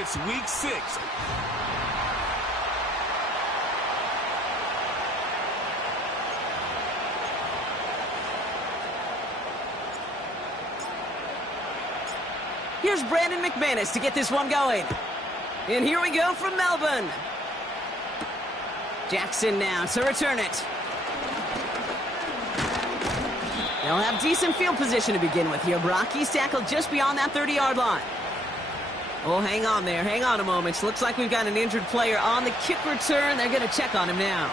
It's week 6. Here's Brandon McManus to get this one going. And here we go from Melbourne. Jackson now to return it. They'll have decent field position to begin with here, Brock. He's tackled just beyond that 30-yard line. Oh, hang on there. Hang on a moment. Looks like we've got an injured player on the kick return. They're going to check on him now.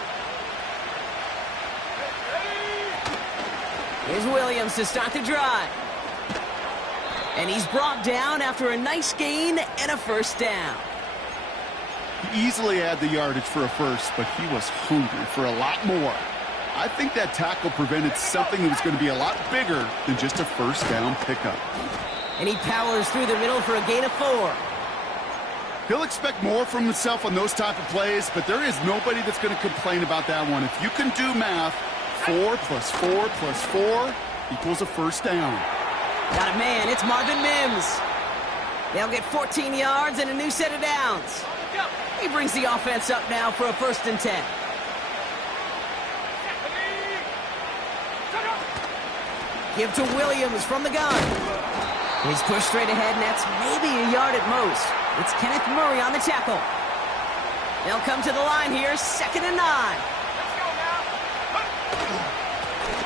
Here's Williams to start the drive. And he's brought down after a nice gain and a first down. He easily had the yardage for a first, but he was hungry for a lot more. I think that tackle prevented something that was going to be a lot bigger than just a first down pickup. And he powers through the middle for a gain of 4. He'll expect more from himself on those type of plays, but there is nobody that's going to complain about that one. If you can do math, 4 plus 4 plus 4 equals a first down. Got a man. It's Marvin Mims. They'll get 14 yards and a new set of downs. He brings the offense up now for a 1st and 10. Give to Williams from the gun. He's pushed straight ahead, and that's maybe a yard at most. It's Kenneth Murray on the tackle. They'll come to the line here, 2nd and 9.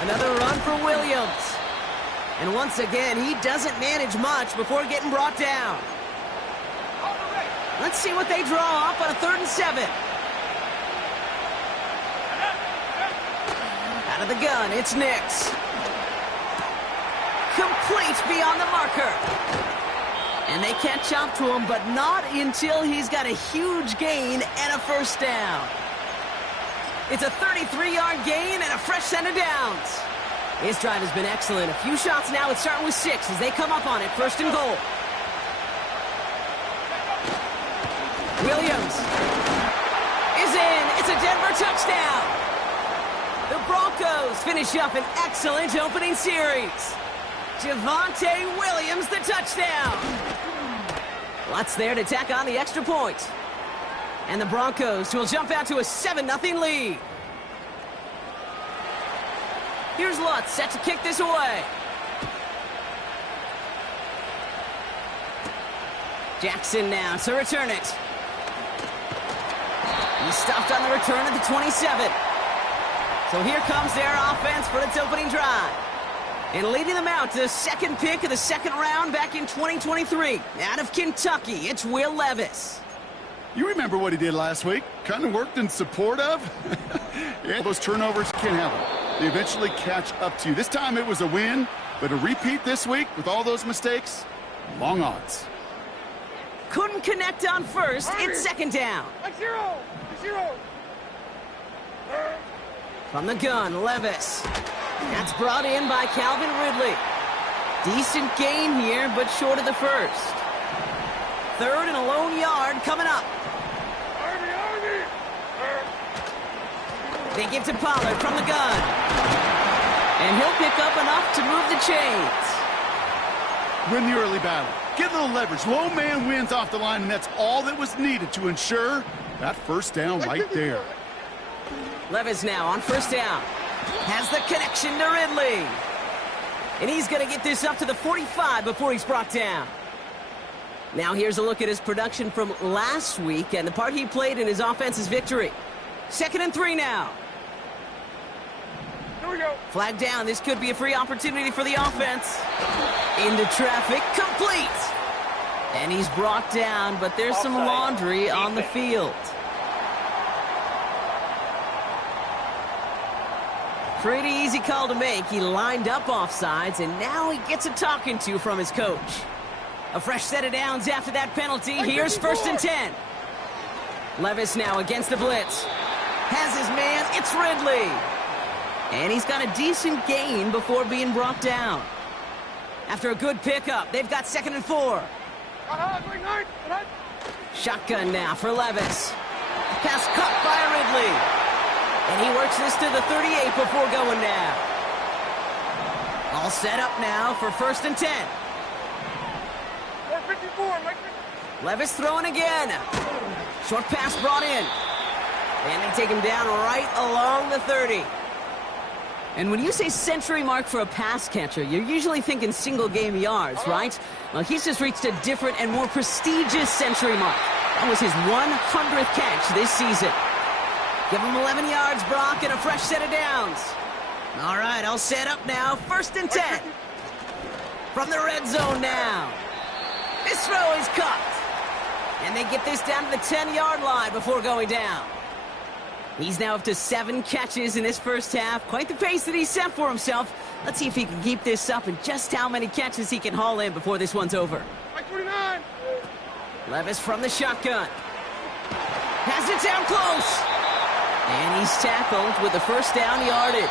Another run for Williams. And once again, he doesn't manage much before getting brought down. Let's see what they draw up on a 3rd and 7. Out of the gun, it's Nix. Complete beyond the marker. And they catch up to him, but not until he's got a huge gain and a first down. It's a 33-yard gain and a fresh set of downs. His drive has been excellent. A few shots now. It's starting with 6 as they come up on it. 1st and goal. Williams is in. It's a Denver touchdown. The Broncos finish up an excellent opening series. Javonte Williams, the touchdown. Lutz there to tack on the extra point. And the Broncos will jump out to a 7-0 lead. Here's Lutz set to kick this away. Jackson now to return it. He's stopped on the return at the 27. So here comes their offense for its opening drive. And leading them out to the 2nd pick of the 2nd round back in 2023. Out of Kentucky, it's Will Levis. You remember what he did last week? Kind of worked in support of? Yeah, those turnovers can't have them. They eventually catch up to you. This time it was a win, but a repeat this week with all those mistakes, long odds. Couldn't connect on first. It's 2nd down. 0. From the gun, Levis. That's brought in by Calvin Ridley. Decent gain here, but short of the first. 3rd and a lone yard coming up. They give to Pollard from the gun. And he'll pick up enough to move the chains. Win the early battle. Get a little leverage. Low man wins off the line, and that's all that was needed to ensure that first down right there. Levis now on 1st down. Has the connection to Ridley. And he's going to get this up to the 45 before he's brought down. Now here's a look at his production from last week and the part he played in his offense's victory. 2nd and 3 now. Here we go. Flag down. This could be a free opportunity for the offense. Into traffic. Complete. And he's brought down, but there's some laundry on the field. Pretty easy call to make. He lined up offsides, and now he gets a talking to from his coach. A fresh set of downs after that penalty. Here's 1st and 10. Levis now against the blitz. Has his man. It's Ridley. And he's got a decent gain before being brought down. After a good pickup, they've got 2nd and 4. Shotgun now for Levis. Pass caught by Ridley. And he works this to the 38 before going down. All set up now for 1st and 10. 54, Mike. Levis throwing again. Short pass brought in. And they take him down right along the 30. And when you say century mark for a pass catcher, you're usually thinking single game yards, right? Well, he's just reached a different and more prestigious century mark. That was his 100th catch this season. Give him 11 yards, Brock, and a fresh set of downs. All right, all set up now. 1st and 10. From the red zone now. This throw is caught. And they get this down to the 10-yard line before going down. He's now up to 7 catches in this first half. Quite the pace that he set for himself. Let's see if he can keep this up and just how many catches he can haul in before this one's over. 49. Levis from the shotgun. Has it down close. And he's tackled with the first down yardage.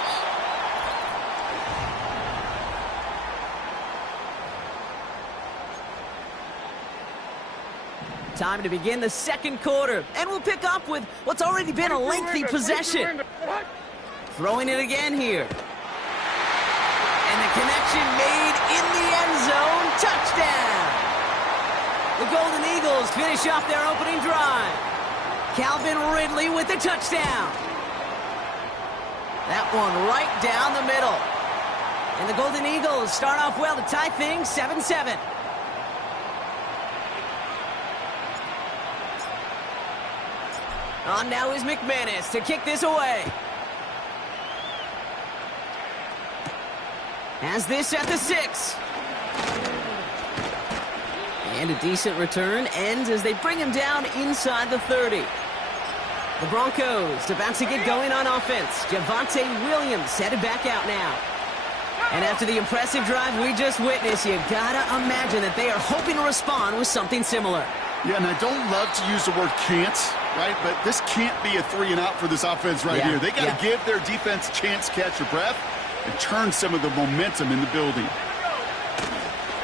Time to begin the second quarter. And we'll pick up with what's already been a lengthy possession. Throwing it again here. And the connection made in the end zone. Touchdown! The Golden Eagles finish off their opening drive. Calvin Ridley with the touchdown. That one right down the middle. And the Golden Eagles start off well to tie things 7-7. On now is McManus to kick this away. Has this at the 6. And a decent return ends as they bring him down inside the 30. The Broncos about to get going on offense. Javonte Williams headed back out now. And after the impressive drive we just witnessed, you gotta imagine that they are hoping to respond with something similar. Yeah, and I don't love to use the word can't, right? But this can't be a 3 and out for this offense right here. They got to give their defense a chance to catch their breath and turn some of the momentum in the building.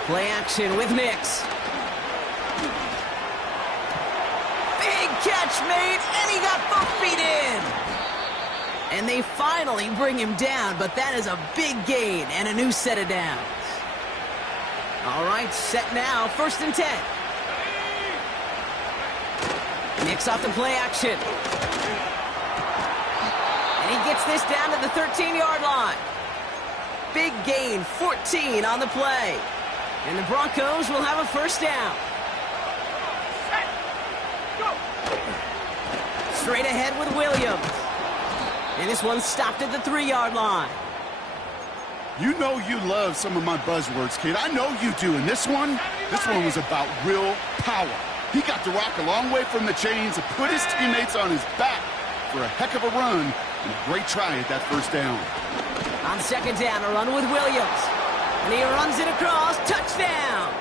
Play action with Nix. Big catch made, and he got both feet in. And they finally bring him down, but that is a big gain and a new set of downs. All right, set now, 1st and 10. Nix off the play action. And he gets this down to the 13-yard line. Big gain, 14 on the play. And the Broncos will have a first down. Straight ahead with Williams. And this one stopped at the 3-yard line. You know you love some of my buzzwords, kid. I know you do. And this one was about real power. He got the rock a long way from the chains and put his teammates on his back for a heck of a run and a great try at that first down. On 2nd down, a run with Williams. And he runs it across. Touchdown!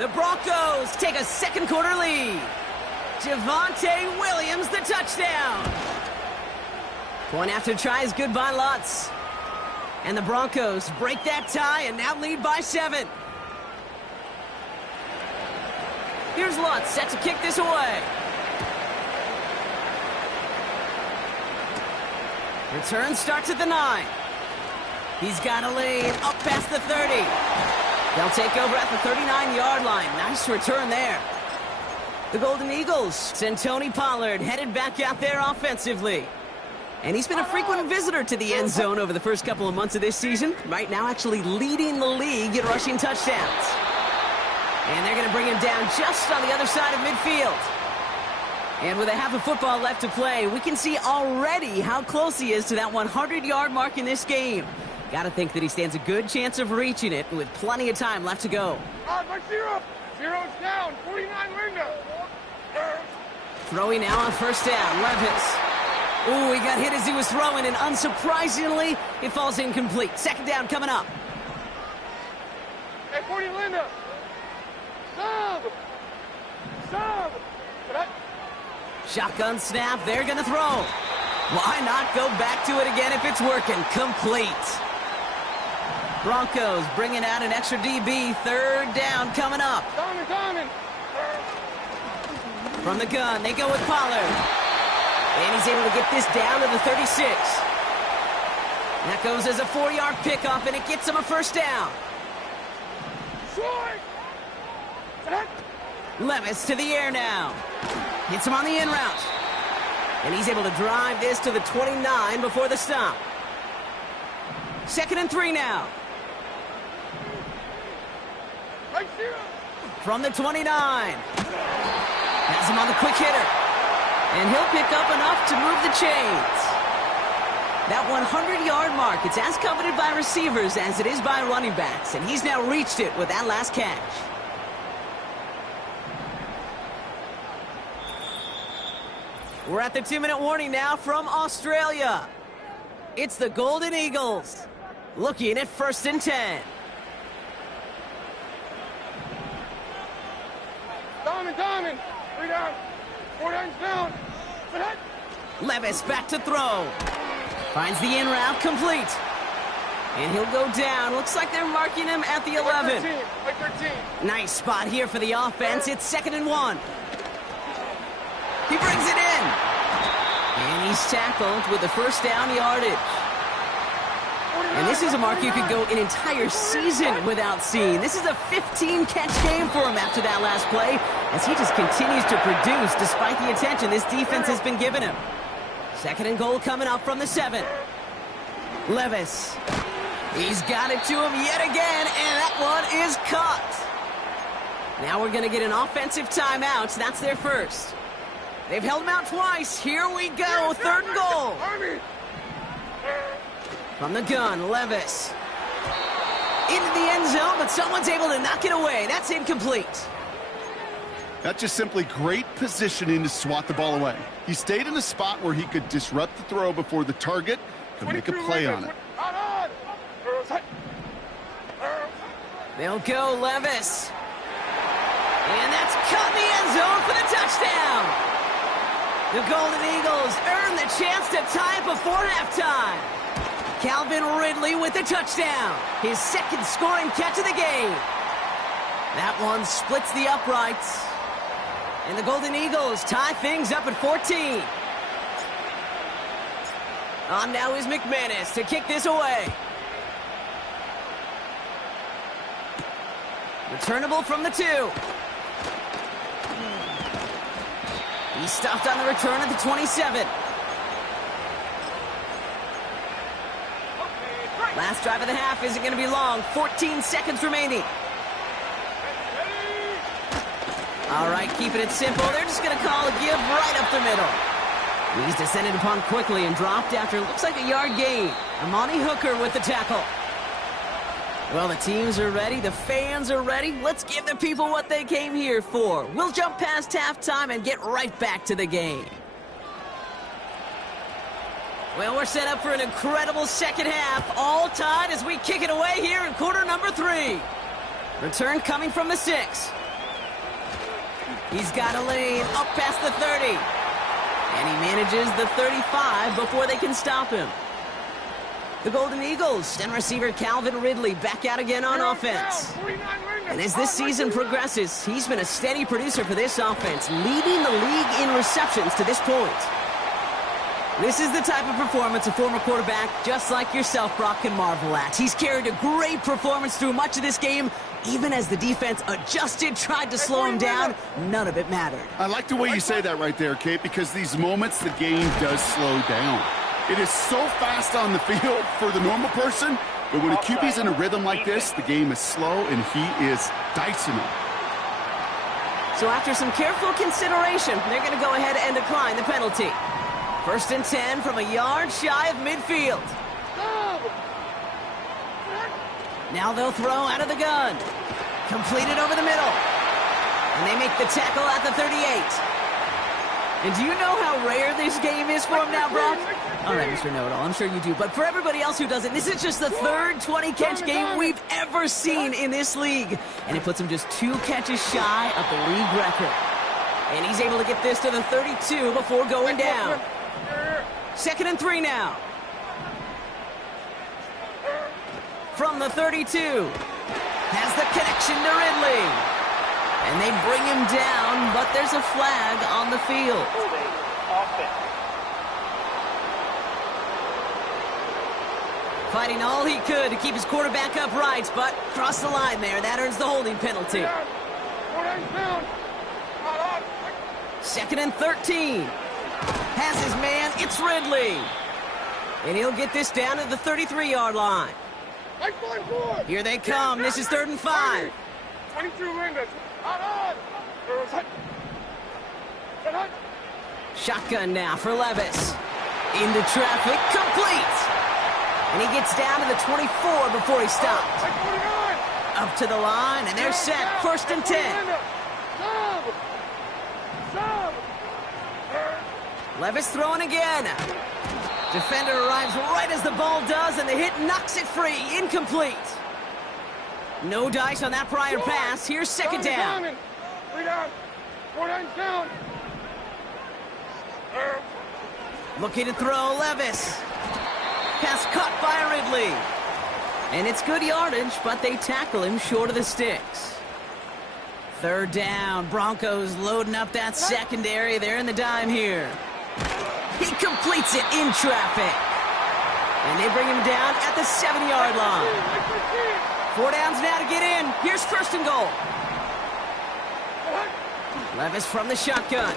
The Broncos take a second quarter lead. Javonte Williams, the touchdown. Point after try is good by Lutz. And the Broncos break that tie and now lead by 7. Here's Lutz, set to kick this away. Return starts at the 9. He's got a lane up past the 30. They'll take over at the 39-yard line. Nice return there. The Golden Eagles send Tony Pollard headed back out there offensively. And he's been a frequent visitor to the end zone over the first couple of months of this season. Right now actually leading the league in rushing touchdowns. And they're going to bring him down just on the other side of midfield. And with a half of football left to play, we can see already how close he is to that 100-yard mark in this game. Got to think that he stands a good chance of reaching it with plenty of time left to go. Zero's down. 49 window. Throwing now on 1st down. Levis. Ooh, he got hit as he was throwing, and unsurprisingly, it falls incomplete. 2nd down coming up. Hey, 40 Linda. Sub. Shotgun snap. They're going to throw. Why not go back to it again if it's working? Complete. Broncos bringing out an extra DB. 3rd down coming up. Diamond. From the gun, they go with Pollard. And he's able to get this down to the 36. That goes as a 4-yard pickup, and it gets him a first down. Levis to the air now. Hits him on the in route. And he's able to drive this to the 29 before the stop. 2nd and 3 now. Right zero. From the 29. Has him on the quick hitter. And he'll pick up enough to move the chains. That 100-yard mark, it's as coveted by receivers as it is by running backs. And he's now reached it with that last catch. We're at the 2-minute warning now from Australia. It's the Golden Eagles looking at 1st and 10. Diamond. 3 down. 4 downs down. Levis back to throw. Finds the in route complete. And he'll go down. Looks like they're marking him at the 11. Like 13. Nice spot here for the offense. It's 2nd and 1. He brings it in. And he's tackled with the first down yardage. And this is a mark you could go an entire season without seeing. This is a 15-catch game for him after that last play, as he just continues to produce despite the attention this defense has been giving him. 2nd and goal coming up from the 7. Levis. He's got it to him yet again, and that one is caught. Now we're going to get an offensive timeout. That's their first. They've held him out twice. Here we go. 3rd and goal. From the gun, Levis. Into the end zone, but someone's able to knock it away. That's incomplete. That's just simply great positioning to swat the ball away. He stayed in a spot where he could disrupt the throw before the target could make a play on it. They'll go Levis. And that's caught in the end zone for the touchdown. The Golden Eagles earn the chance to tie it before halftime. Calvin Ridley with the touchdown. His 2nd scoring catch of the game. That one splits the uprights. And the Golden Eagles tie things up at 14. On now is McManus to kick this away. Returnable from the 2. He's stopped on the return at the 27. Last drive of the half isn't going to be long. 14 seconds remaining. All right, keeping it simple. They're just going to call a give right up the middle. He's descended upon quickly and dropped after looks like a yard gain. Amani Hooker with the tackle. Well, the teams are ready. The fans are ready. Let's give the people what they came here for. We'll jump past halftime and get right back to the game. Well, we're set up for an incredible 2nd half. All tied as we kick it away here in quarter number 3. Return coming from the 6. He's got a lane up past the 30. And he manages the 35 before they can stop him. The Golden Eagles and receiver Calvin Ridley back out again on offense. And as this season progresses, he's been a steady producer for this offense, leading the league in receptions to this point. This is the type of performance a former quarterback just like yourself, Brock, can marvel at. He's carried a great performance through much of this game. Even as the defense adjusted, tried to slow him down, none of it mattered. I like the way you say that right there, Kate, because these moments the game does slow down. It is so fast on the field for the normal person, but when a QB's in a rhythm like this, the game is slow and he is dicing it. So after some careful consideration, they're going to go ahead and decline the penalty. 1st and 10 from a yard shy of midfield. Now they'll throw out of the gun. Completed over the middle. And they make the tackle at the 38. And do you know how rare this game is for him now, Brock? All right, Mr. Know-It-All, I'm sure you do. But for everybody else who doesn't, this is just the 3rd 20-catch game we've ever seen in this league. And it puts him just 2 catches shy of the league record. And he's able to get this to the 32 before going down. 2nd and 3 now. From the 32. Has the connection to Ridley. And they bring him down, but there's a flag on the field. Fighting all he could to keep his quarterback upright, but crossed the line there. That earns the holding penalty. 2nd and 13. Has his man, it's Ridley. And he'll get this down to the 33-yard line. Here they come. This is 3rd and 5. 22 Linda. Shotgun now for Levis. Into traffic, complete. And he gets down to the 24 before he stopped. Up to the line, and they're set. 1st and 10. Levis throwing again. Defender arrives right as the ball does, and the hit knocks it free. Incomplete. No dice on that prior pass. Here's 2nd down. 3 down. 4 down. Looking to throw, Levis. Pass caught by Ridley. And it's good yardage, but they tackle him short of the sticks. 3rd down. Broncos loading up that secondary. They're in the dime here. He completes it in traffic. And they bring him down at the 7-yard line. 4 downs now to get in. Here's 1st and goal. Levis from the shotgun.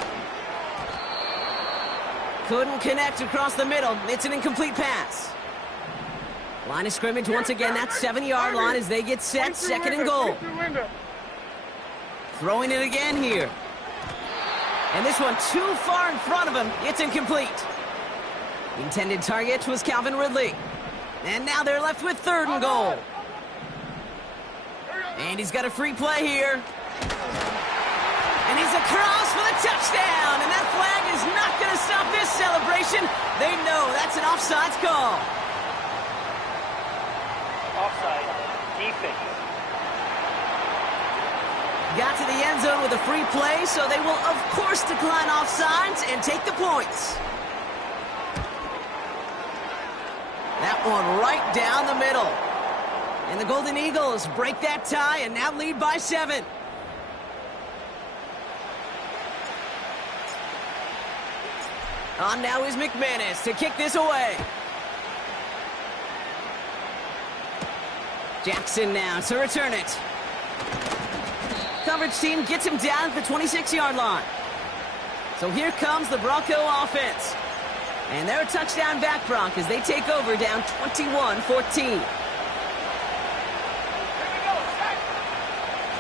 Couldn't connect across the middle. It's an incomplete pass. Line of scrimmage once again. That 7-yard line as they get set. 2nd and goal. Throwing it again here. And this one too far in front of him. It's incomplete. The intended target was Calvin Ridley. And now they're left with 3rd and goal. And he's got a free play here. And he's across for the touchdown. And that flag is not going to stop this celebration. They know that's an offsides call. Offside. Defense. Got to the end zone with a free play, so they will, of course, decline offsides and take the points. That one right down the middle. And the Golden Eagles break that tie and now lead by 7. On now is McManus to kick this away. Jackson now to return it. Coverage team gets him down at the 26-yard line. So here comes the Bronco offense. And they're a touchdown back, Bronc, as they take over down 21-14.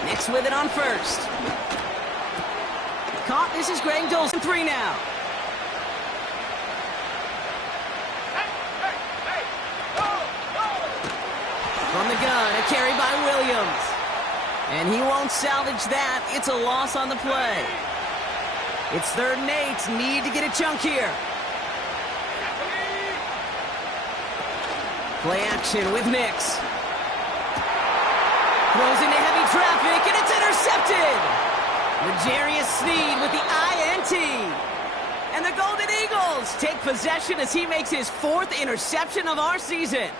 Nix with it on 1st. Caught, this is Greg Dolson, 3 now. From the gun, a carry by Williams. And he won't salvage that. It's a loss on the play. It's 3rd and 8. Need to get a chunk here. Play action with Nix. Throws into heavy traffic, and it's intercepted. L'Jarius Sneed with the INT. And the Golden Eagles take possession as he makes his 4th interception of our season.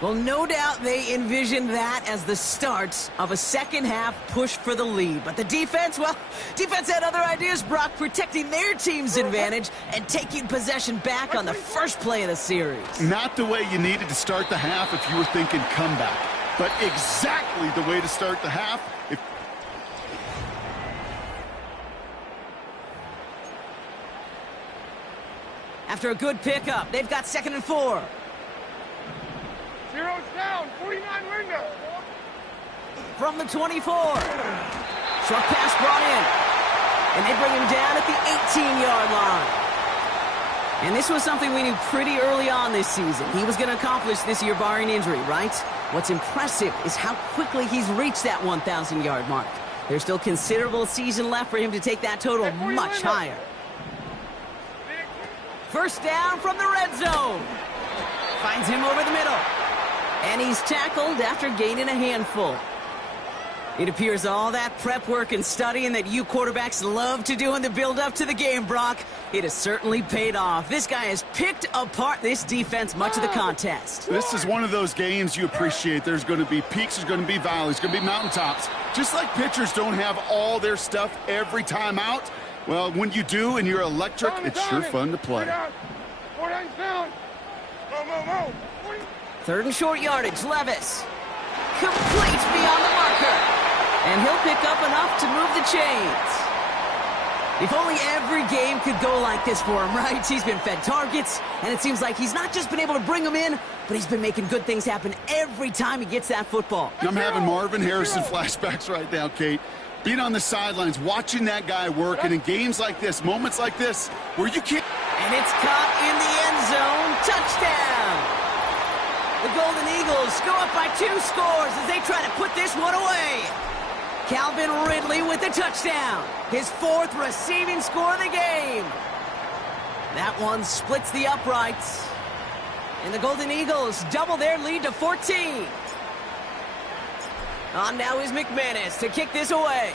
Well, no doubt they envisioned that as the start of a second-half push for the lead. But the defense, well, defense had other ideas, Brock, protecting their team's advantage and taking possession back on the first play of the series. Not the way you needed to start the half if you were thinking comeback, but exactly the way to start the half if... After a good pickup, they've got 2nd and 4. Zero's down. 49 window. From the 24. Short pass brought in. And they bring him down at the 18-yard line. And this was something we knew pretty early on this season. He was going to accomplish this year barring injury, right? What's impressive is how quickly he's reached that 1,000-yard mark. There's still considerable season left for him to take that total much higher. 1st down from the red zone. Finds him over the middle. And he's tackled after gaining a handful. It appears all that prep work and studying that you quarterbacks love to do in the build-up to the game, Brock, it has certainly paid off. This guy has picked apart this defense much of the contest. This is one of those games you appreciate. There's going to be peaks, there's going to be valleys, going to be mountaintops. Just like pitchers don't have all their stuff every time out, well, when you do and you're electric, it's sure fun to play. 4 down. Move. 3rd and short yardage, Levis. Complete beyond the marker. And he'll pick up enough to move the chains. If only every game could go like this for him, right? He's been fed targets, and it seems like he's not just been able to bring them in, but he's been making good things happen every time he gets that football. I'm having Marvin Harrison flashbacks right now, Kate. Being on the sidelines, watching that guy work, and in games like this, moments like this, where you can't... And it's caught in the end zone. Touchdown! The Golden Eagles go up by 2 scores as they try to put this one away. Calvin Ridley with the touchdown. His 4th receiving score of the game. That one splits the uprights. And the Golden Eagles double their lead to 14. On now is McManus to kick this away.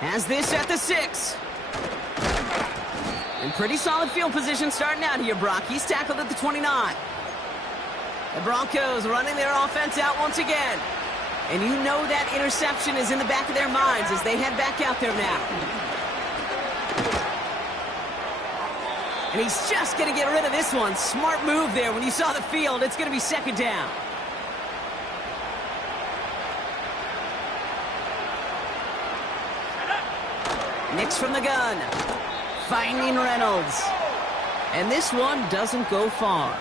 Has this at the 6. In pretty solid field position starting out here, Brock. He's tackled at the 29. The Broncos running their offense out once again. And you know that interception is in the back of their minds as they head back out there now. And he's just going to get rid of this one. Smart move there. When you saw the field, it's going to be 2nd down. Nix from the gun. Finding Reynolds. And this one doesn't go far.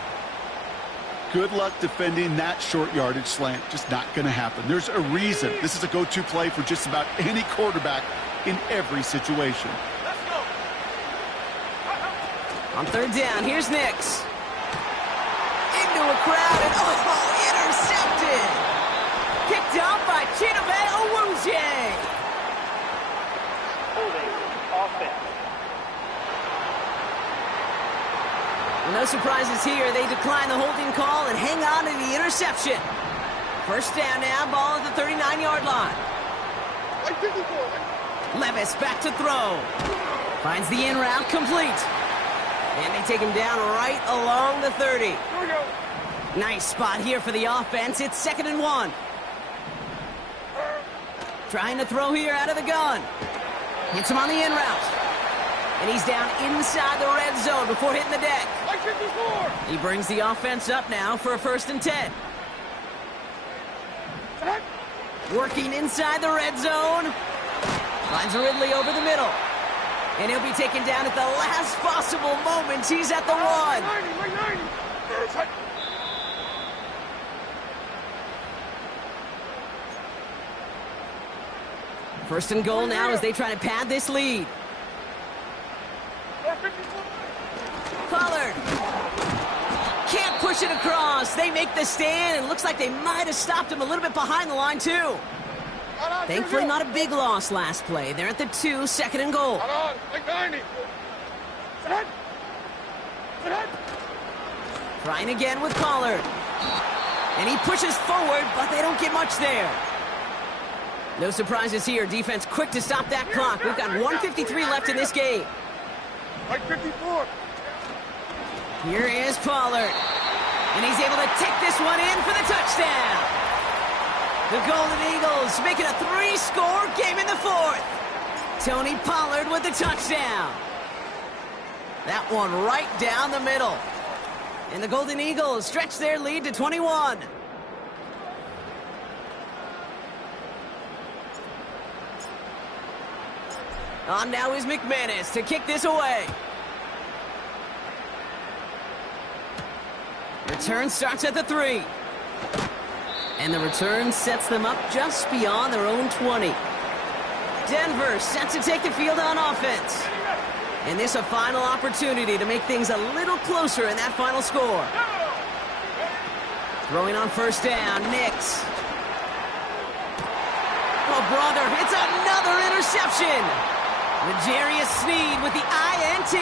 Good luck defending that short yardage slant. Just not going to happen. There's a reason. This is a go-to play for just about any quarterback in every situation. On 3rd down, here's Nix. Into a crowd and intercepted. Picked up by Chidobe Awuzie. Holding offense. Well, no surprises here. They decline the holding call and hang on to the interception. 1st down now, ball at the 39-yard line. Levis back to throw. Finds the in route complete. And they take him down right along the 30. Here we go. Nice spot here for the offense. It's 2nd and 1. Trying to throw here out of the gun. Hits him on the in route. And he's down inside the red zone before hitting the deck. Like 54. He brings the offense up now for a 1st and 10. Working inside the red zone. Finds Ridley over the middle. And he'll be taken down at the last possible moment. He's at the 1. 90. 1st and goal now as they try to pad this lead. Pollard. Can't push it across. They make the stand. It looks like they might have stopped him a little bit behind the line, too. Thankfully, not a big loss last play. They're at the 2, 2nd and goal. Like 90. Trying again with Pollard. And he pushes forward, but they don't get much there. No surprises here. Defense quick to stop that clock. We've got 1:53 left in this game. Like 54. Here is Pollard. And he's able to take this one in for the touchdown. The Golden Eagles making a 3-score game in the 4th. Tony Pollard with the touchdown. That one right down the middle. And the Golden Eagles stretch their lead to 21. On now is McManus to kick this away. Return starts at the 3. And the return sets them up just beyond their own 20. Denver set to take the field on offense. And this a final opportunity to make things a little closer in that final score. Throwing on 1st down, Nix. Oh, brother, it's another interception. L'Jarius Sneed with the INT.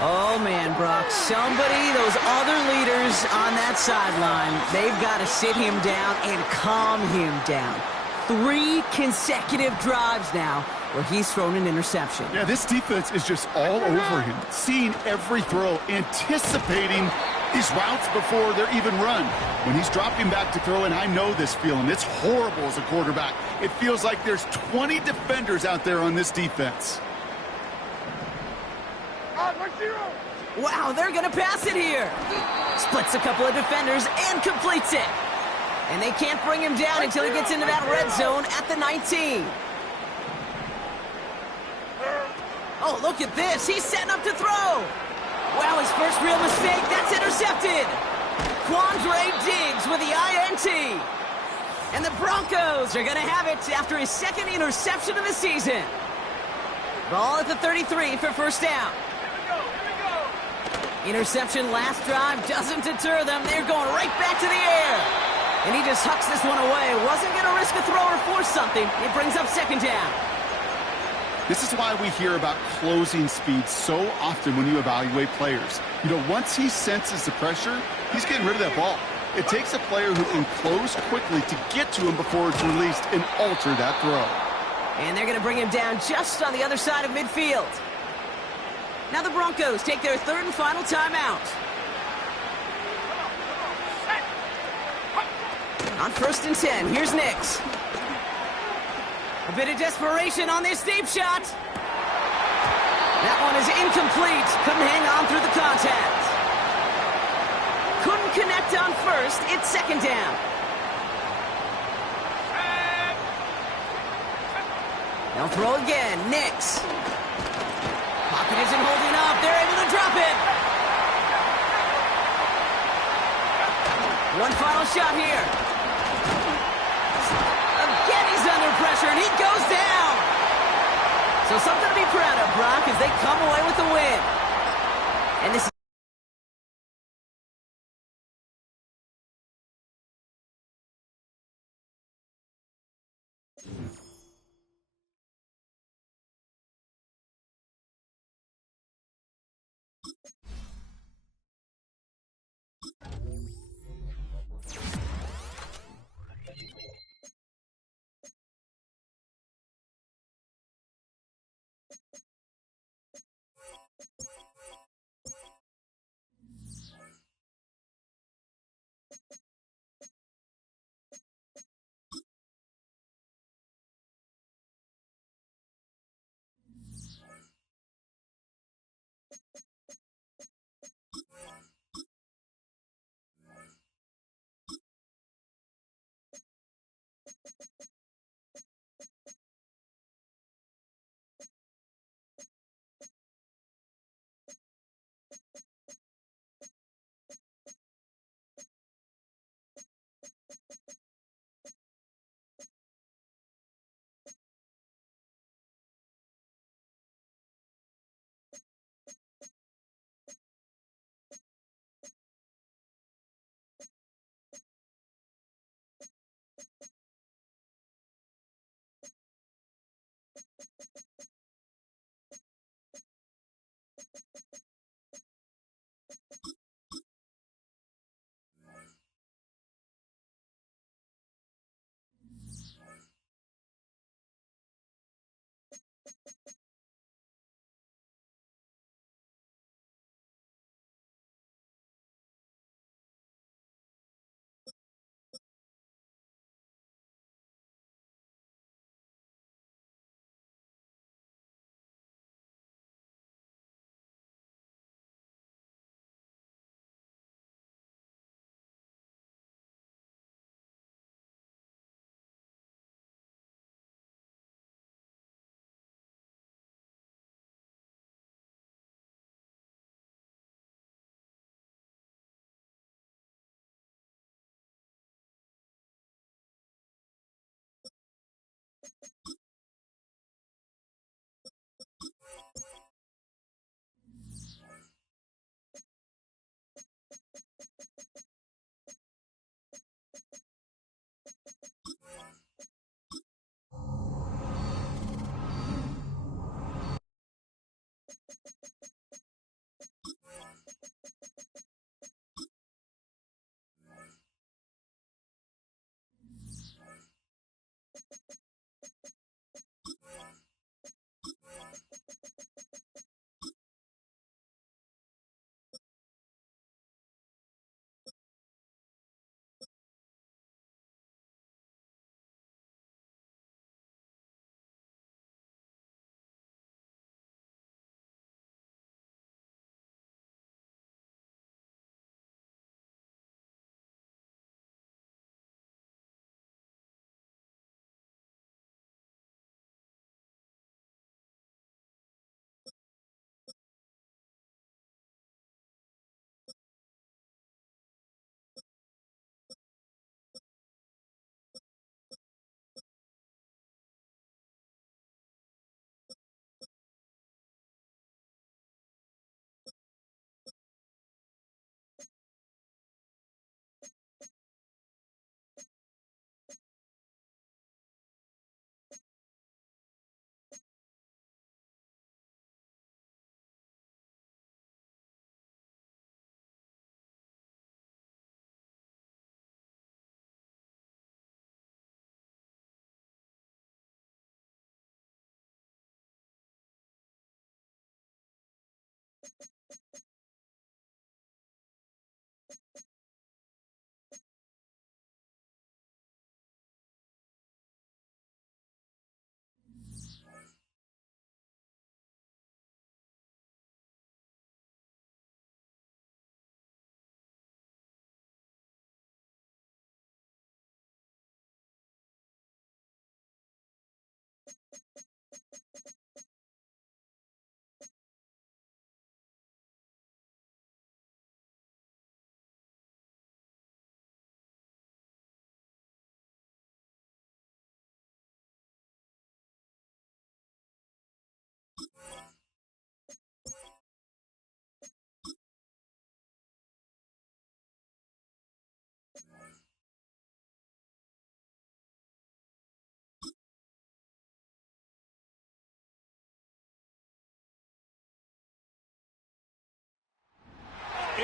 Oh, man, Brock, somebody, those other leaders on that sideline, they've got to sit him down and calm him down. 3 consecutive drives now where he's thrown an interception. Yeah, this defense is just all over him, seeing every throw, anticipating these routes before they're even run. When he's dropping back to throw, and I know this feeling, it's horrible as a quarterback. It feels like there's 20 defenders out there on this defense. Wow, they're going to pass it here. Splits a couple of defenders and completes it. And they can't bring him down until he gets into that red zone at the 19. Oh, look at this. He's setting up to throw. Wow, his first real mistake. That's intercepted. Quandre Diggs with the INT. And the Broncos are going to have it after his second interception of the season. Ball at the 33 for first down. Interception last drive doesn't deter them. They're going right back to the air. And he just hucks this one away. Wasn't going to risk a throw or force something. It brings up second down. This is why we hear about closing speed so often when you evaluate players. You know, once he senses the pressure, he's getting rid of that ball. It takes a player who can close quickly to get to him before it's released and alter that throw. And they're going to bring him down just on the other side of midfield. Now the Broncos take their third and final timeout. On first and 10, here's Nix. A bit of desperation on this deep shot. That one is incomplete. Couldn't hang on through the contact. Couldn't connect on first. It's second down. They'll throw again. Nix. Pocket isn't holding up. They're able to drop it. One final shot here. Again, he's under pressure, and he goes down. So something to be proud of, Brock, as they come away with the win. And this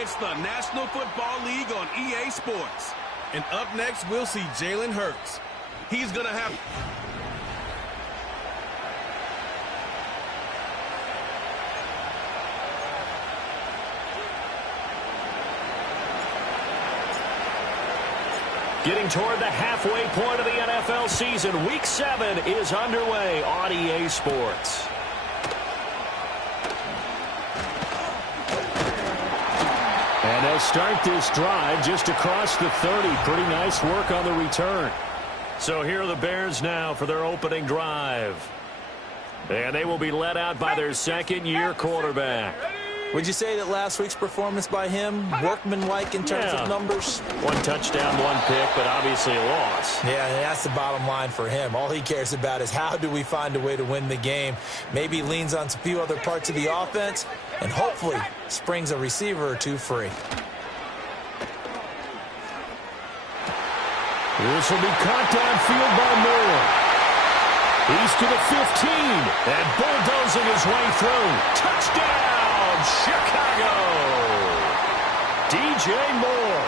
It's the National Football League on EA Sports. And up next, we'll see Jalen Hurts. He's going to have... Getting toward the halfway point of the NFL season, Week 7 is underway on EA Sports. And they'll start this drive just across the 30. Pretty nice work on the return. So here are the Bears now for their opening drive. And they will be led out by their second-year quarterback. Would you say that last week's performance by him, workmanlike in terms of numbers? 1 touchdown, 1 pick, but obviously a loss. Yeah, and that's the bottom line for him. All he cares about is how do we find a way to win the game. Maybe leans on a few other parts of the offense, and hopefully springs a receiver or two free. This will be caught downfield by Moore. He's to the 15, and bulldozing his way through. Touchdown! Chicago! DJ Moore,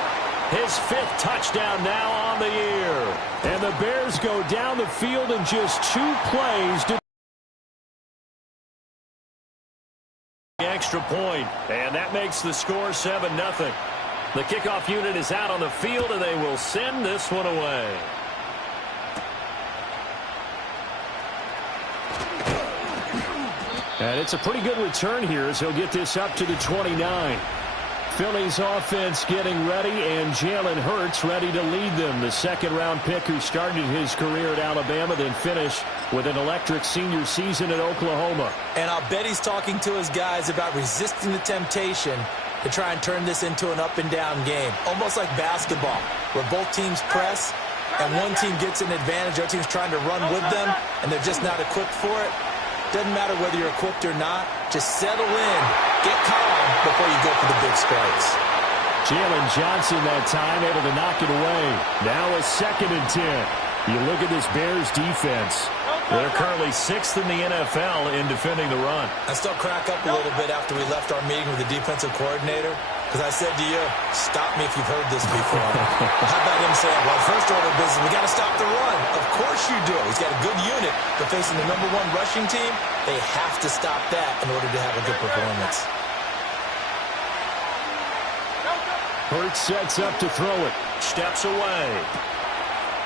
his 5th touchdown now on the year. And the Bears go down the field in just 2 plays to the extra point. And that makes the score 7-0. The kickoff unit is out on the field, and they will send this one away. And it's a pretty good return here as he'll get this up to the 29. Philly's offense getting ready, and Jalen Hurts ready to lead them. The second-round pick who started his career at Alabama, then finished with an electric senior season at Oklahoma. And I'll bet he's talking to his guys about resisting the temptation to try and turn this into an up-and-down game. Almost like basketball, where both teams press, and one team gets an advantage, the other team's trying to run with them, and they're just not equipped for it. Doesn't matter whether you're equipped or not. Just settle in, get calm before you go for the big strikes. Jalen Johnson that time able to knock it away. Now a 2nd and 10. You look at this Bears defense. They're currently 6th in the NFL in defending the run. I still crack up a little bit after we left our meeting with the defensive coordinator, because I said to you, stop me if you've heard this before. How about him saying, well, first order of business, we got to stop the run. Of course you do. He's got a good unit, but facing the #1 rushing team, they have to stop that in order to have a good performance. Hurts sets up to throw it. Steps away.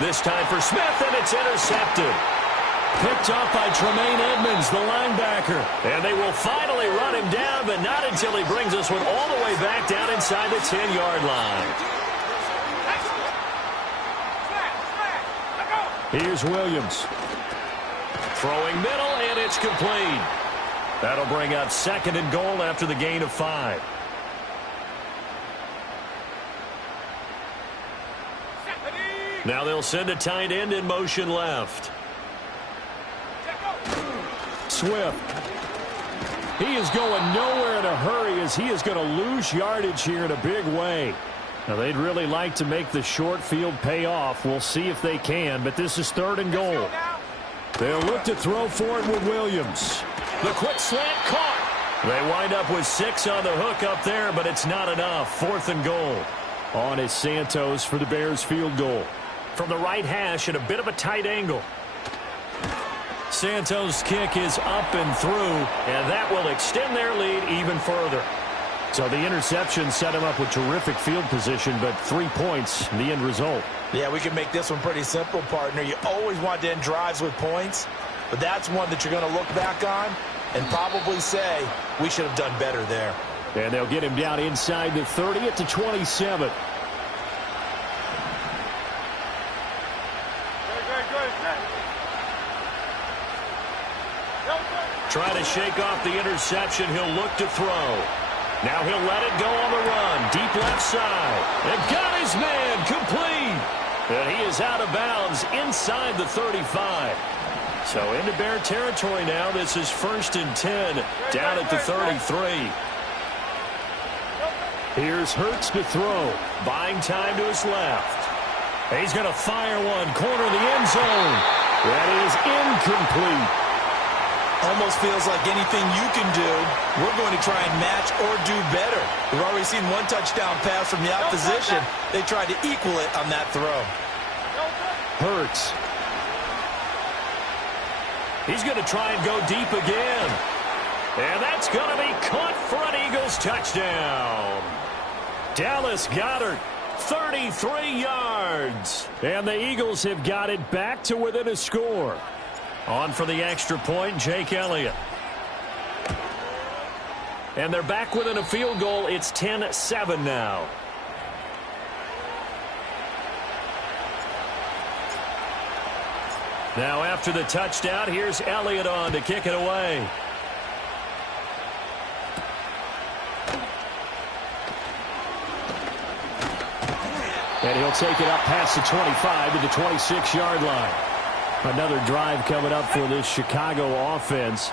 This time for Smith, and it's intercepted. Picked off by Tremaine Edmonds, the linebacker. And they will finally run him down, but not until he brings this one all the way back down inside the 10-yard line. Here's Williams. Throwing middle, and it's complete. That'll bring up 2nd and goal after the gain of 5. Now they'll send a tight end in motion left. Swift. He is going nowhere in a hurry as he is going to lose yardage here in a big way. Now, they'd really like to make the short field pay off. We'll see if they can, but this is 3rd and goal. They'll look to throw for it with Williams. The quick slant caught. They wind up with 6 on the hook up there, but it's not enough. 4th and goal. On is Santos for the Bears field goal. From the right hash at a bit of a tight angle. Santos' kick is up and through, and that will extend their lead even further. So the interception set him up with terrific field position, but 3 points, the end result. Yeah, we can make this one pretty simple, partner. You always want to end drives with points, but that's one that you're going to look back on and probably say, we should have done better there. And they'll get him down inside the 30 at the 27. Trying to shake off the interception. He'll look to throw. Now he'll let it go on the run. Deep left side. And got his man complete. And he is out of bounds inside the 35. So into Bear territory now. This is 1st and 10 down at the 33. Here's Hurts to throw. Buying time to his left. He's going to fire one. Corner of the end zone. That is incomplete. Almost feels like anything you can do, we're going to try and match or do better. We've already seen one touchdown pass from the opposition. They tried to equal it on that throw. Hurts. He's going to try and go deep again. And that's going to be caught for an Eagles touchdown. Dallas Goedert, 33 yards. And the Eagles have got it back to within a score. On for the extra point, Jake Elliott. And they're back within a field goal. It's 10-7 now. Now after the touchdown, here's Elliott on to kick it away. And he'll take it up past the 25 to the 26-yard line. Another drive coming up for this Chicago offense.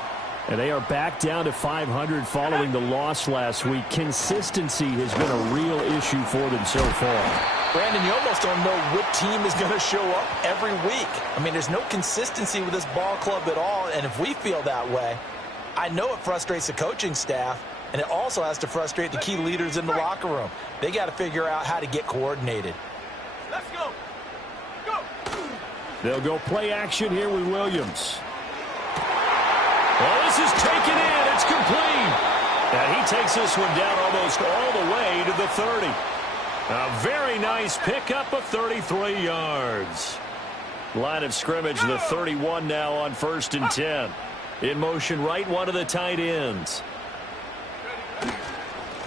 And they are back down to 500 following the loss last week. Consistency has been a real issue for them so far. Brandon, you almost don't know what team is going to show up every week. I mean, there's no consistency with this ball club at all, and if we feel that way, I know it frustrates the coaching staff, and it also has to frustrate the key leaders in the locker room. They got to figure out how to get coordinated. Let's go. Go. They'll go play action here with Williams. Well, this is taken in. It's complete. And he takes this one down almost all the way to the 30. A very nice pickup of 33 yards. Line of scrimmage, the 31 now on 1st and 10. In motion right, one of the tight ends.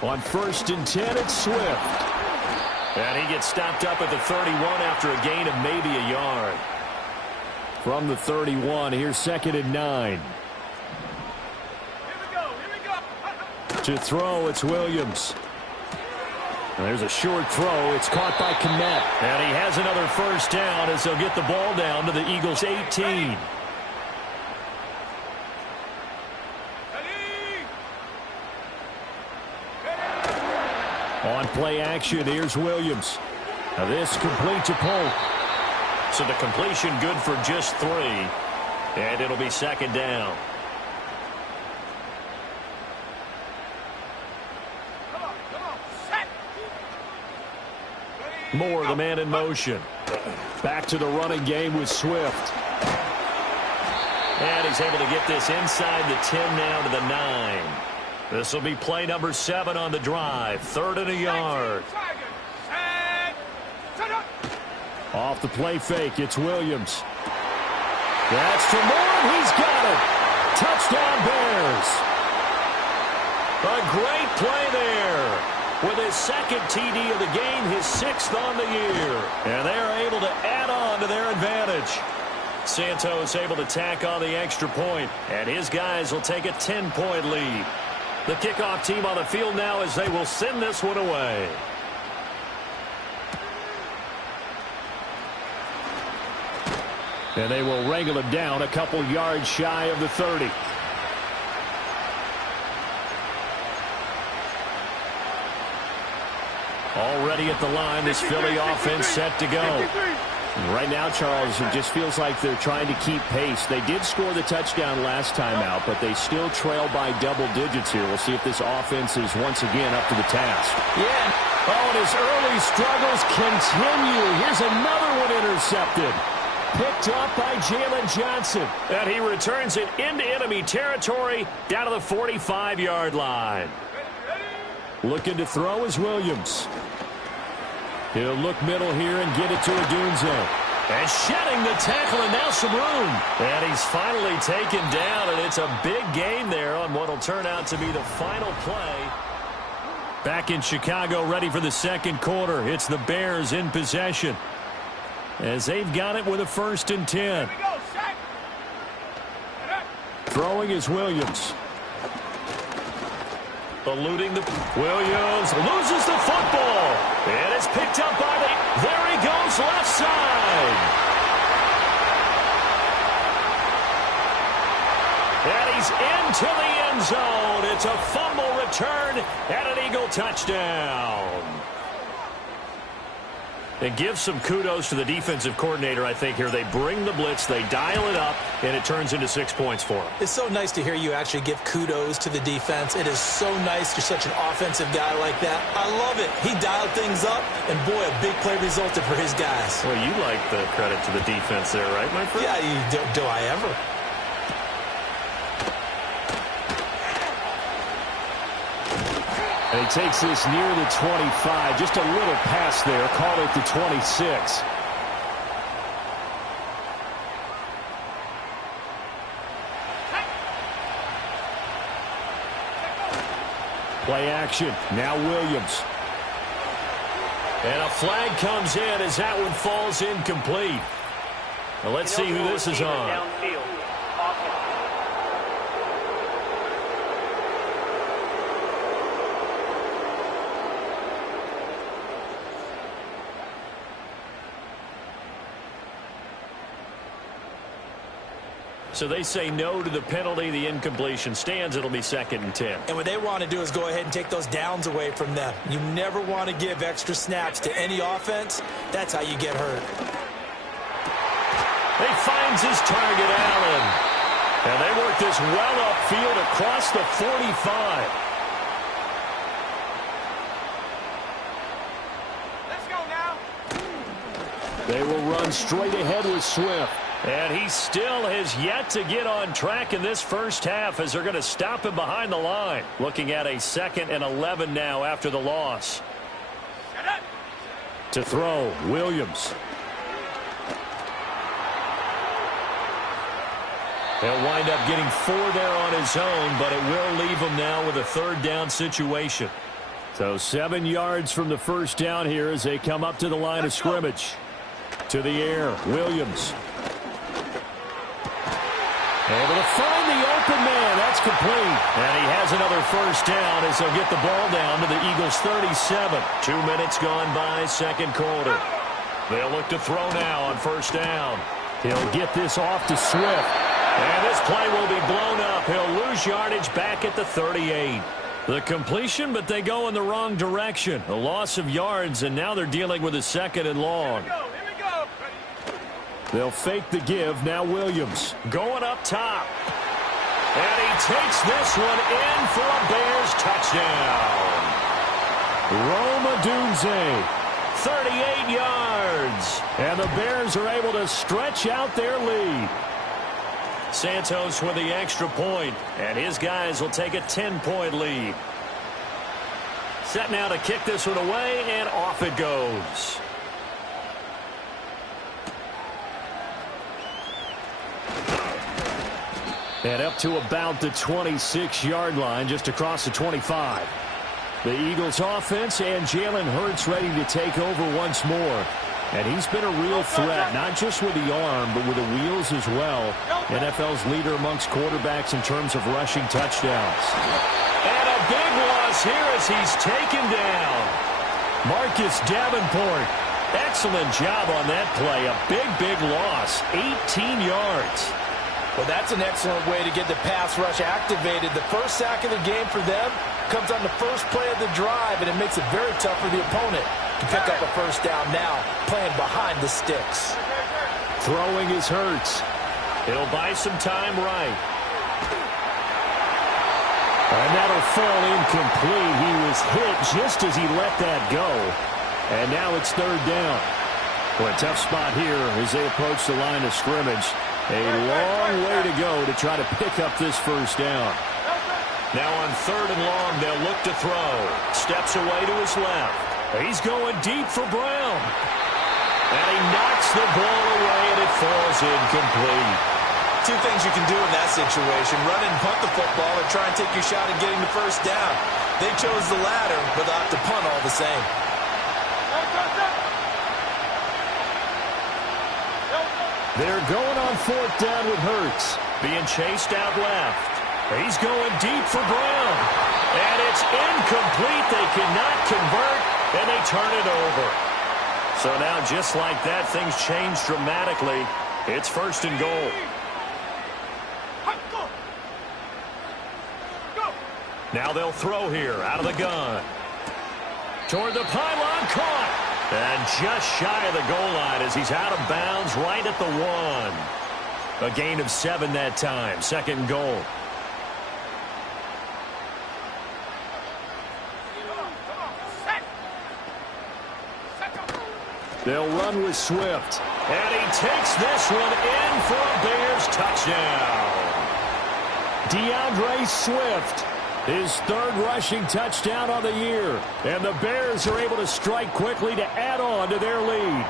On 1st and 10, it's Swift. And he gets stopped up at the 31 after a gain of maybe a yard. From the 31, here's 2nd and 9. To throw, it's Williams. And there's a short throw. It's caught by Kmet. And he has another first down as they'll get the ball down to the Eagles' 18. On play action, here's Williams. Now this complete to Polk. So the completion good for just 3. And it'll be 2nd down. Moore, the man in motion. Back to the running game with Swift. And he's able to get this inside the 10 now to the 9. This will be play number 7 on the drive. 3rd and a yard. Off the play fake, it's Williams. That's to Moore. He's got it. Touchdown Bears. A great play there. With his 2nd TD of the game, his 6th on the year. And they're able to add on to their advantage. Santos able to tack on the extra point, and his guys will take a 10-point lead. The kickoff team on the field now as they will send this one away. And they will wrangle him down a couple yards shy of the 30. Already at the line, this Philly offense set to go. Right now, Charles, it just feels like they're trying to keep pace. They did score the touchdown last time out, but they still trail by double digits here. We'll see if this offense is once again up to the task. Yeah. Oh, and his early struggles continue. Here's another one intercepted. Picked up by Jalen Johnson. And he returns it into enemy territory down to the 45-yard line. Looking to throw is Williams. He'll look middle here and get it to Odunze. And shedding the tackle, and now some room. And he's finally taken down, and it's a big gain there on what will turn out to be the final play. Back in Chicago, ready for the 2nd quarter. It's the Bears in possession, as they've got it with a 1st and 10. Throwing is Williams. Eluding the... Williams loses the football. And it's picked up by the... There he goes, left side. And he's into the end zone. It's a fumble return and an Eagle touchdown. And give some kudos to the defensive coordinator, I think, here. They bring the blitz, they dial it up, and it turns into 6 points for them. It's so nice to hear you actually give kudos to the defense. It is so nice you're such an offensive guy like that. I love it. He dialed things up, and boy, a big play resulted for his guys. Well, you like the credit to the defense there, right, my friend? Yeah, do I ever? And he takes this near the 25. Just a little pass there. Call it the 26. Play action. Now Williams. And a flag comes in as that one falls incomplete. Now let's see who this is on. Downfield. Offense. So they say no to the penalty. The incompletion stands. It'll be 2nd and 10. And what they want to do is go ahead and take those downs away from them. You never want to give extra snaps to any offense. That's how you get hurt. He finds his target, Allen. And they work this well upfield across the 45. Let's go now. They will run straight ahead with Swift. And he still has yet to get on track in this first half as they're going to stop him behind the line. Looking at a 2nd and 11 now after the loss. To throw, Williams. He'll wind up getting 4 there on his own, but it will leave him now with a 3rd down situation. So 7 yards from the first down here as they come up to the line of scrimmage. To the air, Williams. Able to find the open man. That's complete. And he has another first down as they'll get the ball down to the Eagles' 37. 2 minutes gone by, 2nd quarter. They'll look to throw now on first down. He'll get this off to Swift. And this play will be blown up. He'll lose yardage back at the 38. The completion, but they go in the wrong direction. A loss of yards, and now they're dealing with a 2nd and long. They'll fake the give. Now Williams going up top. And he takes this one in for a Bears touchdown. Rome Odunze, 38 yards. And the Bears are able to stretch out their lead. Santos with the extra point, and his guys will take a 10-point lead. Set now to kick this one away, and off it goes. And up to about the 26-yard line, just across the 25. The Eagles offense and Jalen Hurts ready to take over once more. And he's been a real threat, not just with the arm, but with the wheels as well. NFL's leader amongst quarterbacks in terms of rushing touchdowns. And a big loss here as he's taken down. Marcus Davenport, excellent job on that play. A big loss, 18 yards. Well, that's an excellent way to get the pass rush activated. The first sack of the game for them comes on the first play of the drive, and it makes it very tough for the opponent to pick up a first down now, playing behind the sticks. Throwing is Hurts. He'll buy some time right. And that'll fall incomplete. He was hit just as he let that go. And now it's 3rd down. Well, a tough spot here as they approach the line of scrimmage. A long way to go to try to pick up this first down. Now on 3rd and long, they'll look to throw. Steps away to his left. He's going deep for Brown. And he knocks the ball away, and it falls incomplete. 2 things you can do in that situation: run and punt the football, or try and take your shot at getting the first down. They chose the latter, but they'll have to punt all the same. They're going on 4th down with Hurts. Being chased out left. He's going deep for Brown. And it's incomplete. They cannot convert, and they turn it over. So now, just like that, things change dramatically. It's 1st and goal. Now they'll throw here out of the gun. Toward the pylon, caught. And just shy of the goal line as he's out of bounds right at the 1. A gain of 7 that time. Second goal. They'll run with Swift. And he takes this one in for a Bears touchdown. DeAndre Swift, his 3rd rushing touchdown on the year. And the Bears are able to strike quickly to add on to their lead.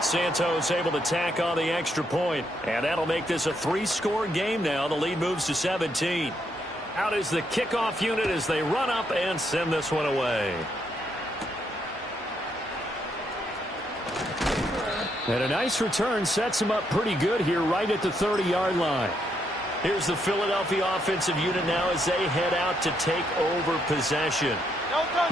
Santos able to tack on the extra point. And that'll make this a 3-score game now. The lead moves to 17. Out is the kickoff unit as they run up and send this one away. And a nice return sets him up pretty good here right at the 30-yard line. Here's the Philadelphia offensive unit now as they head out to take over possession.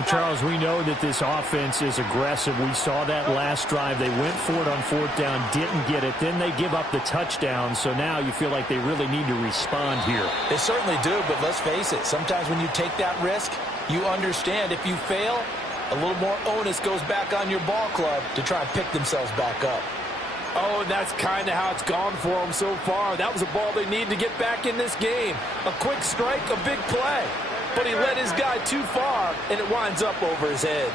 Charles, we know that this offense is aggressive. We saw that last drive. They went for it on 4th down, didn't get it. Then they give up the touchdown. So now you feel like they really need to respond here. They certainly do, but let's face it. Sometimes when you take that risk, you understand if you fail, a little more onus goes back on your ball club to try and pick themselves back up. Oh, and that's kind of how it's gone for them so far. That was a ball they need to get back in this game. A quick strike, a big play. But he led his guy too far, and it winds up over his head.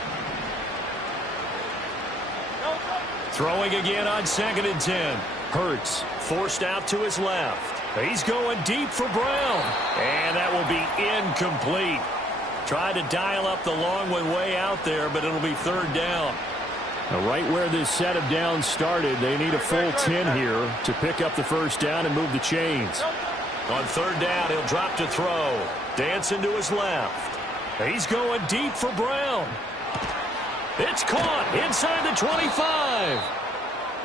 Throwing again on 2nd and 10. Hurts forced out to his left. He's going deep for Brown. And that will be incomplete. Tried to dial up the long one way out there, but it'll be 3rd down. Now right where this set of downs started, they need a full 10 here to pick up the 1st down and move the chains. On 3rd down, he'll drop to throw. Dancing to his left. He's going deep for Brown. It's caught inside the 25.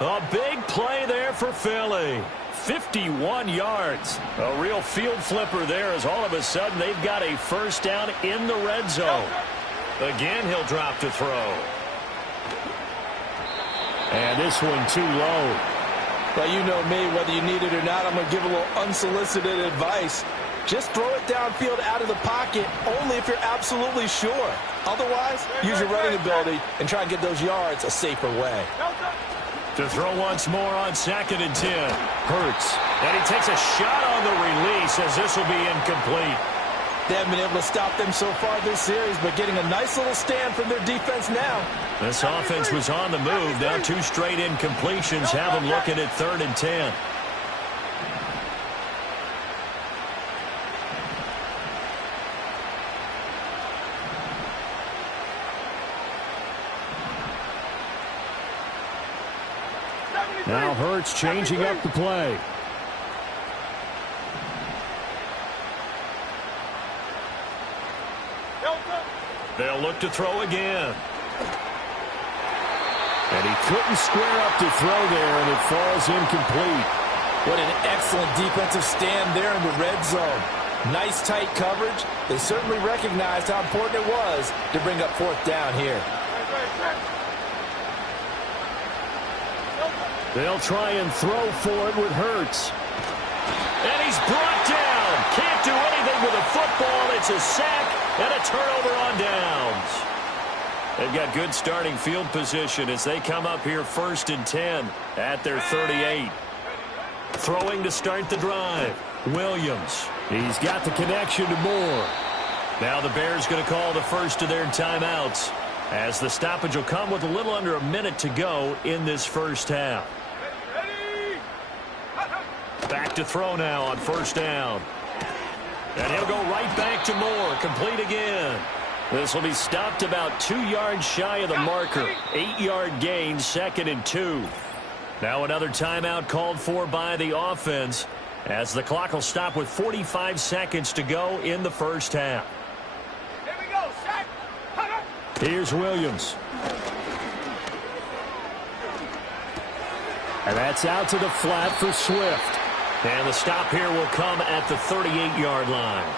A big play there for Philly. 51 yards. A real field flipper there as all of a sudden they've got a 1st down in the red zone. Again, he'll drop to throw. And this one too low. Well, you know me, whether you need it or not, I'm going to give a little unsolicited advice. Just throw it downfield out of the pocket only if you're absolutely sure. Otherwise, use your running ability and try and get those yards a safer way. To throw once more on 2nd and 10. Hurts. And he takes a shot on the release as this will be incomplete. They haven't been able to stop them so far this series, but getting a nice little stand from their defense now. This offense was on the move. Now 2 straight incompletions have them looking at 3rd and 10. Now Hurts changing up the play. They'll look to throw again. And he couldn't square up to throw there, and it falls incomplete. What an excellent defensive stand there in the red zone. Nice tight coverage. They certainly recognized how important it was to bring up 4th down here. They'll try and throw for it with Hurts. And he's brought down. Can't do anything with a football. It's a sack and a turnover on downs. They've got good starting field position as they come up here 1st and 10 at their 38. Throwing to start the drive. Williams. He's got the connection to Moore. Now the Bears going to call the first of their timeouts as the stoppage will come with a little under a minute to go in this 1st half. Back to throw now on 1st down. And he'll go right back to Moore. Complete again. This will be stopped about 2 yards shy of the marker. 8-yard gain, 2nd and 2. Now another timeout called for by the offense as the clock will stop with 45 seconds to go in the 1st half. Here we go, Shaq. Here's Williams. And that's out to the flat for Swift. And the stop here will come at the 38-yard line.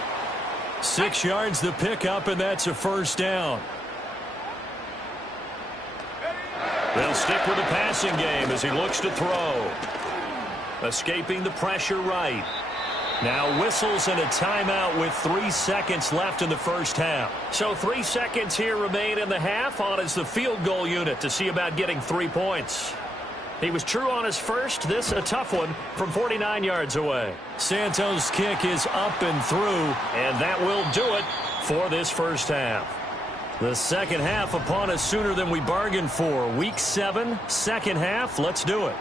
6 yards the pickup, and that's a 1st down. They'll stick with the passing game as he looks to throw. Escaping the pressure right. Now whistles and a timeout with 3 seconds left in the first half. So 3 seconds here remain in the half. On is the field goal unit to see about getting 3 points. He was true on his first. This a tough one from 49 yards away. Santos' kick is up and through, and that will do it for this first half. The second half upon us sooner than we bargained for. Week 7, second half. Let's do it.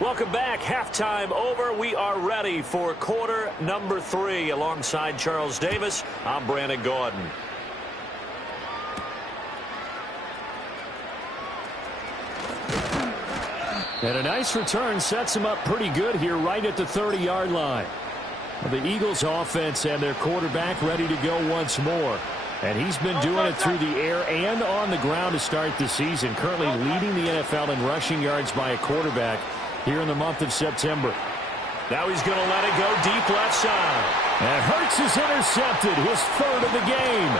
Welcome back. Halftime over. We are ready for quarter number 3. Alongside Charles Davis, I'm Brandon Gaudin. And a nice return sets him up pretty good here right at the 30-yard line. The Eagles offense and their quarterback ready to go once more. And he's been doing it through the air and on the ground to start the season. Currently leading the NFL in rushing yards by a quarterback here in the month of September. Now he's going to let it go deep left side. And Hurts is intercepted, his third of the game.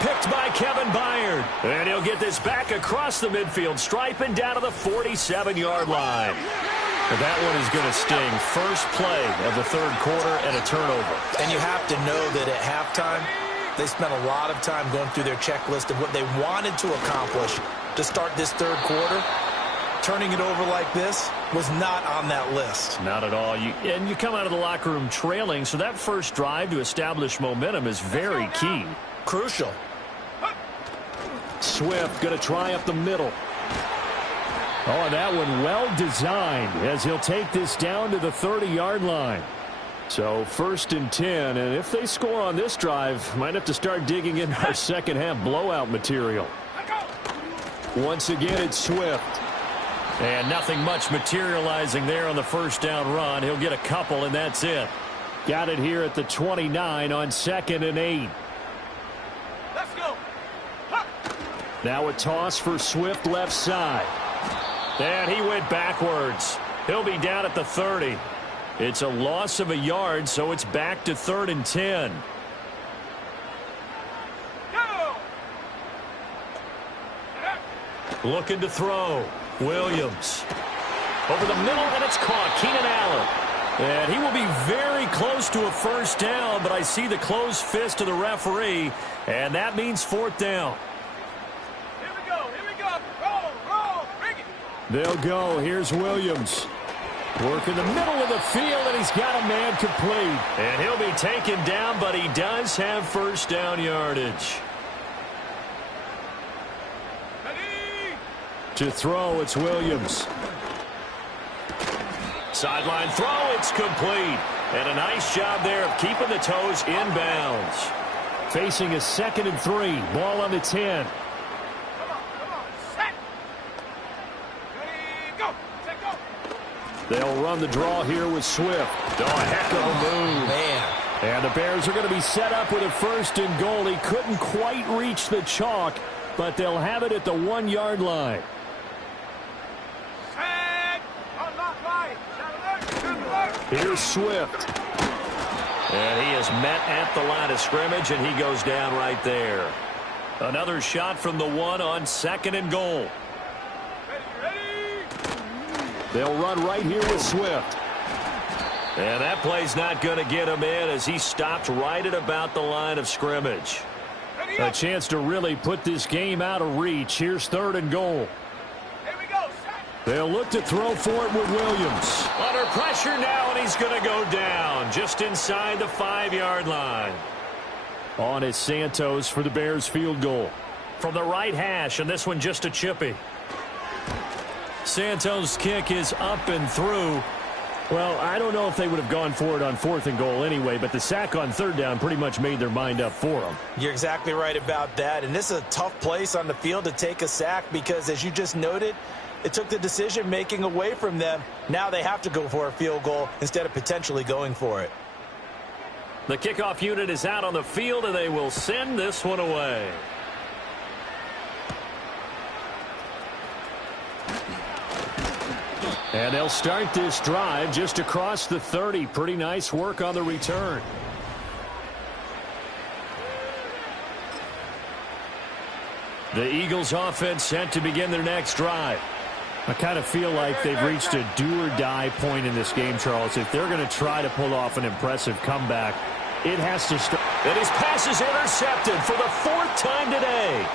Picked by Kevin Byard. And he'll get this back across the midfield stripe and down to the 47-yard line. But that one is going to sting. First play of the third quarter and a turnover. And you have to know that at halftime, they spent a lot of time going through their checklist of what they wanted to accomplish to start this third quarter. Turning it over like this was not on that list. Not at all. And you come out of the locker room trailing, so that first drive to establish momentum is very key. Crucial. Swift going to try up the middle. Oh, and that one well designed as he'll take this down to the 30-yard line. So 1st and 10, and if they score on this drive, might have to start digging into our second half blowout material. Once again, it's Swift. And nothing much materializing there on the first down run. He'll get a couple, and that's it. Got it here at the 29 on 2nd and 8. Let's go. Now a toss for Swift left side. And he went backwards. He'll be down at the 30. It's a loss of a yard, so it's back to 3rd and 10. Go. Looking to throw. Williams. Over the middle, and it's caught. Keenan Allen. And he will be very close to a first down, but I see the closed fist of the referee, and that means 4th down. Here we go. Here we go. Roll. Bring it. They'll go. Here's Williams. Work in the middle of the field, and he's got a man complete. And he'll be taken down, but he does have first down yardage. To throw, it's Williams. Sideline throw, it's complete. And a nice job there of keeping the toes inbounds. Facing a 2nd and 3. Ball on the 10. Come on. Set. Ready, go. Set, go. They'll run the draw here with Swift. Oh, a heck of a move. Man. And the Bears are going to be set up with a 1st and goal. He couldn't quite reach the chalk, but they'll have it at the 1-yard line. Here's Swift. And he is met at the line of scrimmage, and he goes down right there. Another shot from the 1 on 2nd and goal. Ready. They'll run right here with Swift. And that play's not going to get him in as he stopped right at about the line of scrimmage. A chance to really put this game out of reach. Here's 3rd and goal. They'll look to throw for it with Williams. Under pressure now, and he's going to go down just inside the 5-yard line. On is Santos for the Bears field goal. From the right hash, and this one just a chippy. Santos' kick is up and through. Well, I don't know if they would have gone for it on 4th and goal anyway, but the sack on 3rd down pretty much made their mind up for them. You're exactly right about that, and this is a tough place on the field to take a sack because, as you just noted, it took the decision-making away from them. Now they have to go for a field goal instead of potentially going for it. The kickoff unit is out on the field, and they will send this one away. And they'll start this drive just across the 30. Pretty nice work on the return. The Eagles offense set to begin their next drive. I kind of feel like they've reached a do-or-die point in this game, Charles. If they're going to try to pull off an impressive comeback, it has to start. And his pass is intercepted for the 4th time today.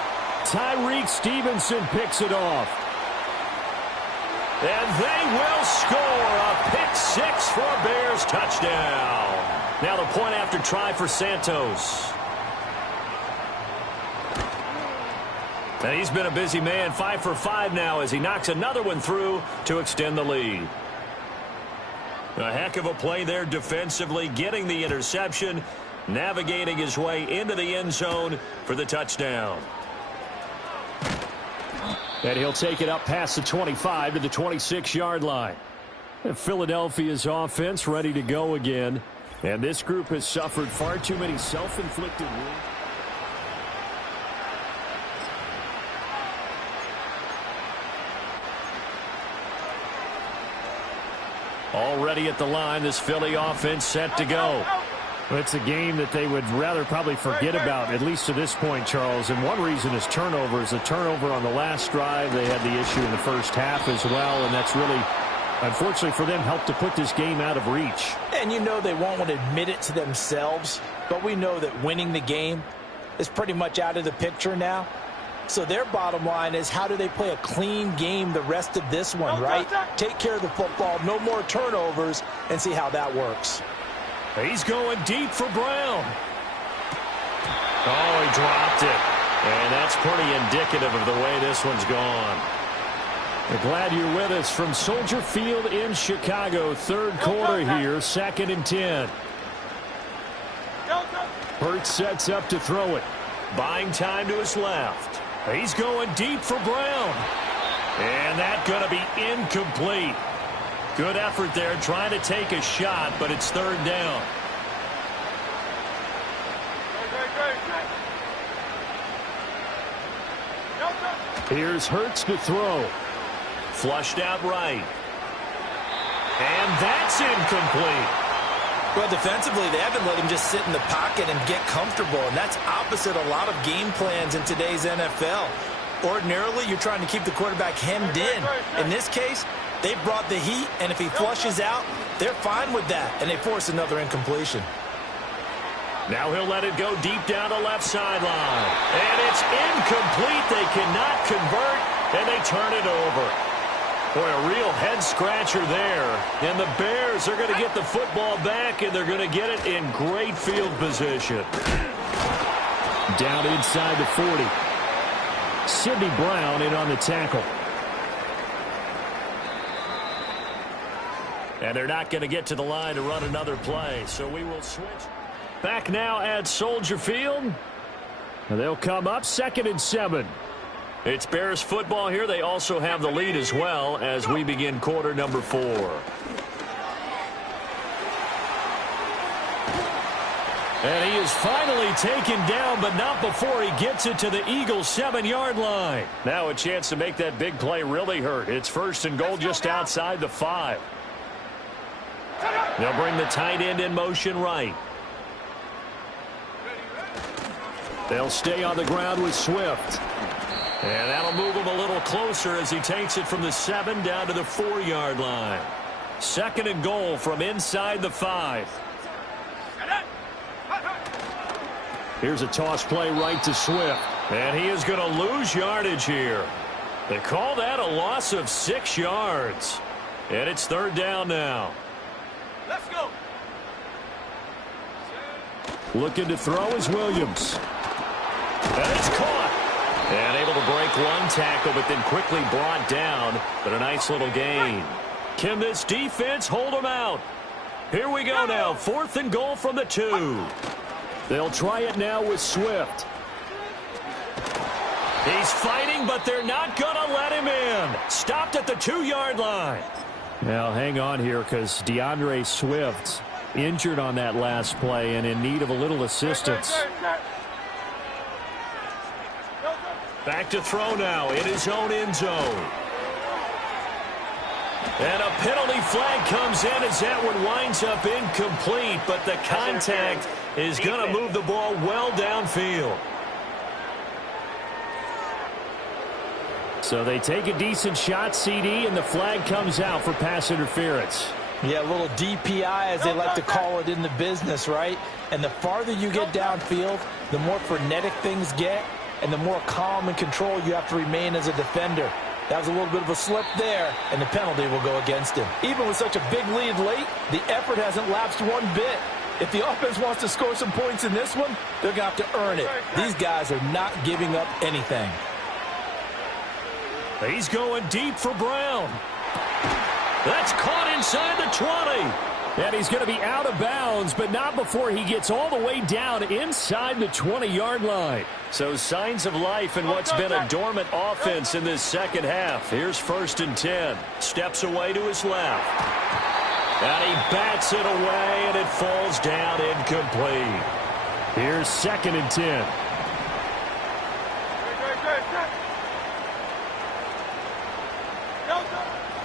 Tyreek Stevenson picks it off. And they will score a pick 6 for a Bears touchdown. Now the point after try for Santos. And he's been a busy man, 5 for 5 now as he knocks another one through to extend the lead. A heck of a play there defensively, getting the interception, navigating his way into the end zone for the touchdown. And he'll take it up past the 25 to the 26-yard line. And Philadelphia's offense ready to go again. And this group has suffered far too many self-inflicted wounds. Already at the line, this Philly offense set to go. It's a game that they would rather probably forget about, at least to this point, Charles. And one reason is turnovers. A turnover on the last drive. They had the issue in the first half as well, and that's really, unfortunately for them, helped to put this game out of reach. And you know they won't want to admit it to themselves, but we know that winning the game is pretty much out of the picture now. So their bottom line is, how do they play a clean game the rest of this one, right? Take care of the football, no more turnovers, and see how that works. He's going deep for Brown. Oh, he dropped it. And that's pretty indicative of the way this one's gone. We're glad you're with us from Soldier Field in Chicago. Third quarter here, 2nd and 10. Hurts sets up to throw it. Buying time to his left. He's going deep for Brown. And that's going to be incomplete. Good effort there trying to take a shot, but it's 3rd down. Here's Hurts to throw. Flushed out right. And that's incomplete. Well, defensively, they haven't let him just sit in the pocket and get comfortable, and that's opposite a lot of game plans in today's NFL. Ordinarily, you're trying to keep the quarterback hemmed in. In this case, they brought the heat, and if he flushes out, they're fine with that, and they force another incompletion. Now he'll let it go deep down the left sideline. And it's incomplete. They cannot convert, and they turn it over. Boy, a real head-scratcher there. And the Bears are going to get the football back, and they're going to get it in great field position. Down inside the 40. Sidney Brown in on the tackle. And they're not going to get to the line to run another play, so we will switch. Back now at Soldier Field. And they'll come up 2nd and 7. It's Bears football here. They also have the lead as well as we begin quarter number 4. And he is finally taken down, but not before he gets it to the Eagles' 7-yard line. Now a chance to make that big play really hurt. It's 1st and goal just outside the 5. They'll bring the tight end in motion right. They'll stay on the ground with Swift. And that'll move him a little closer as he takes it from the 7 down to the 4-yard line. 2nd and goal from inside the 5. Here's a toss play right to Swift. And he is going to lose yardage here. They call that a loss of 6 yards. And it's 3rd down now. Let's go. Looking to throw is Williams. And it's caught. And able to break one tackle, but then quickly brought down. But a nice little gain. Can this defense hold them out? Here we go now. 4th and goal from the 2. They'll try it now with Swift. He's fighting, but they're not going to let him in. Stopped at the 2-yard line. Now, hang on here because DeAndre Swift injured on that last play and in need of a little assistance. Back to throw now in his own end zone. And a penalty flag comes in as that one winds up incomplete, but the contact is going to move the ball well downfield. So they take a decent shot, CD, and the flag comes out for pass interference. Yeah, a little DPI, as they like to call it in the business, right? And the farther you get downfield, the more frenetic things get, and the more calm and control you have to remain as a defender. That was a little bit of a slip there, and the penalty will go against him. Even with such a big lead late, the effort hasn't lapsed one bit. If the offense wants to score some points in this one, they're going to have to earn it. These guys are not giving up anything. He's going deep for Brown. That's caught inside the 20. And he's going to be out of bounds, but not before he gets all the way down inside the 20-yard line. So signs of life in what's been a dormant offense in this second half. Here's 1st and 10. Steps away to his left. And he bats it away, and it falls down incomplete. Here's 2nd and 10.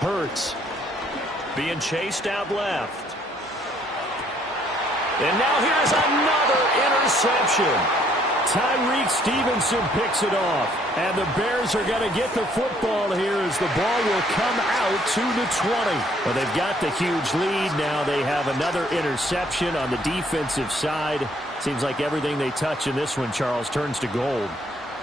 Hurts being chased out left. And now here's another interception. Tyreek Stevenson picks it off. And the Bears are going to get the football here as the ball will come out to the 20. Well, they've got the huge lead. Now they have another interception on the defensive side. Seems like everything they touch in this one, Charles, turns to gold.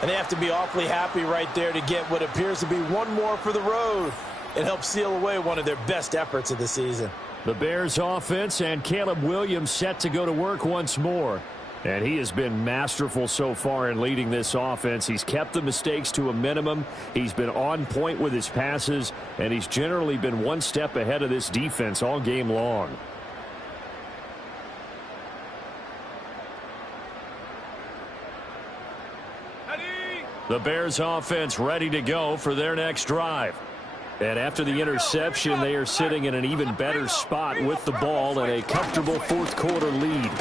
And they have to be awfully happy right there to get what appears to be one more for the road. It helps seal away one of their best efforts of the season. The Bears offense and Caleb Williams set to go to work once more. And he has been masterful so far in leading this offense. He's kept the mistakes to a minimum. He's been on point with his passes. And he's generally been one step ahead of this defense all game long. The Bears offense ready to go for their next drive. And after the interception, they are sitting in an even better spot with the ball and a comfortable fourth-quarter lead.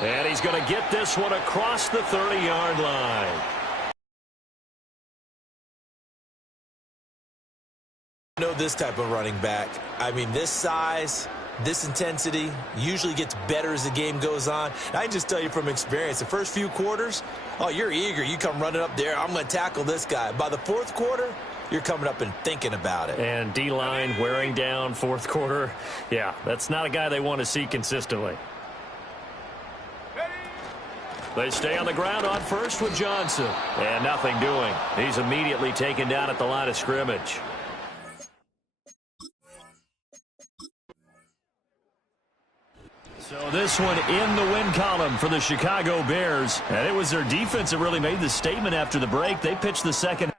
And he's going to get this one across the 30-yard line. You know this type of running back. I mean, this size, this intensity usually gets better as the game goes on. And I can just tell you from experience, the first few quarters, oh, you're eager. You come running up there, I'm going to tackle this guy. By the fourth quarter, you're coming up and thinking about it. And D-line wearing down fourth quarter. Yeah, that's not a guy they want to see consistently. They stay on the ground on first with Johnson. And nothing doing. He's immediately taken down at the line of scrimmage. So this one in the win column for the Chicago Bears. And it was their defense that really made the statement after the break. They pitched the second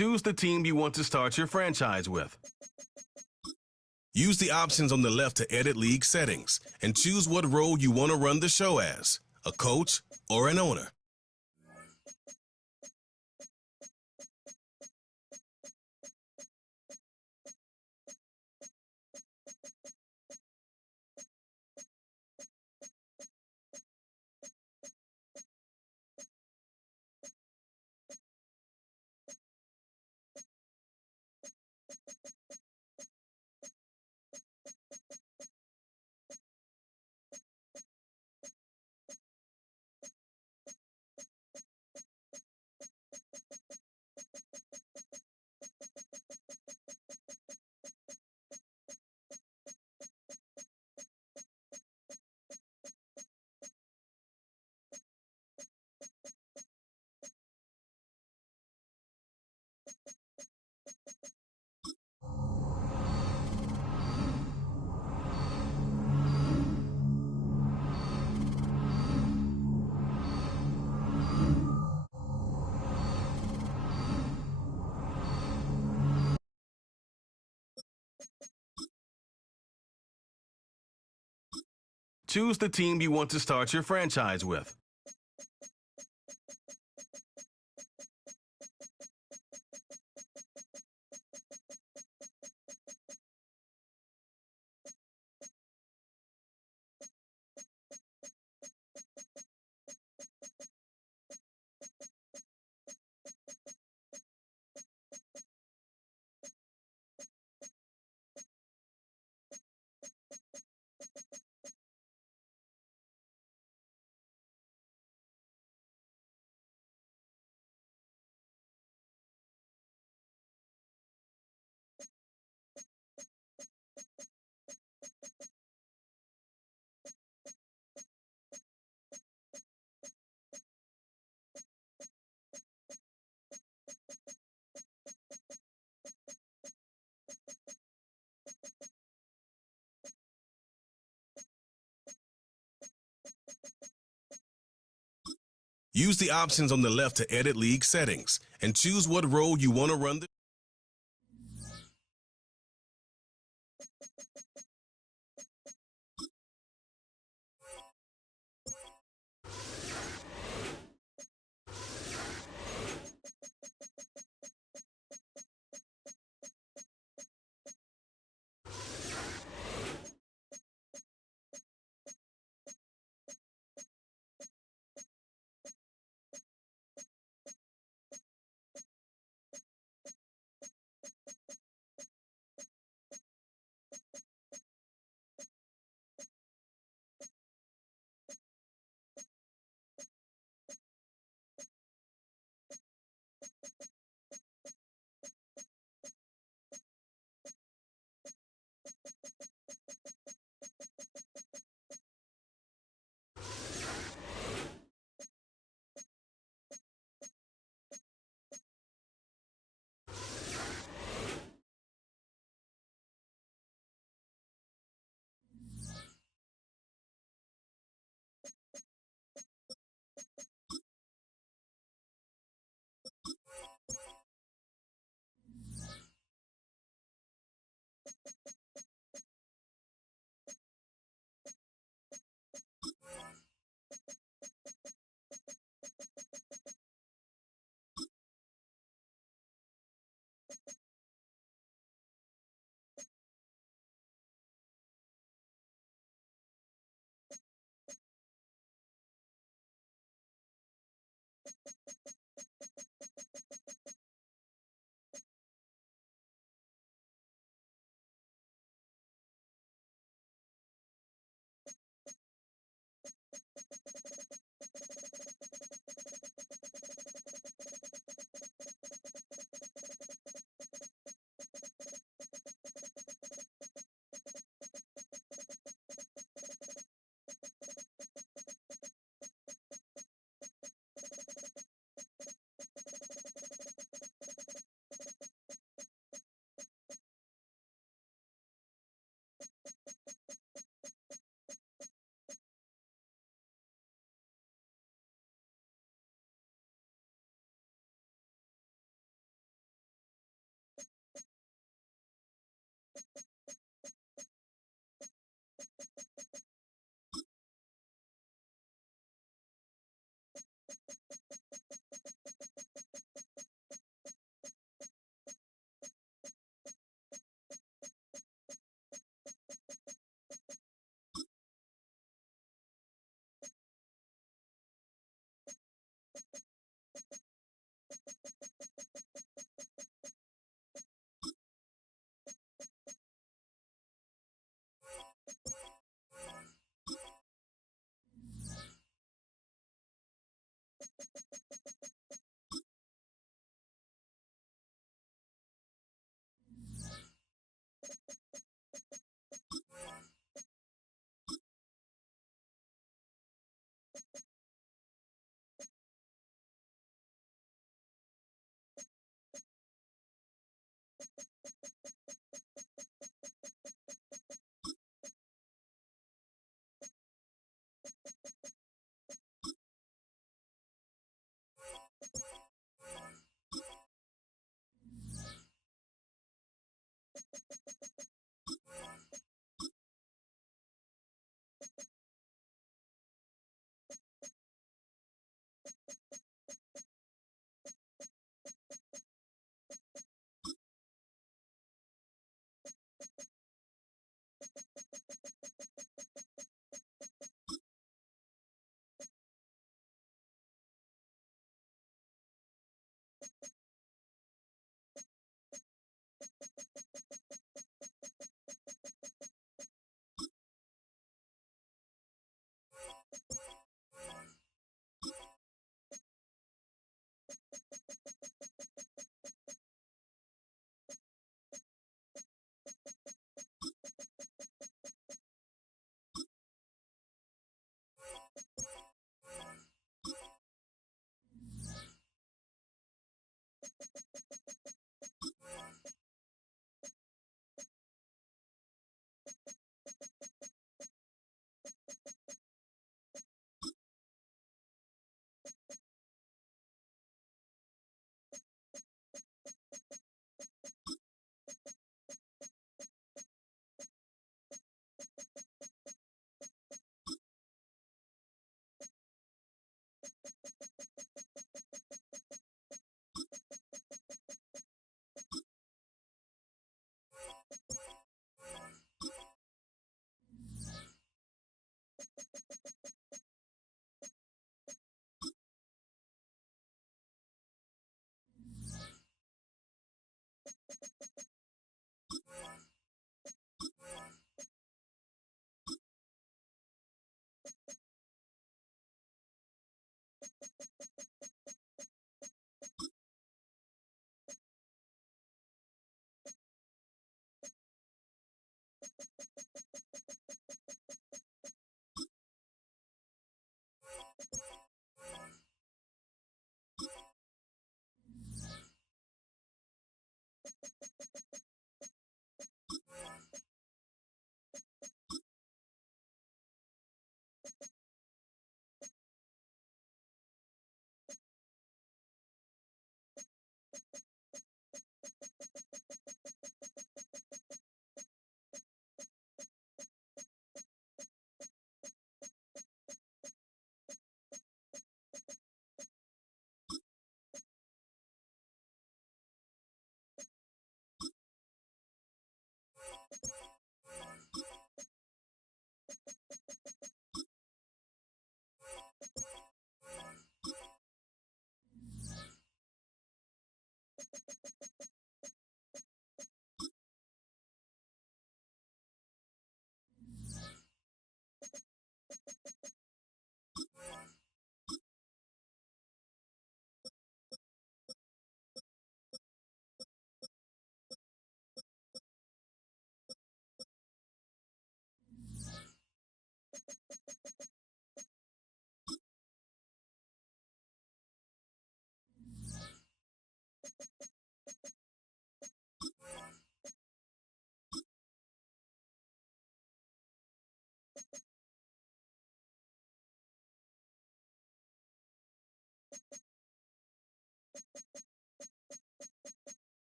Choose the team you want to start your franchise with. Use the options on the left to edit league settings and choose what role you want to run the show as, a coach or an owner. Choose the team you want to start your franchise with. Use the options on the left to edit league settings and choose what role you want to run the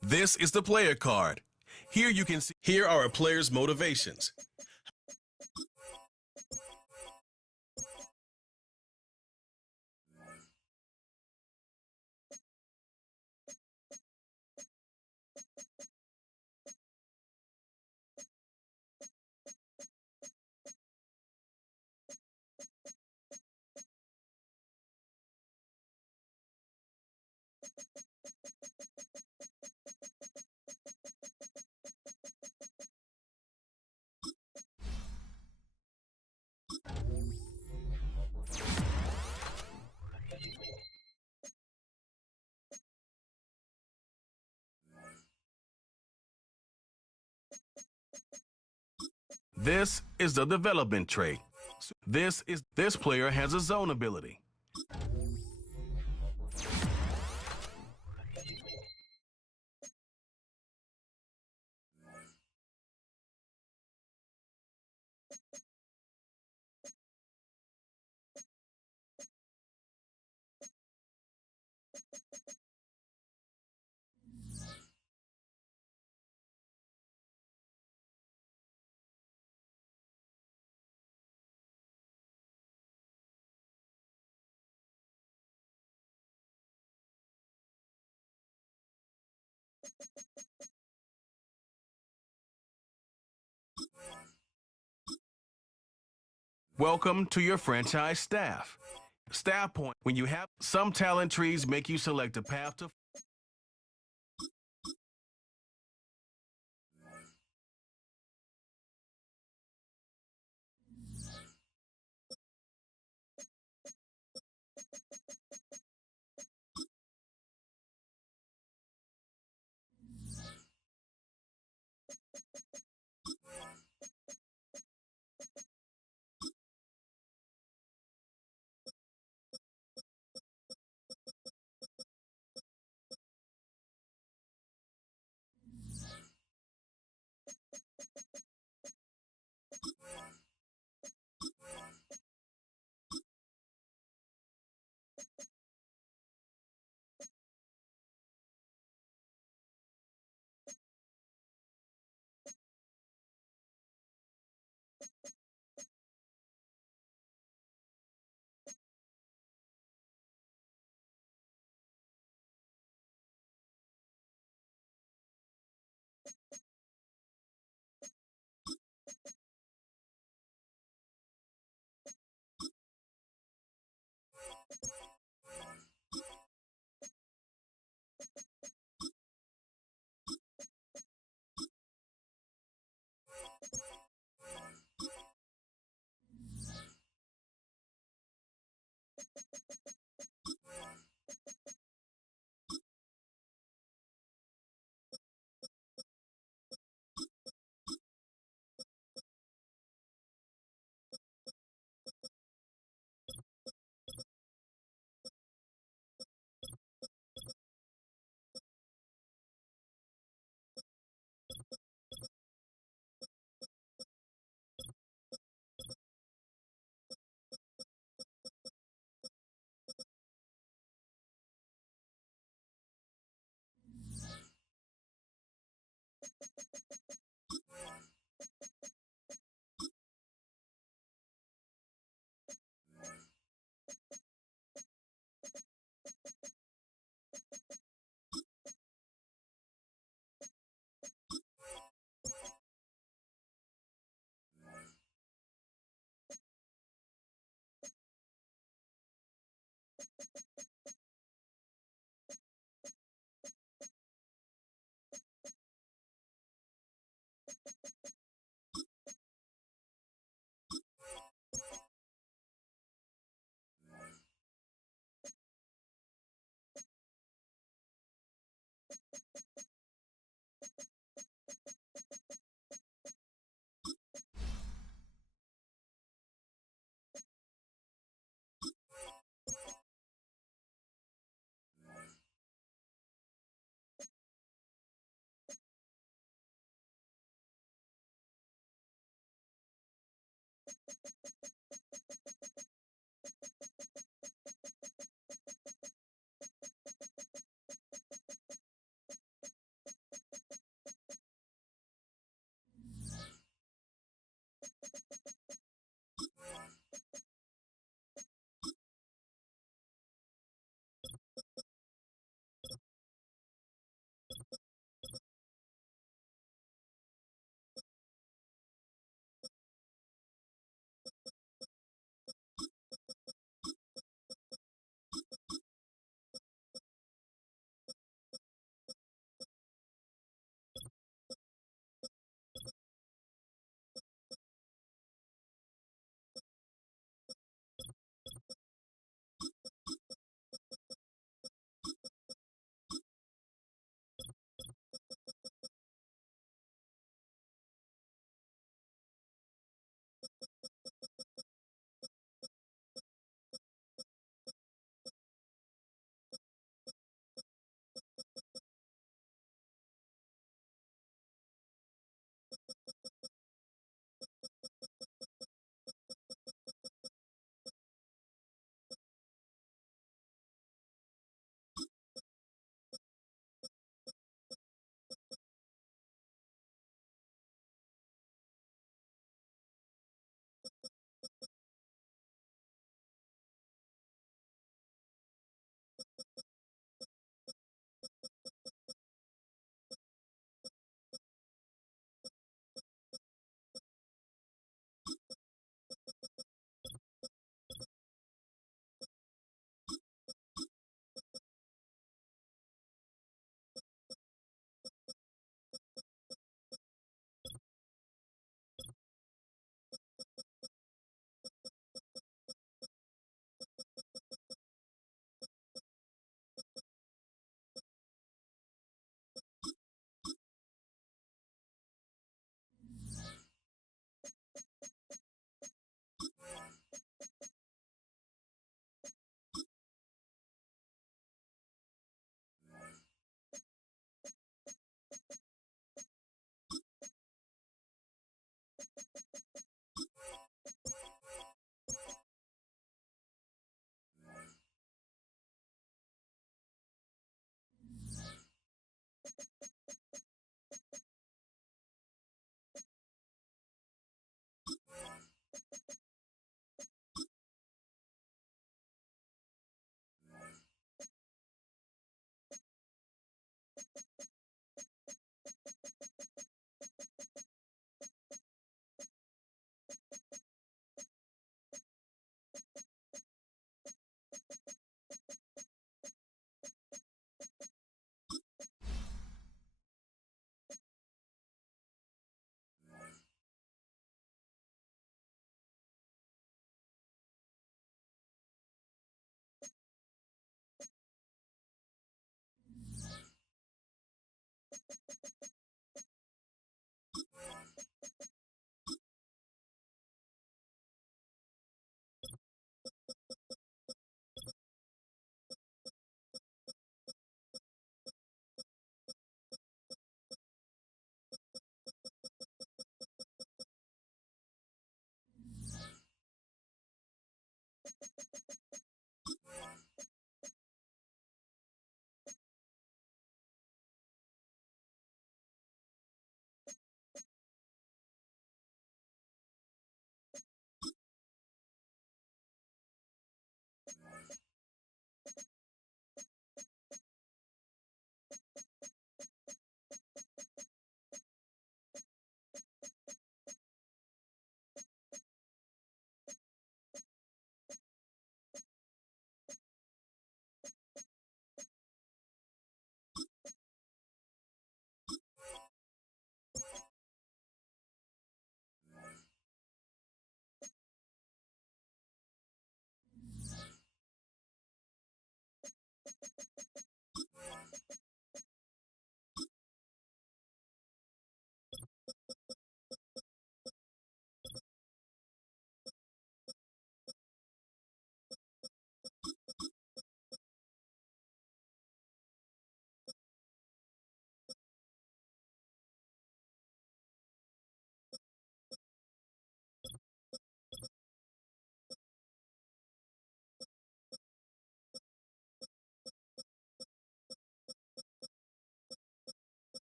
This is the player card. Here you can see, here are a player's motivations. This is the development trait. This player has a zone ability. Welcome to your franchise staff. Staff point. When you have some talent trees make you select a path to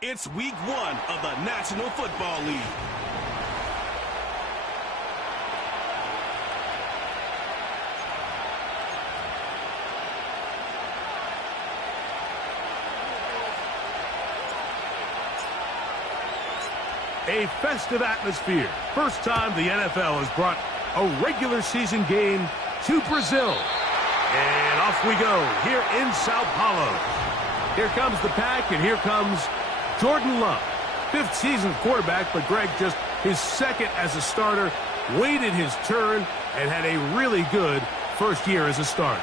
It's week 1 of the National Football League. A festive atmosphere. First time the NFL has brought a regular season game to Brazil. And off we go here in Sao Paulo. Here comes the pack, and here comes Jordan Love. 5th season quarterback, but Greg just his 2nd as a starter, waited his turn, and had a really good first year as a starter.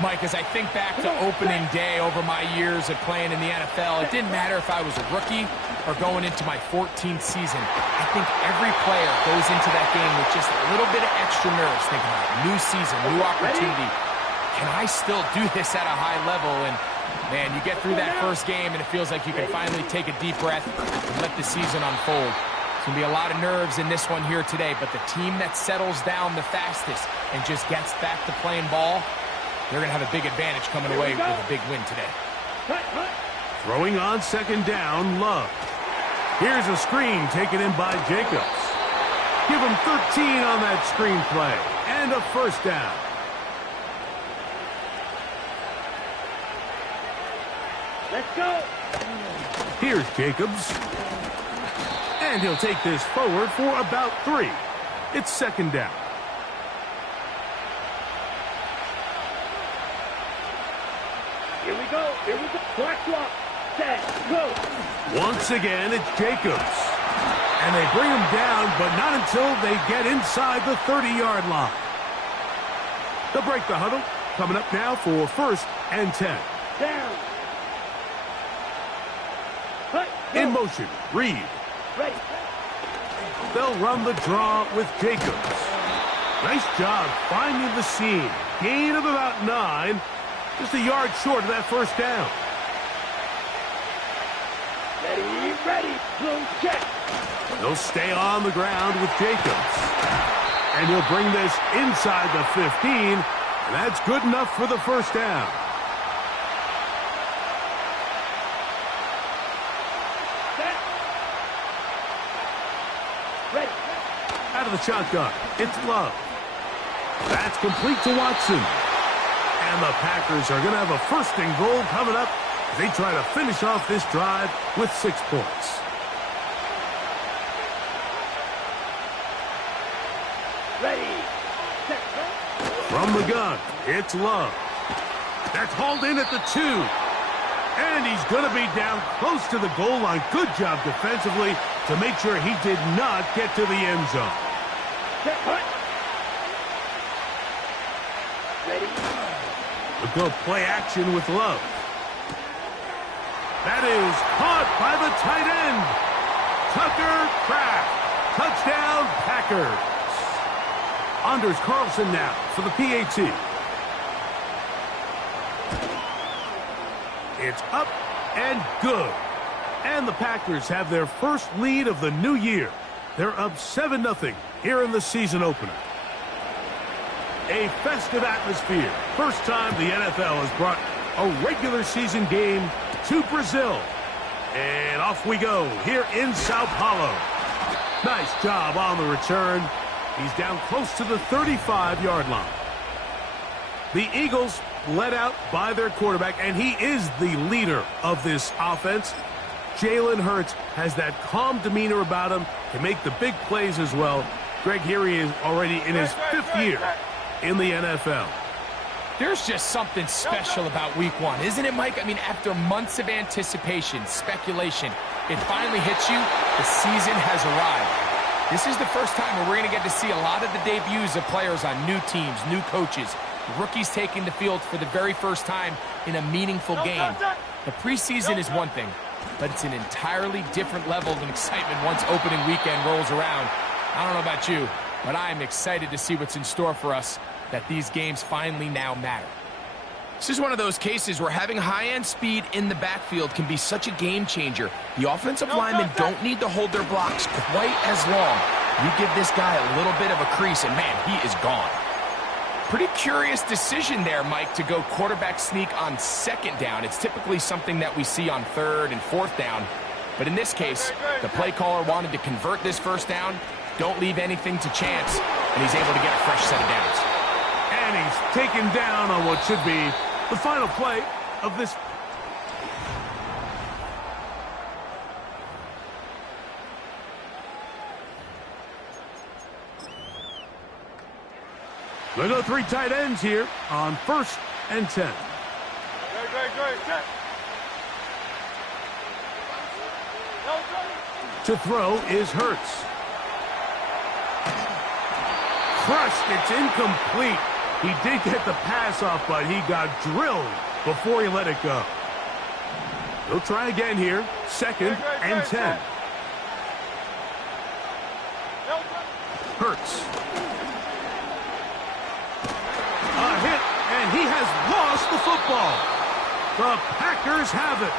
Mike, as I think back to opening day over my years of playing in the NFL, it didn't matter if I was a rookie or going into my 14th season. I think every player goes into that game with just a little bit of extra nerves, thinking about new season, new opportunity. Can I still do this at a high level? And, man, you get through that first game, and it feels like you can finally take a deep breath and let the season unfold. There's going to be a lot of nerves in this one here today, but the team that settles down the fastest and just gets back to playing ball, they're going to have a big advantage coming away with a big win today. Throwing on 2nd down, Love. Here's a screen taken in by Jacobs. Give him 13 on that screen play. And a first down. Let's go. Here's Jacobs. And he'll take this forward for about 3. It's 2nd down. Here we go. Here we go. Clock. Set. Go. Once again, it's Jacobs. And they bring him down, but not until they get inside the 30-yard line. They'll break the huddle. Coming up now for 1st and 10. Down. In motion, Reed. Ready. They'll run the draw with Jacobs. Nice job finding the seam. Gain of about 9. Just a yard short of that first down. Ready. Boom, check. They'll stay on the ground with Jacobs. And he'll bring this inside the 15. And that's good enough for the first down. Set. Ready. Out of the shotgun, it's Love. That's complete to Watson. And the Packers are going to have a 1st and goal coming up as they try to finish off this drive with 6 points. Ready. Set. From the gun, it's Love. That's hauled in at the 2. And he's going to be down close to the goal line. Good job defensively to make sure he did not get to the end zone. Set. Ready. We'll go play action with Love. That is caught by the tight end. Tucker Kraft. Touchdown, Packers. Anders Carlson now for the PAT. It's up and good. And the Packers have their first lead of the new year. They're up 7-0 here in the season opener. A festive atmosphere. First time the NFL has brought a regular season game to Brazil. And off we go here in Sao Paulo. Nice job on the return. He's down close to the 35-yard line. The Eagles led out by their quarterback, and he is the leader of this offense. Jalen Hurts has that calm demeanor about him, can make the big plays as well. Greg, here he is already in his 5th year in the NFL. There's just something special about week 1, isn't it, Mike? I mean, after months of anticipation, speculation, it finally hits you. The season has arrived. This is the first time where we're going to get to see a lot of the debuts of players on new teams, new coaches, rookies taking the field for the very first time in a meaningful game. The preseason is one thing, but it's an entirely different level of excitement once opening weekend rolls around. I don't know about you, but I am excited to see what's in store for us, that these games finally now matter. This is one of those cases where having high-end speed in the backfield can be such a game changer. The offensive linemen don't need to hold their blocks quite as long. You give this guy a little bit of a crease, and man, he is gone. Pretty curious decision there, Mike, to go quarterback sneak on second down. It's typically something that we see on third and fourth down. But in this case, the play caller wanted to convert this first down. Don't leave anything to chance, and he's able to get a fresh set of downs. And he's taken down on what should be the final play of this. They go 3 tight ends here on 1st and 10. To throw is Hurts. Crushed, it's incomplete. He did get the pass off, but he got drilled before he let it go. He'll try again here, 2nd and 10. Hurts. A hit, and he has lost the football. The Packers have it.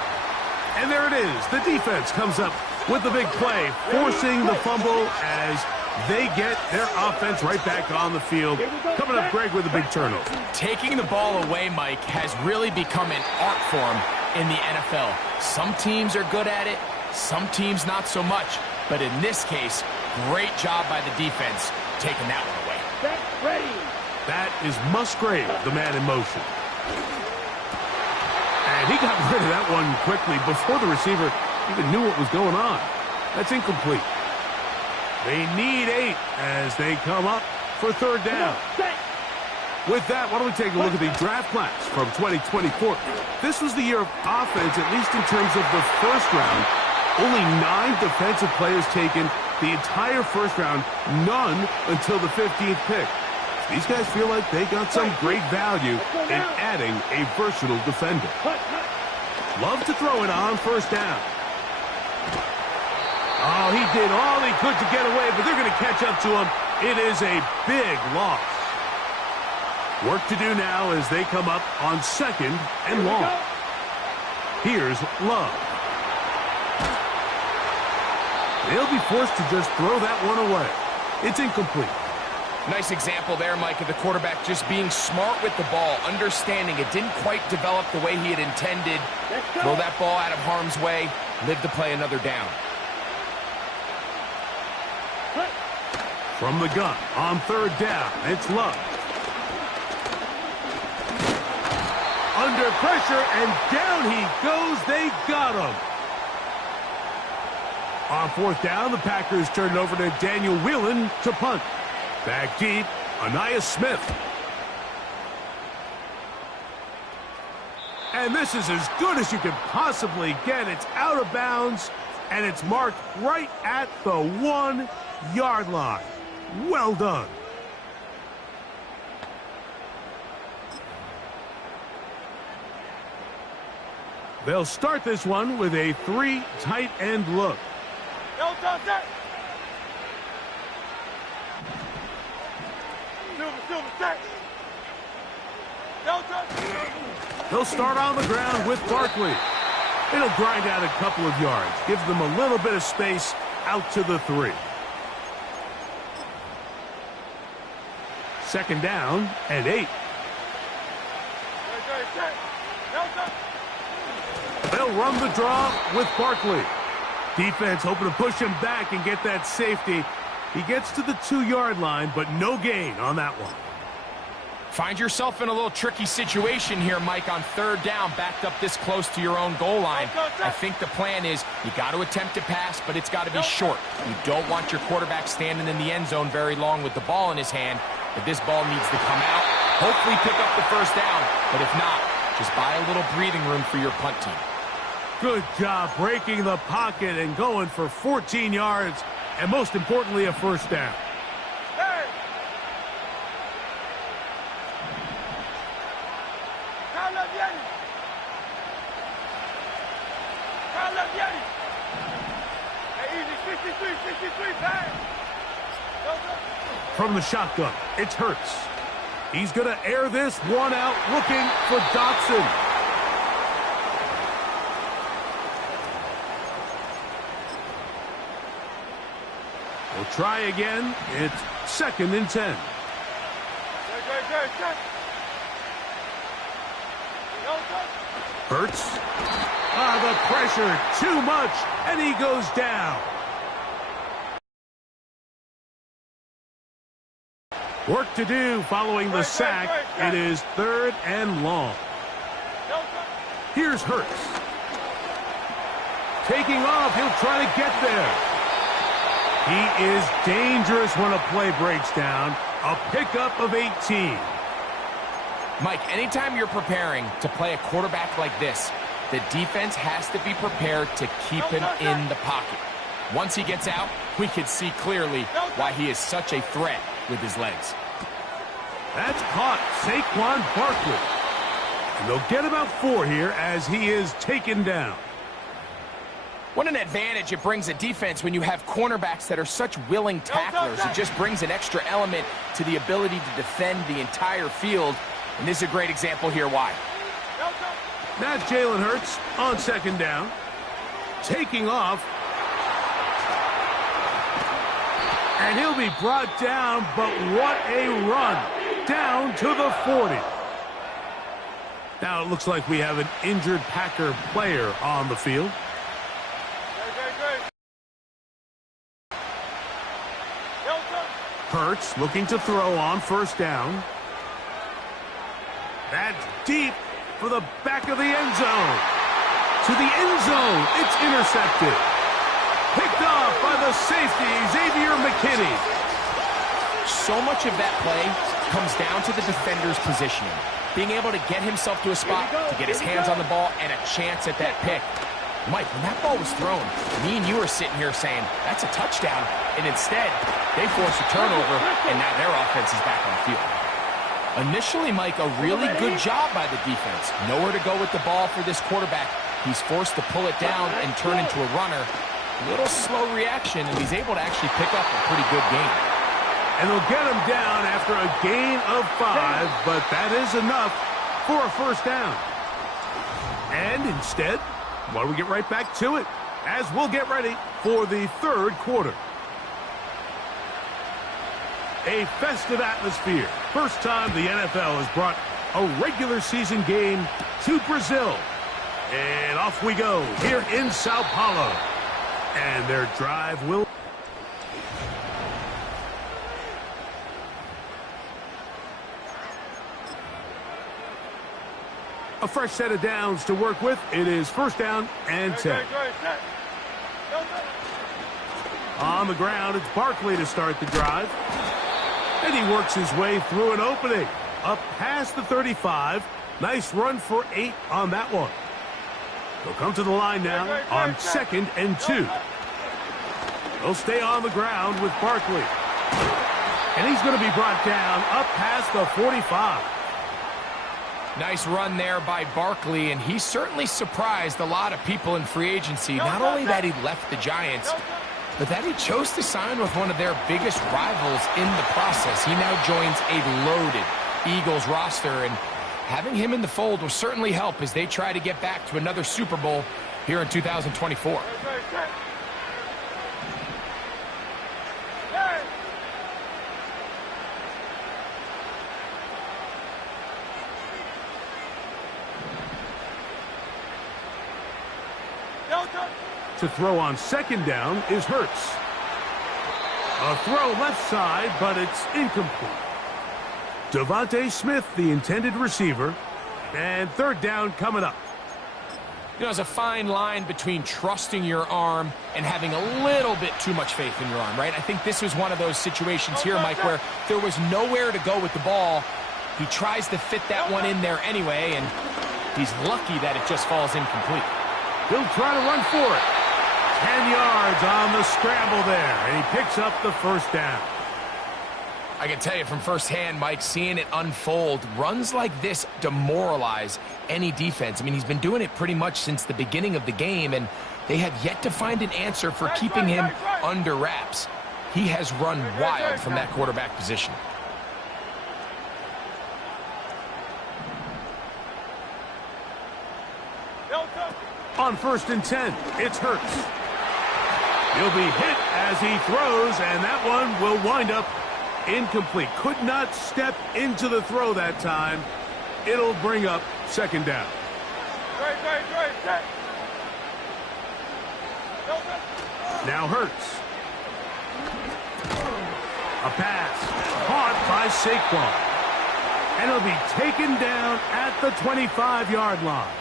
And there it is. The defense comes up with the big play, forcing the fumble as they get their offense right back on the field. Coming up, Greg, with a big turnover. Taking the ball away, Mike, has really become an art form in the NFL. Some teams are good at it, some teams not so much. But in this case, great job by the defense taking that one away. Ready. That is Musgrave, the man in motion. And he got rid of that one quickly before the receiver even knew what was going on. That's incomplete. They need 8 as they come up for 3rd down. With that, why don't we take a look at the draft class from 2024. This was the year of offense, at least in terms of the first round. Only 9 defensive players taken the entire first round, none until the 15th pick. These guys feel like they got some great value in adding a versatile defender. Love to throw it on 1st down. Oh, he did all he could to get away, but they're going to catch up to him. It is a big loss. Work to do now as they come up on 2nd and long. Here's Love. They'll be forced to just throw that one away. It's incomplete. Nice example there, Mike, of the quarterback just being smart with the ball, understanding it didn't quite develop the way he had intended. Throw that ball out of harm's way, live to play another down. From the gun on 3rd down, it's Love. Under pressure, and down he goes. They got him. On 4th down, the Packers turn it over to Daniel Whelan to punt. Back deep, Ainias Smith. And this is as good as you can possibly get. It's out of bounds, and it's marked right at the 1-yard line. Well done. They'll start this one with a 3 tight end look. They'll start on the ground with Barkley. It'll grind out a couple of yards, give them a little bit of space out to the 3. 2nd down and 8. They'll run the draw with Barkley. Defense hoping to push him back and get that safety. He gets to the 2-yard line, but no gain on that one. Find yourself in a little tricky situation here, Mike, on 3rd down, backed up this close to your own goal line. I think the plan is you got to attempt to pass, but it's got to be short. You don't want your quarterback standing in the end zone very long with the ball in his hand, but this ball needs to come out. Hopefully pick up the 1st down, but if not, just buy a little breathing room for your punt team. Good job breaking the pocket and going for 14 yards, and most importantly, a 1st down. From the shotgun, it's Hurts. He's going to air this one out, looking for Dotson. We'll try again. It's 2nd and 10. Hurts. The pressure, too much, and he goes down. Work to do following the sack. It is 3rd and long. Here's Hurts. Taking off, he'll try to get there. He is dangerous when a play breaks down. A pickup of 18. Mike, anytime you're preparing to play a quarterback like this, the defense has to be prepared to keep him in the pocket. Once he gets out, we can see clearly why he is such a threat with his legs. That's caught. Saquon Barkley. And they'll get about 4 here as he is taken down. What an advantage it brings a defense when you have cornerbacks that are such willing tacklers. It just brings an extra element to the ability to defend the entire field. And this is a great example here why. That's Jalen Hurts on 2nd down. Taking off. And he'll be brought down, but what a run. Down to the 40. Now it looks like we have an injured Packer player on the field. Hurts looking to throw on 1st down. That's deep for the back of the end zone. To the end zone. It's intercepted. Picked off by the safety, Xavier McKinney. So much of that play comes down to the defender's positioning. Being able to get himself to a spot, to get his hands on the ball, and a chance at that pick. Mike, when that ball was thrown, me and you were sitting here saying, that's a touchdown. And instead, they force a turnover, and now their offense is back on the field. Initially, Mike, a really good job by the defense. Nowhere to go with the ball for this quarterback. He's forced to pull it down and turn into a runner. A little slow reaction, and he's able to actually pick up a pretty good gain. And they'll get him down after a gain of 5, but that is enough for a 1st down. And instead, why don't we get right back to it as we'll get ready for the 3rd quarter. A festive atmosphere. First time the NFL has brought a regular season game to Brazil. And off we go here in Sao Paulo. And their drive will... A fresh set of downs to work with. It is 1st down and 10. On the ground, it's Barkley to start the drive. And he works his way through an opening. Up past the 35. Nice run for 8 on that one. They'll come to the line now on 2nd and 2. They'll stay on the ground with Barkley. And he's going to be brought down up past the 45. Nice run there by Barkley, and he certainly surprised a lot of people in free agency. Not only that he left the Giants, but that he chose to sign with one of their biggest rivals in the process. He now joins a loaded Eagles roster, and having him in the fold will certainly help as they try to get back to another Super Bowl here in 2024. To throw on 2nd down is Hurts. A throw left side, but it's incomplete. Devontae Smith, the intended receiver, and 3rd down coming up. You know, there's a fine line between trusting your arm and having a little bit too much faith in your arm, right? I think this was one of those situations here, Mike, where there was nowhere to go with the ball. He tries to fit that one in there anyway, and he's lucky that it just falls incomplete. He'll try to run for it. 10 yards on the scramble there, and he picks up the 1st down. I can tell you from firsthand, Mike, seeing it unfold, runs like this demoralize any defense. I mean, he's been doing it pretty much since the beginning of the game, and they have yet to find an answer for keeping him under wraps. He has run wild from that quarterback position. On 1st and 10, it's Hurts. He'll be hit as he throws, and that one will wind up Incomplete. Could not step into the throw that time. It'll bring up second down. Now Hurts. A pass caught by Saquon. And it'll be taken down at the 25-yard line.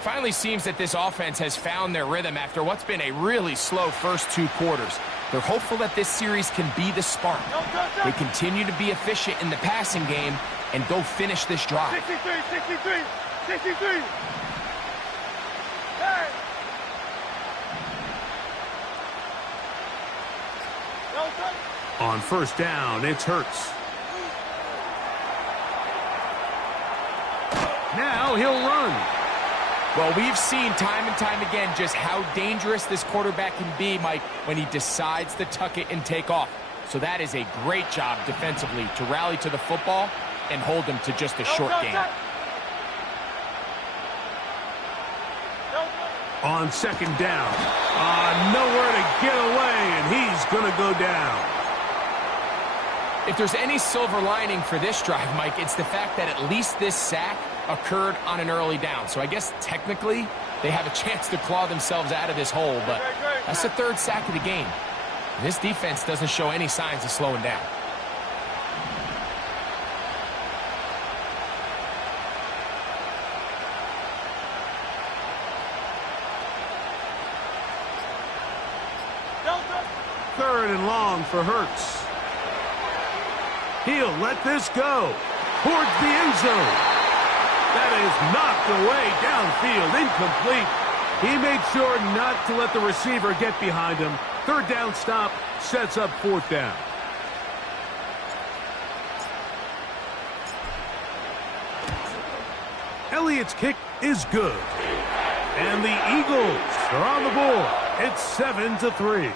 Finally seems that this offense has found their rhythm after what's been a really slow first 2 quarters. They're hopeful that this series can be the spark. They continue to be efficient in the passing game and go finish this drive. 63. On first down, it's Hurts. Now he'll run. Well, we've seen time and time again just how dangerous this quarterback can be, Mike, when he decides to tuck it and take off. So that is a great job defensively to rally to the football and hold him to just a short gain. On second down, nowhere to get away, and he's going to go down. If there's any silver lining for this drive, Mike, it's the fact that at least this sack occurred on an early down. So I guess technically they have a chance to claw themselves out of this hole, but that's the 3rd sack of the game. This defense doesn't show any signs of slowing down. Third and long for Hurts. He'll let this go towards the end zone. That is knocked away downfield, incomplete. He made sure not to let the receiver get behind him. 3rd down stop sets up 4th down. Elliott's kick is good. And the Eagles are on the board. It's 7-3.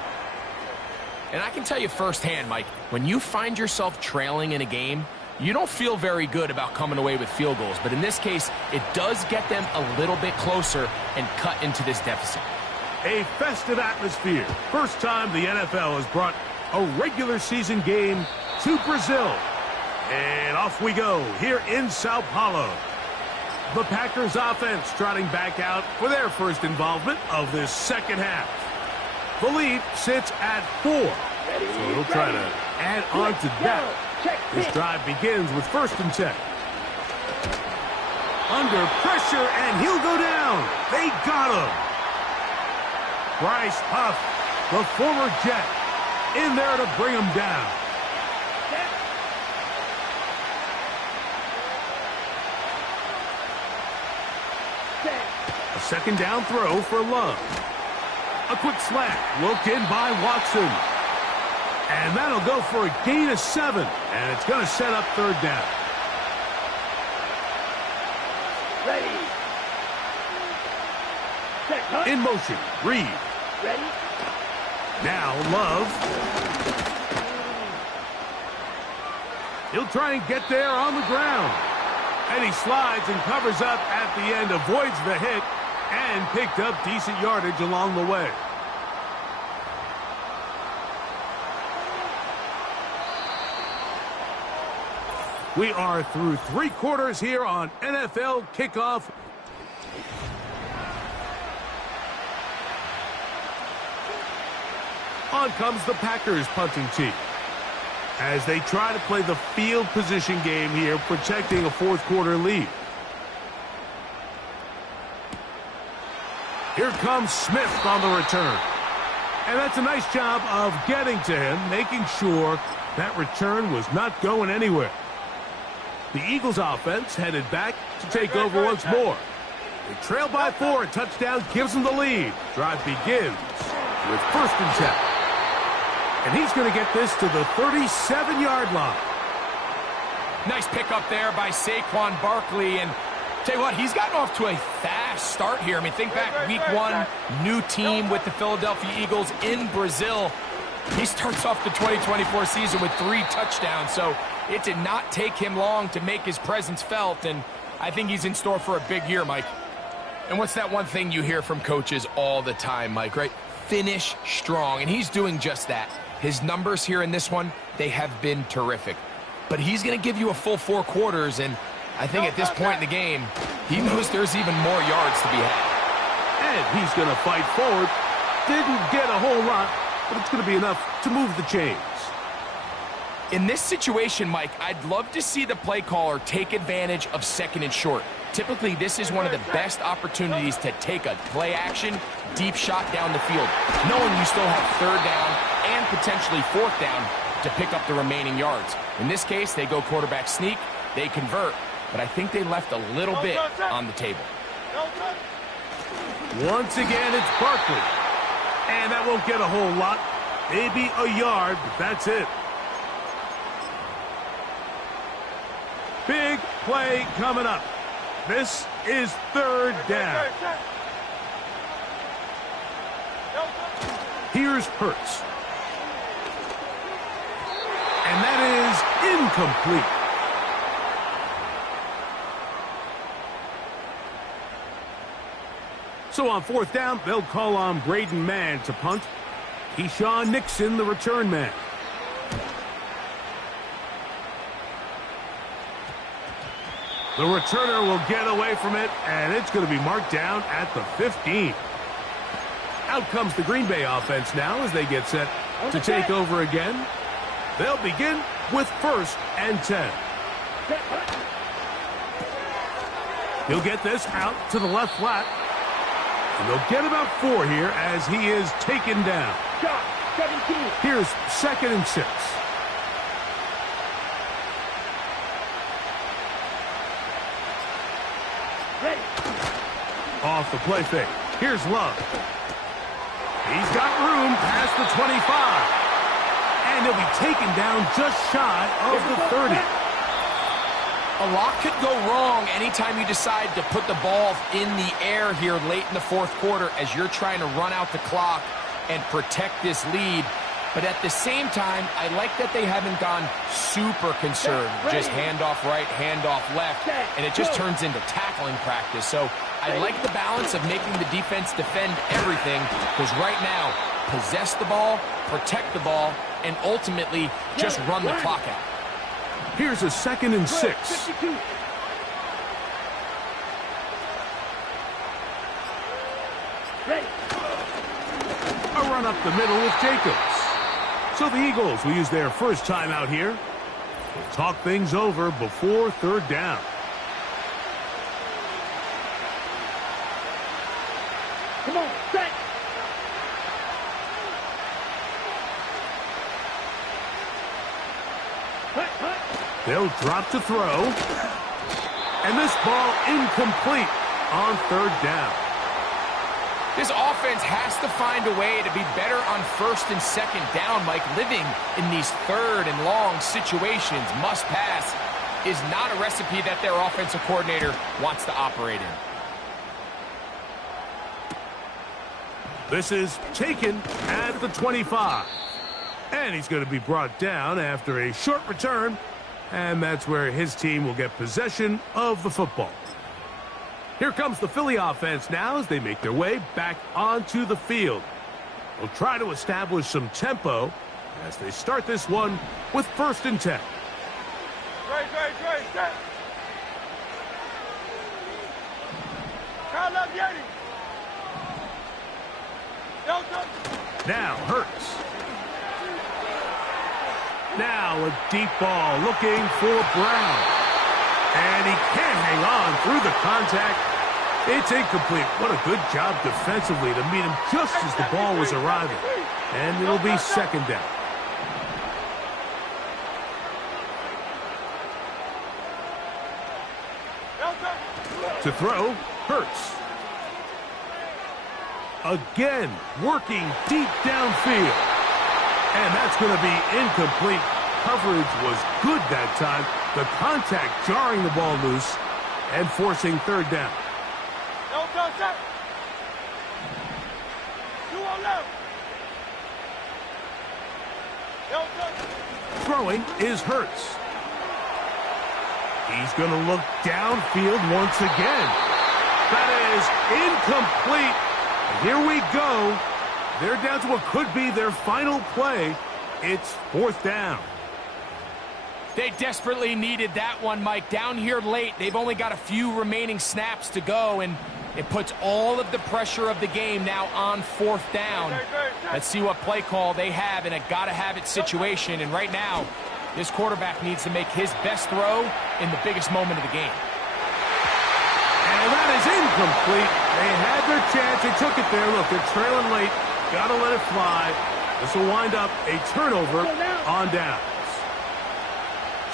And I can tell you firsthand, Mike, when you find yourself trailing in a game, you don't feel very good about coming away with field goals. But in this case, it does get them a little bit closer and cut into this deficit. A festive atmosphere. First time the NFL has brought a regular season game to Brazil. And off we go here in Sao Paulo. The Packers offense trotting back out for their first involvement of this second half. The lead sits at 4. So he'll try to add on to that. This drive begins with 1st and 10. Under pressure, and he'll go down. They got him. Bryce Huff, the former Jet, in there to bring him down. A second down throw for Love. A quick slant, looked in by Watson. And that'll go for a gain of 7. And it's going to set up 3rd down. Ready. Set, in motion, Reed. Ready. Now Love. He'll try and get there on the ground. And he slides and covers up at the end, avoids the hit, and picked up decent yardage along the way. We are through 3 quarters here on NFL Kickoff. On comes the Packers punting team as they try to play the field position game here, protecting a 4th quarter lead. Here comes Smith on the return. And that's a nice job of getting to him, making sure that return was not going anywhere. The Eagles offense headed back to take over once more. They trail by 4, and touchdown gives them the lead. Drive begins with 1st and 10. And he's going to get this to the 37-yard line. Nice pickup there by Saquon Barkley. And tell you what, he's gotten off to a fast start here. I mean, think back, week 1, new team with the Philadelphia Eagles in Brazil. He starts off the 2024 season with 3 touchdowns, so it did not take him long to make his presence felt, and I think he's in store for a big year, Mike. And what's that one thing you hear from coaches all the time, Mike, right? Finish strong, and he's doing just that. His numbers here in this one, they have been terrific. But he's going to give you a full 4 quarters, and I think at this point in the game, he knows there's even more yards to be had. And he's going to fight forward. Didn't get a whole lot, but it's going to be enough to move the chains. In this situation, Mike, I'd love to see the play caller take advantage of 2nd and short. Typically, this is one of the best opportunities to take a play action, deep shot down the field, knowing you still have 3rd down and potentially 4th down to pick up the remaining yards. In this case, they go quarterback sneak, they convert, but I think they left a little bit on the table. Once again, it's Barkley. And that won't get a whole lot. Maybe a yard, but that's it. Big play coming up. This is 3rd down. Here's Hurts. And that is incomplete. So on 4th down, they'll call on Braden Mann to punt. Keyshawn Nixon, the return man. The returner will get away from it, and it's going to be marked down at the 15. Out comes the Green Bay offense now as they get set to take over again. They'll begin with 1st and 10. He'll get this out to the left flat. And they'll get about 4 here as he is taken down. Here's 2nd and 6. Off the play fake. Here's Love. He's got room past the 25. And he'll be taken down just shy of the 30. A lot could go wrong anytime you decide to put the ball in the air here late in the 4th quarter as you're trying to run out the clock and protect this lead. But at the same time, I like that they haven't gone super conservative. Just handoff right, handoff left, and it just turns into tackling practice. So I like the balance of making the defense defend everything, because right now, possess the ball, protect the ball, and ultimately just run the clock out. Here's a 2nd and 6. A run up the middle with Jacobs. So the Eagles will use their first time out here. We'll talk things over before 3rd down. Come on, set. They'll drop to throw. And this ball incomplete on 3rd down. This offense has to find a way to be better on 1st and 2nd down, Mike. Living in these 3rd and long situations, must pass, is not a recipe that their offensive coordinator wants to operate in. This is taken at the 25. And he's going to be brought down after a short return. And that's where his team will get possession of the football. Here comes the Philly offense now as they make their way back onto the field. They'll try to establish some tempo as they start this one with 1st and 10. Now Hurts. Now a deep ball looking for Brown. And he can't hang on through the contact. It's incomplete. What a good job defensively to meet him just as the ball was arriving. And it'll be 2nd down. To throw, Hurts. Again, working deep downfield. And that's going to be incomplete. Coverage was good that time. The contact jarring the ball loose and forcing 3rd down. Throwing is Hurts. He's going to look downfield once again. That is incomplete. And here we go. They're down to what could be their final play It's 4th down. They desperately needed that one, Mike. Down here late, they've only got a few remaining snaps to go, and it puts all of the pressure of the game now on 4th down. Let's see what play call they have in a gotta-have-it situation. And right now, this quarterback needs to make his best throw in the biggest moment of the game. And that is incomplete. They had their chance. They took it there. Look, they're trailing late. Got to let it fly. This will wind up a turnover on downs.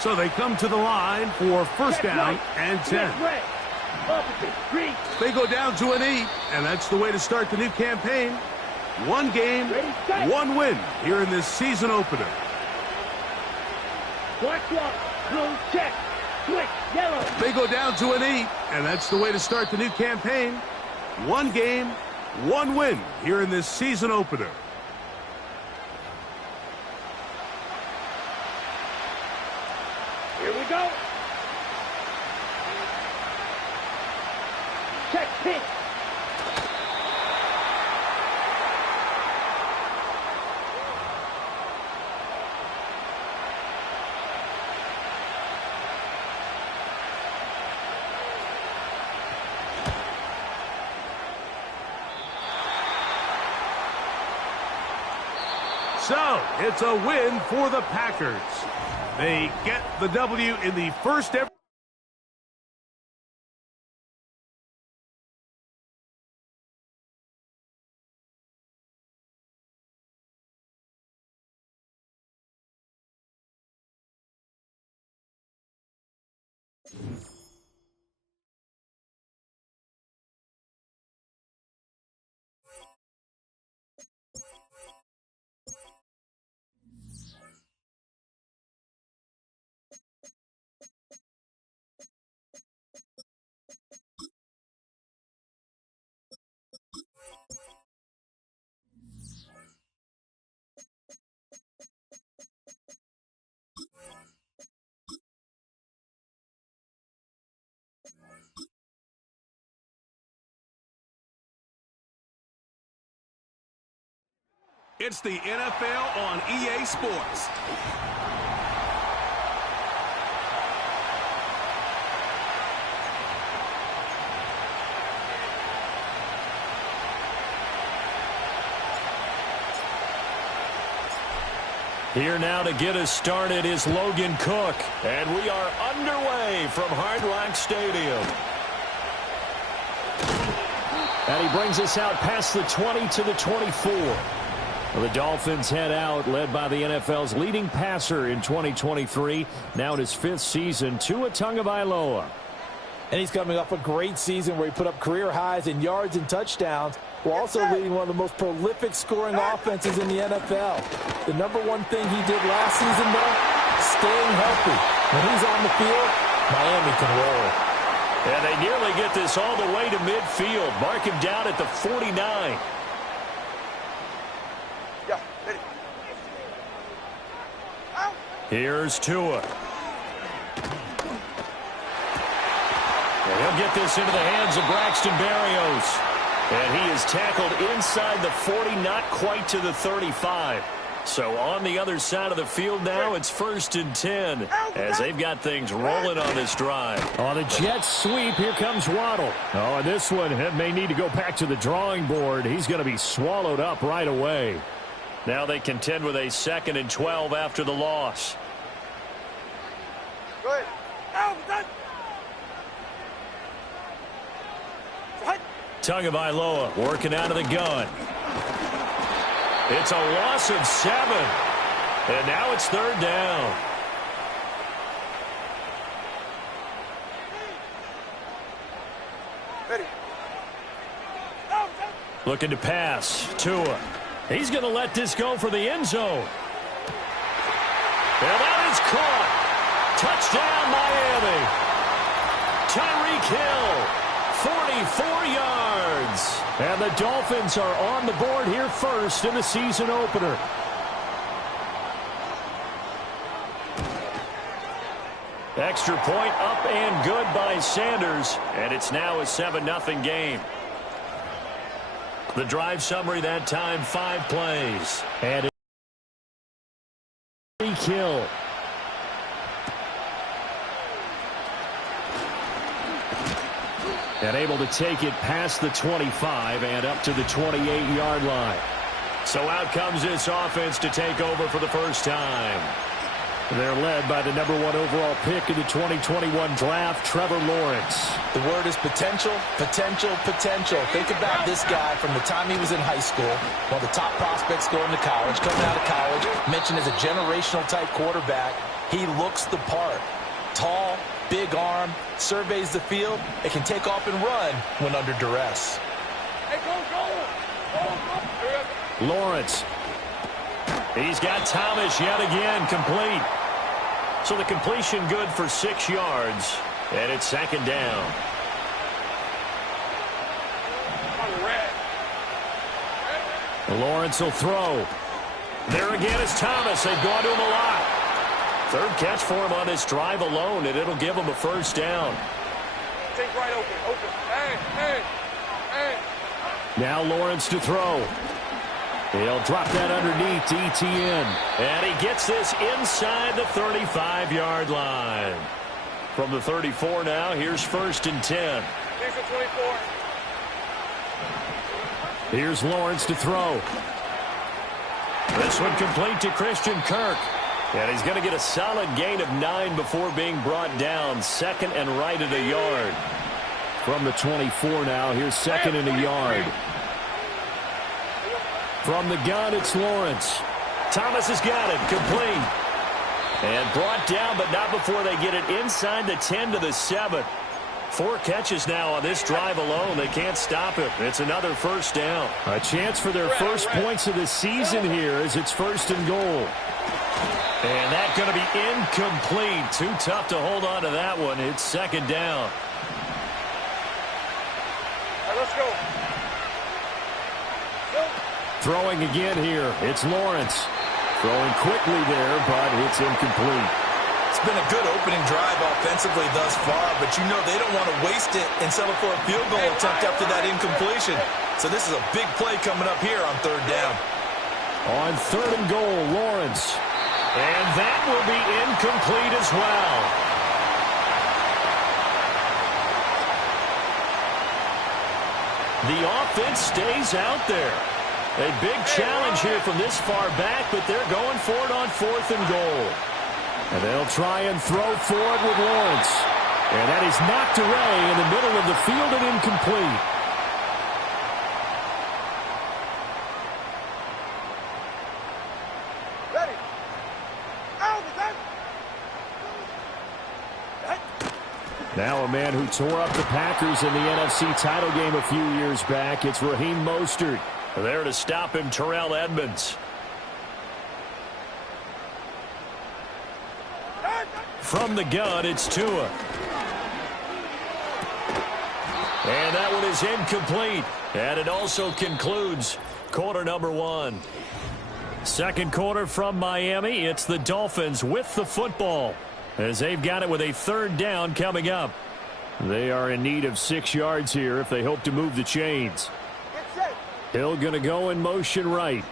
So they come to the line for 1st down and 10. They go down to an 8, and that's the way to start the new campaign. 1 game, 1 win here in this season opener. Black block, blue check, switch, yellow. They go down to an 8, and that's the way to start the new campaign. 1 game, 1 win here in this season opener. Here we go. Check pitch. So, it's a win for the Packers. They get the W in the first ever. It's the NFL on EA Sports. Here now to get us started is Logan Cook. And we are underway from Hard Rock Stadium. And he brings us out past the 20 to the 24. The Dolphins head out, led by the NFL's leading passer in 2023. Now in his 5th season, Tua Tagovailoa. And he's coming off a great season where he put up career highs in yards and touchdowns, while also leading one of the most prolific scoring offenses in the NFL. The #1 thing he did last season, though, staying healthy. When he's on the field, Miami can roll. And they nearly get this all the way to midfield. Mark him down at the 49. Here's Tua. And he'll get this into the hands of Braxton Berrios. And he is tackled inside the 40, not quite to the 35. So on the other side of the field now, it's 1st and 10 as they've got things rolling on this drive. On the jet sweep, here comes Waddle. Oh, and this one may need to go back to the drawing board. He's going to be swallowed up right away. Now they contend with a 2nd and 12 after the loss. Good. Tagovailoa working out of the gun. It's a loss of 7. And now it's 3rd down. Ready. Looking to pass. Tua. He's going to let this go for the end zone. And that is caught. Touchdown, Miami. Tyreek Hill, 44 yards. And the Dolphins are on the board here first in the season opener. Extra point up and good by Sanders. And it's now a 7-0 game. The drive summary that time, 5 plays. And Tyreek Hill. And able to take it past the 25 and up to the 28-yard line. So out comes this offense to take over for the first time. They're led by the number 1 overall pick in the 2021 draft, Trevor Lawrence. The word is potential, potential, potential. Think about this guy from the time he was in high school, one of the top prospects going to college, coming out of college, mentioned as a generational type quarterback. He looks the part. Tall, big arm, surveys the field, and can take off and run when under duress. Hey, go. Lawrence. He's got Thomas yet again complete. So the completion good for 6 yards, and it's second down. Lawrence will throw. There again is Thomas. They've gone to him a lot. Third catch for him on this drive alone, and it'll give him a first down. Take right open. Hey. Now Lawrence to throw. He'll drop that underneath to Etienne. And he gets this inside the 35-yard line. From the 34 now, here's first and 10. Here's the 24. Here's Lawrence to throw. This one complete to Christian Kirk. And he's going to get a solid gain of 9 before being brought down. Second and right at a yard. From the 24 now, here's second and a yard. From the gun, it's Lawrence. Thomas has got it, complete. And brought down, but not before they get it inside the 10 to the 7. 4 catches now on this drive alone. They can't stop it. It's another first down. A chance for their first points of the season here as it's first and goal. And that's going to be incomplete. Too tough to hold on to that one. It's second down. All right, let's go. Throwing again here. It's Lawrence. Throwing quickly there, but it's incomplete. It's been a good opening drive offensively thus far, but you know they don't want to waste it and settle for a field goal attempt after that incompletion. So this is a big play coming up here on third down. On third and goal, Lawrence. And that will be incomplete as well. The offense stays out there. A big challenge here from this far back, but they're going for it on fourth and goal. And they'll try and throw for it with Lawrence. And that is knocked away in the middle of the field and incomplete. Ready. Now a man who tore up the Packers in the NFC title game a few years back. It's Raheem Mostert. There to stop him, Terrell Edmunds. From the gun, it's Tua. And that one is incomplete. And it also concludes quarter number 1. Second quarter from Miami. It's the Dolphins with the football as they've got it with a third down coming up. They are in need of 6 yards here if they hope to move the chains. Hill going to go in motion right.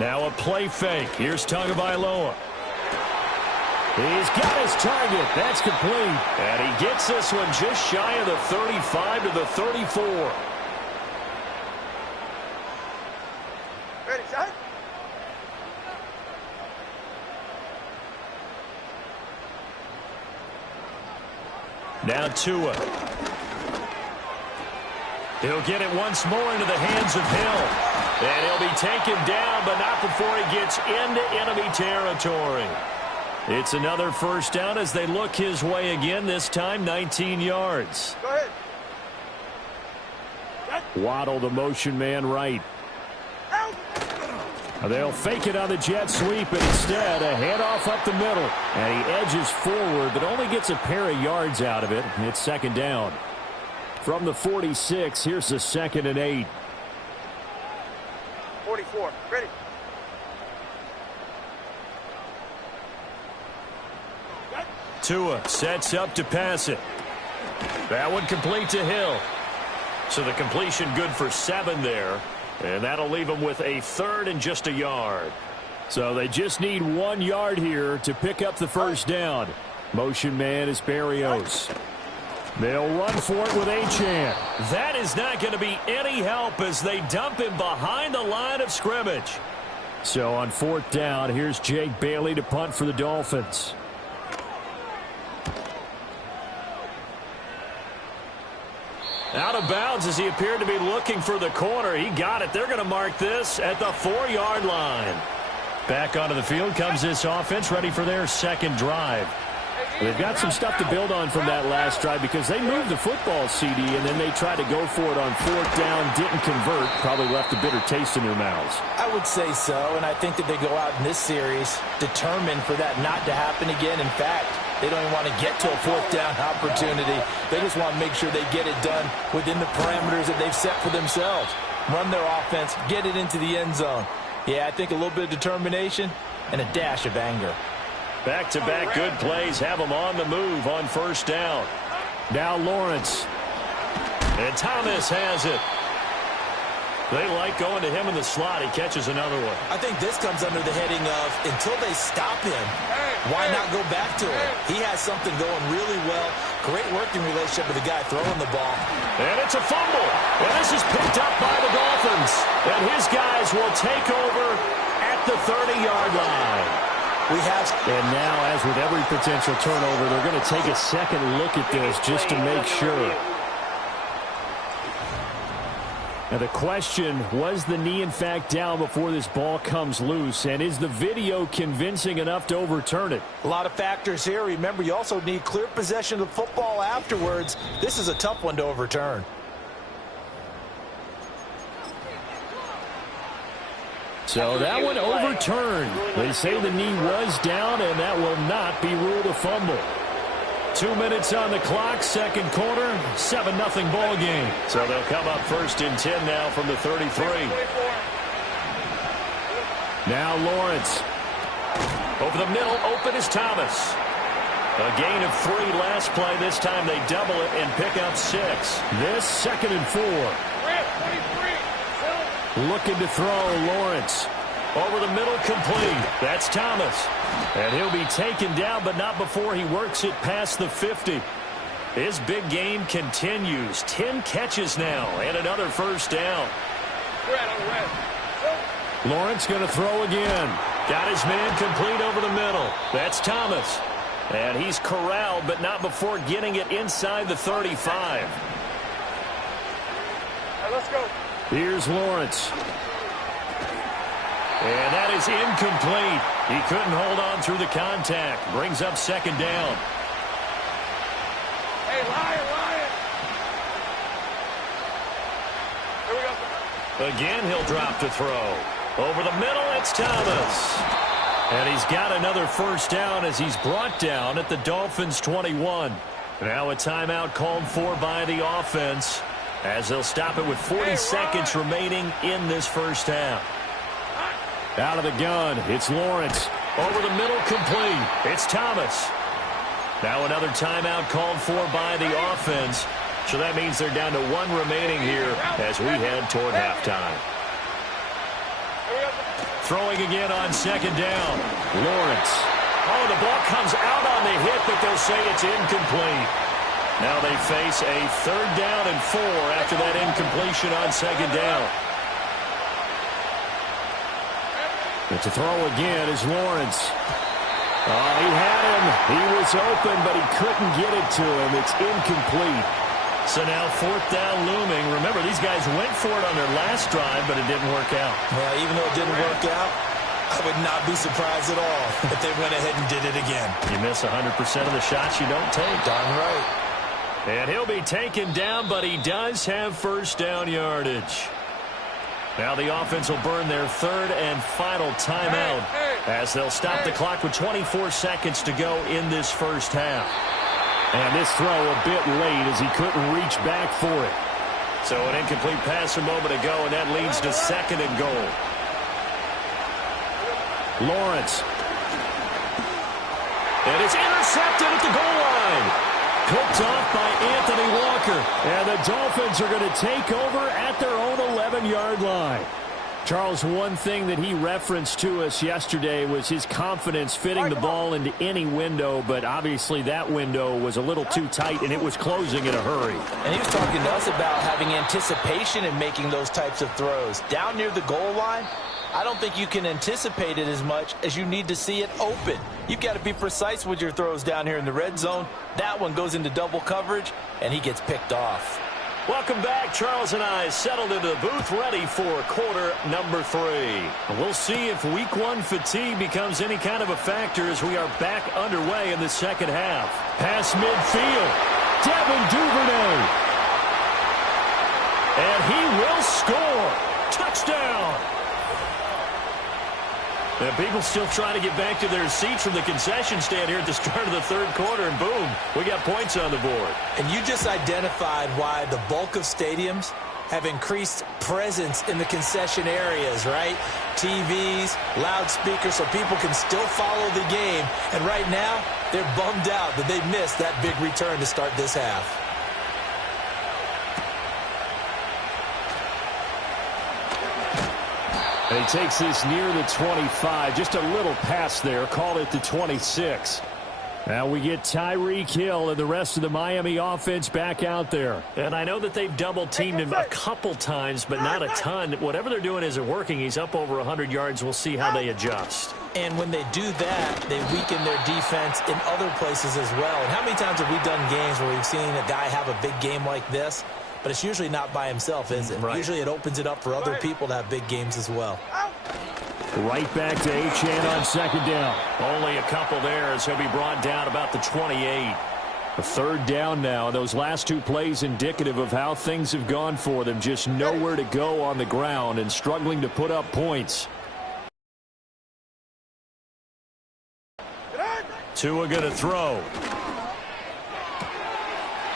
Now a play fake. Here's Tagovailoa. He's got his target. That's complete. And he gets this one just shy of the 35 to the 34. Ready, set. Now Tua. He'll get it once more into the hands of Hill. And he'll be taken down, but not before he gets into enemy territory. It's another first down as they look his way again, this time 19 yards. Go ahead. Waddle, the motion man, right. They'll fake it on the jet sweep, and instead a handoff up the middle. And he edges forward, but only gets a pair of yards out of it. It's second down. From the 46, here's the 2nd and 8. 44. Ready. Tua sets up to pass it. That one complete to Hill. So the completion good for 7 there. And that'll leave him with a third and just a yard. So they just need 1 yard here to pick up the first down. Motion man is Berrios. They'll run for it with Achane. That is not going to be any help as they dump him behind the line of scrimmage. So on 4th down, here's Jake Bailey to punt for the Dolphins. Out of bounds as he appeared to be looking for the corner. He got it. They're going to mark this at the 4-yard line. Back onto the field comes this offense, ready for their second drive. They've got some stuff to build on from that last drive because they moved the football, CD, and then they tried to go for it on 4th down, didn't convert, probably left a bitter taste in their mouths. I would say so, and I think that they go out in this series determined for that not to happen again. In fact, they don't even want to get to a 4th down opportunity. They just want to make sure they get it done within the parameters that they've set for themselves. Run their offense, get it into the end zone. Yeah, I think a little bit of determination and a dash of anger. Back-to-back good plays have them on the move on 1st down. Now Lawrence. And Thomas has it. They like going to him in the slot. He catches another one. I think this comes under the heading of until they stop him, why not go back to him? He has something going really well. Great working relationship with the guy throwing the ball. And it's a fumble. And this is picked up by the Dolphins. And his guys will take over at the 30-yard line. And now, as with every potential turnover, they're going to take a second look at this just to make sure. Now the question, was the knee in fact down before this ball comes loose? And is the video convincing enough to overturn it? A lot of factors here. Remember, you also need clear possession of the football afterwards. This is a tough one to overturn. So that one overturned. They say the knee was down, and that will not be ruled a fumble. 2 minutes on the clock, second quarter, 7-0 ball game. So they'll come up 1st and 10 now from the 33. Now Lawrence. Over the middle, open is Thomas. A gain of 3 last play. This time they double it and pick up 6. This 2nd and 4. Looking to throw, Lawrence. Over the middle, complete. That's Thomas. And he'll be taken down, but not before he works it past the 50. His big game continues. 10 catches now, and another 1st down. Lawrence going to throw again. Got his man complete over the middle. That's Thomas. And he's corralled, but not before getting it inside the 35. Let's go. Here's Lawrence. And that is incomplete. He couldn't hold on through the contact. Brings up 2nd down. Hey, Lion. Here we go. Again, he'll drop to throw. Over the middle, it's Thomas. And he's got another 1st down as he's brought down at the Dolphins' 21. Now a timeout called for by the offense, as they'll stop it with 40 seconds remaining in this 1st half. Out of the gun, it's Lawrence. Over the middle, complete. It's Thomas. Now another timeout called for by the offense. So that means they're down to 1 remaining here as we head toward halftime. Throwing again on 2nd down. Lawrence. Oh, the ball comes out on the hit, but they'll say it's incomplete. Now they face a 3rd down and 4 after that incompletion on 2nd down. But to throw again is Lawrence. Oh, he had him. He was open, but he couldn't get it to him. It's incomplete. So now 4th down looming. Remember, these guys went for it on their last drive, but it didn't work out. Well, even though it didn't work out, I would not be surprised at all if they went ahead and did it again. You miss 100% of the shots you don't take. Darn right. And he'll be taken down, but he does have 1st down yardage. Now the offense will burn their 3rd and final timeout as they'll stop the clock with 24 seconds to go in this 1st half. And this throw a bit late as he couldn't reach back for it. So an incomplete pass a moment ago, and that leads to 2nd and goal. Lawrence. And it's intercepted at the goal line. Picked off by Anthony Walker. And the Dolphins are going to take over at their own 11-yard line. Charles, one thing that he referenced to us yesterday was his confidence fitting the ball into any window, but obviously that window was a little too tight, and it was closing in a hurry. And he was talking to us about having anticipation in making those types of throws. Down near the goal line, I don't think you can anticipate it as much as you need to see it open. You've got to be precise with your throws down here in the red zone. That one goes into double coverage, and he gets picked off. Welcome back. Charles and I settled into the booth ready for quarter number 3. We'll see if week 1 fatigue becomes any kind of a factor as we are back underway in the second half. Pass midfield. Devin Duvernay. And he will score. Touchdown. And people still trying to get back to their seats from the concession stand here at the start of the third quarter, and boom, we got points on the board. And you just identified why the bulk of stadiums have increased presence in the concession areas, right? TVs, loudspeakers, so people can still follow the game. And right now, they're bummed out that they missed that big return to start this half. And he takes this near the 25. Just a little pass there. Called it the 26. Now we get Tyreek Hill and the rest of the Miami offense back out there. And I know that they've double-teamed him a couple times, but not a ton. Whatever they're doing isn't working. He's up over 100 yards. We'll see how they adjust. And when they do that, they weaken their defense in other places as well. And how many times have we done games where we've seen a guy have a big game like this? But it's usually not by himself, is it? Right. Usually it opens it up for other people to have big games as well. Right back to Achane on second down. Only a couple there as he'll be brought down about the 28. A third down now. Those last 2 plays indicative of how things have gone for them. Just nowhere to go on the ground and struggling to put up points. Tua going to throw.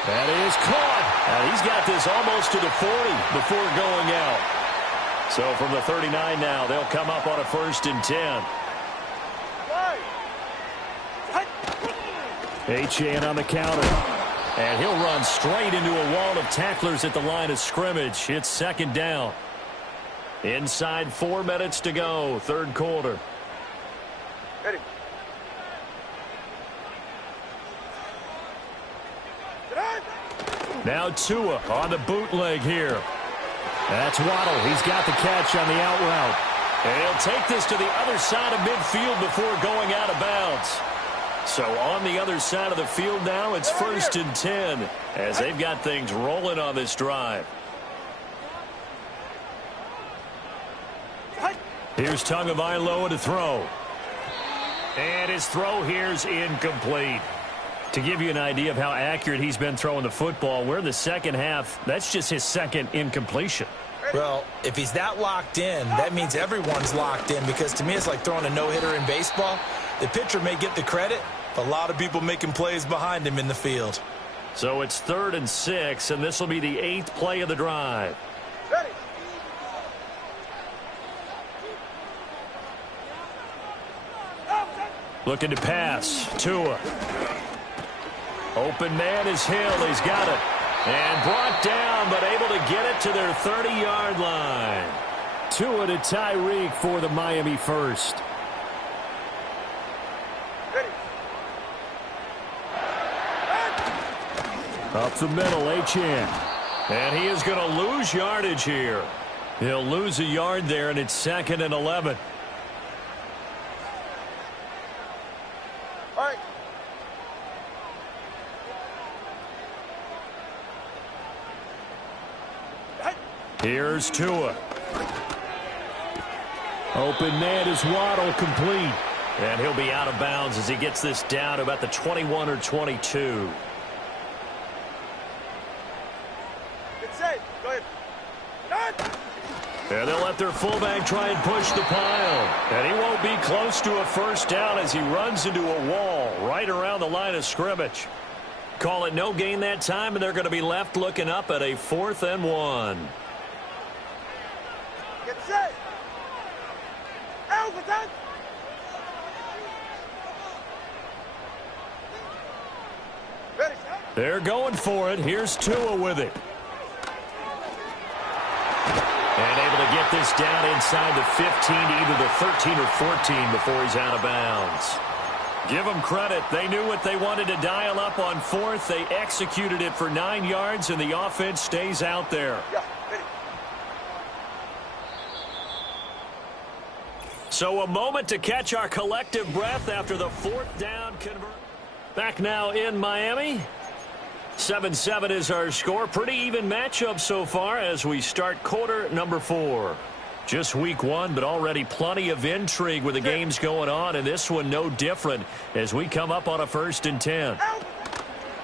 That is caught. And he's got this almost to the 40 before going out. So from the 39 now, they'll come up on a 1st and 10. Achane on the counter. And he'll run straight into a wall of tacklers at the line of scrimmage. It's second down. Inside 4 minutes to go, third quarter. Ready. Now Tua on the bootleg here. That's Waddle. He's got the catch on the out route. And he'll take this to the other side of midfield before going out of bounds. So on the other side of the field now, it's 1st and 10 as they've got things rolling on this drive. Here's Tagovailoa to throw. And his throw here's incomplete. To give you an idea of how accurate he's been throwing the football, we're in the second half. That's just his second incompletion. Well, if he's that locked in, that means everyone's locked in, because to me it's like throwing a no-hitter in baseball. The pitcher may get the credit, but a lot of people making plays behind him in the field. So it's 3rd and 6, and this will be the 8th play of the drive. Ready. Looking to pass. Tua. Open man is Hill. He's got it. And brought down, but able to get it to their 30-yard line. Tua to Tyreek for the Miami first. Ready. Up the middle, Achane. And he is going to lose yardage here. He'll lose a yard there, and it's 2nd and 11. All right. Here's Tua. Open man is Waddle, complete. And he'll be out of bounds as he gets this down to about the 21 or 22. Get safe. Go ahead. And they'll let their fullback try and push the pile. And he won't be close to a first down as he runs into a wall right around the line of scrimmage. Call it no gain that time, and they're going to be left looking up at a 4th and 1. Get set. Out, attack. Ready. They're going for it. Here's Tua with it. And able to get brought this down inside the 15 to either the 13 or 14 before he's out of bounds. Give them credit. They knew what they wanted to dial up on fourth. They executed it for 9 yards, and the offense stays out there. Yeah, ready. So a moment to catch our collective breath after the fourth down convert. Back now in Miami. 7-7 is our score. Pretty even matchup so far as we start quarter number 4. Just week 1, but already plenty of intrigue with the games going on, and this one no different as we come up on a 1st and 10.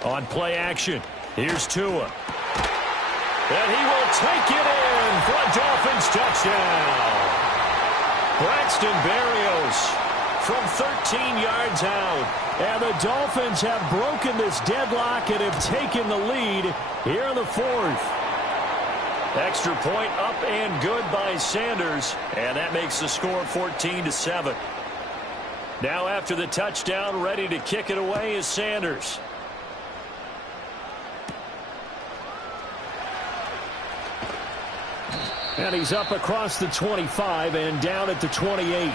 On play action, here's Tua. And he will take it in for a Dolphins touchdown. Braxton Berrios from 13 yards out. And the Dolphins have broken this deadlock and have taken the lead here in the 4th. Extra point up and good by Sanders, and that makes the score 14-7. Now after the touchdown, ready to kick it away is Sanders. And he's up across the 25 and down at the 28.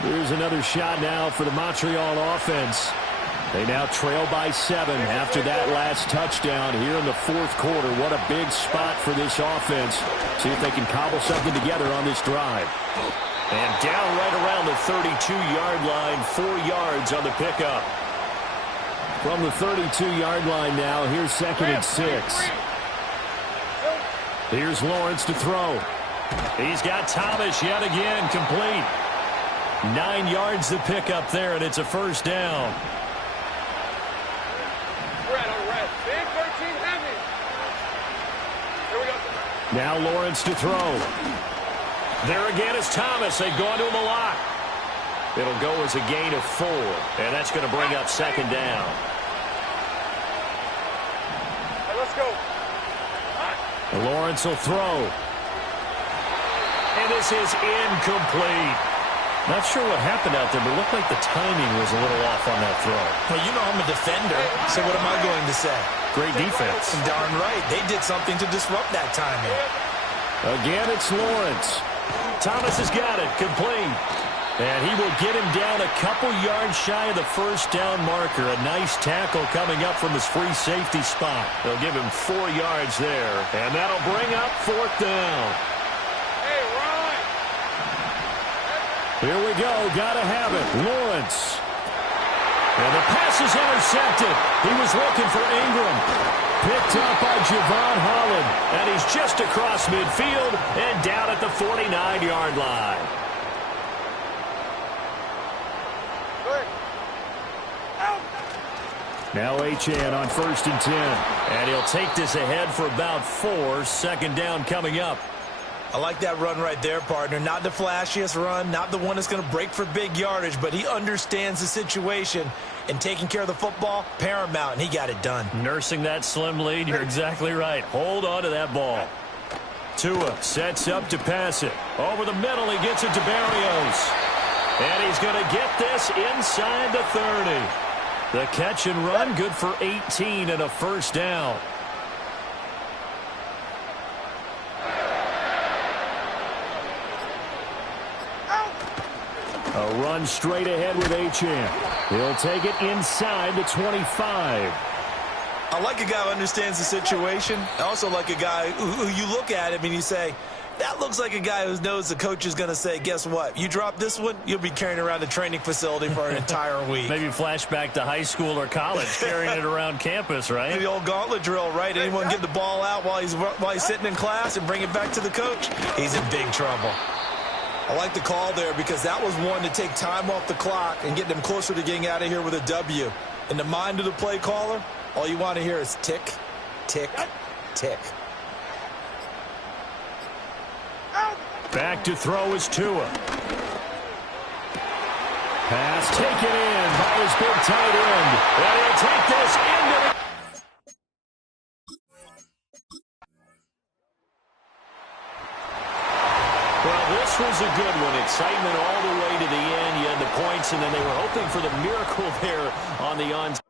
Here's another shot now for the Montreal offense. They now trail by 7 after that last touchdown here in the 4th quarter. What a big spot for this offense. See if they can cobble something together on this drive. And down right around the 32-yard line, 4 yards on the pickup. From the 32-yard line now, here's 2nd and 6. Here's Lawrence to throw. He's got Thomas yet again, complete. 9 yards to pick up there, and it's a 1st down. Now Lawrence to throw. There again is Thomas. They've gone to him a lot. It'll go as a gain of 4, and that's going to bring up 2nd down. Hey, let's go. And Lawrence will throw. And this is incomplete. Not sure what happened out there, but it looked like the timing was a little off on that throw. Well, you know I'm a defender, so what am I going to say? Great defense. Darn right. They did something to disrupt that timing. Again, it's Lawrence. Thomas has got it. Complete. And he will get him down a couple yards shy of the 1st down marker. A nice tackle coming up from his free safety spot. They'll give him 4 yards there. And that'll bring up 4th down. Here we go. Got to have it. Lawrence. And the pass is intercepted. He was looking for Ingram. Picked up by Javon Holland. And he's just across midfield and down at the 49-yard line. Now Achane on 1st and 10. And he'll take this ahead for about 4. 2nd down coming up. I like that run right there, partner. Not the flashiest run, not the one that's going to break for big yardage, but he understands the situation, and taking care of the football, paramount, and he got it done. Nursing that slim lead, you're exactly right. Hold on to that ball. Tua sets up to pass it. Over the middle, he gets it to Berrios. And he's going to get this inside the 30. The catch and run, good for 18 and a 1st down. A run straight ahead with Achane. He'll take it inside the 25. I like a guy who understands the situation. I also like a guy who you look at him and you say, that looks like a guy who knows the coach is going to say, guess what? You drop this one, you'll be carrying around the training facility for an entire week. Maybe flashback to high school or college, carrying it around campus, right? The old gauntlet drill, right? Anyone get the ball out while he's sitting in class and bring it back to the coach? He's in big trouble. I like the call there because that was one to take time off the clock and get them closer to getting out of here with a W. In the mind of the play caller, all you want to hear is tick, tick, tick. Back to throw is Tua. Pass taken in by his big tight end. And he'll take this into the... Well, this was a good one. Excitement all the way to the end. You had the points, and then they were hoping for the miracle there on the onside.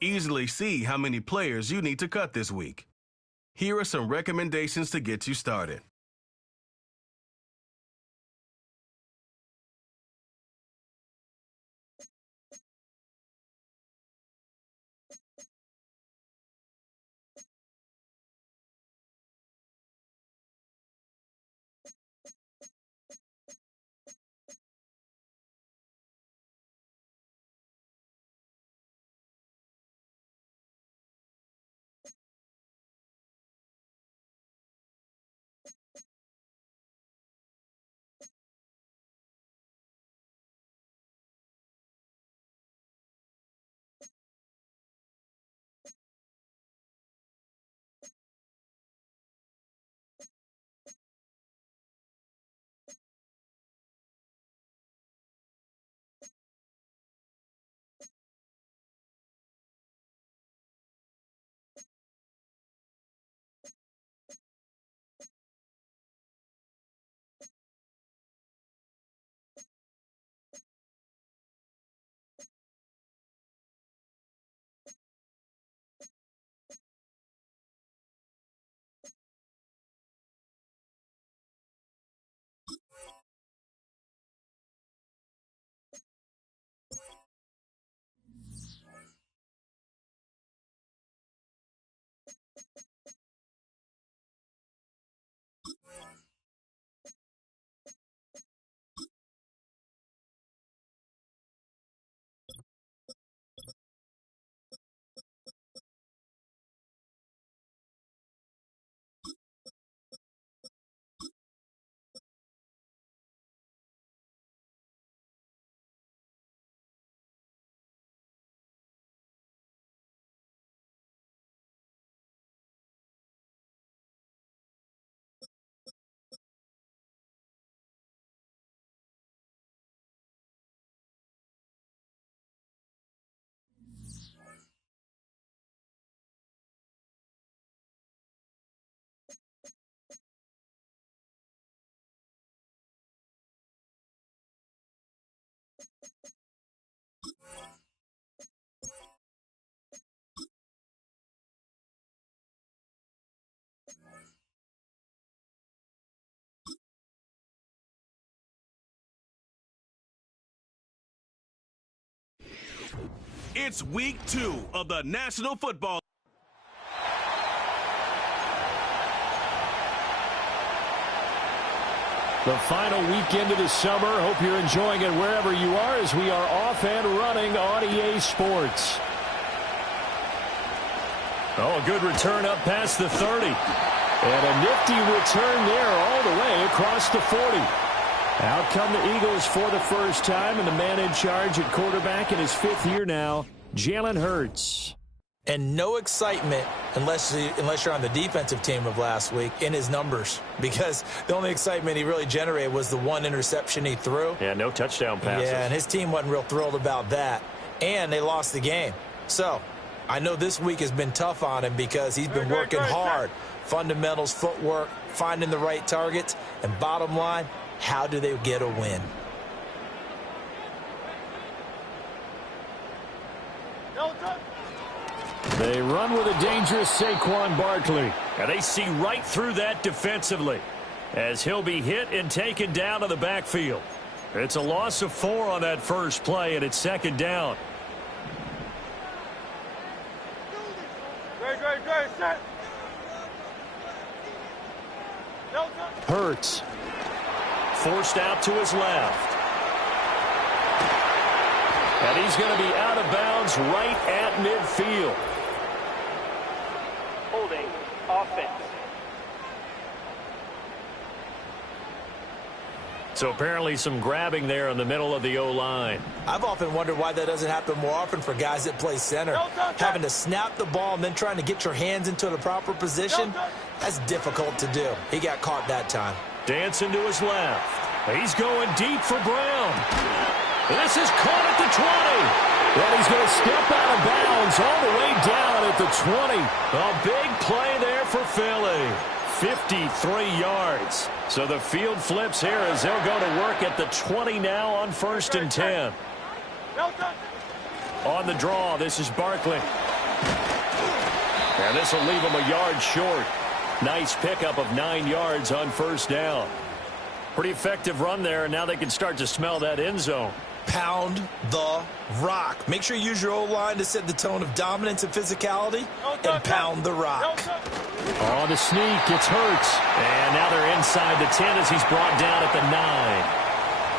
Easily see how many players you need to cut this week. Here are some recommendations to get you started. It's week 2 of the National Football. The final weekend of the summer. Hope you're enjoying it wherever you are as we are off and running on EA Sports. Oh, a good return up past the 30. And a nifty return there all the way across the 40. Out come the Eagles for the first time, and the man in charge at quarterback in his 5th year now, Jalen Hurts. And no excitement unless you're on the defensive team of last week in his numbers, because the only excitement he really generated was the one interception he threw. Yeah, no touchdown passes. Yeah, and his team wasn't real thrilled about that, and they lost the game. So I know this week has been tough on him because he's been working hard. Fundamentals, footwork, finding the right targets, and bottom line, how do they get a win? They run with a dangerous Saquon Barkley. And they see right through that defensively as he'll be hit and taken down to the backfield. It's a loss of 4 on that first play, and it's 2nd down. Set. Hurts. Forced out to his left. And he's going to be out of bounds right at midfield. Holding offense. So apparently some grabbing there in the middle of the O-line. I've often wondered why that doesn't happen more often for guys that play center. Having to snap the ball and then trying to get your hands into the proper position, that's difficult to do. He got caught that time. Dancing to his left. He's going deep for Brown. This is caught at the 20. And he's going to step out of bounds all the way down at the 20. A big play there for Philly. 53 yards. So the field flips here as they'll go to work at the 20 now on 1st and 10. On the draw, this is Barkley. And this will leave them a yard short. Nice pickup of 9 yards on first down. Pretty effective run there, and now they can start to smell that end zone. Pound the rock. Make sure you use your O-line to set the tone of dominance and physicality, and pound the rock. On the sneak, it's Hurts. And now they're inside the 10 as he's brought down at the 9.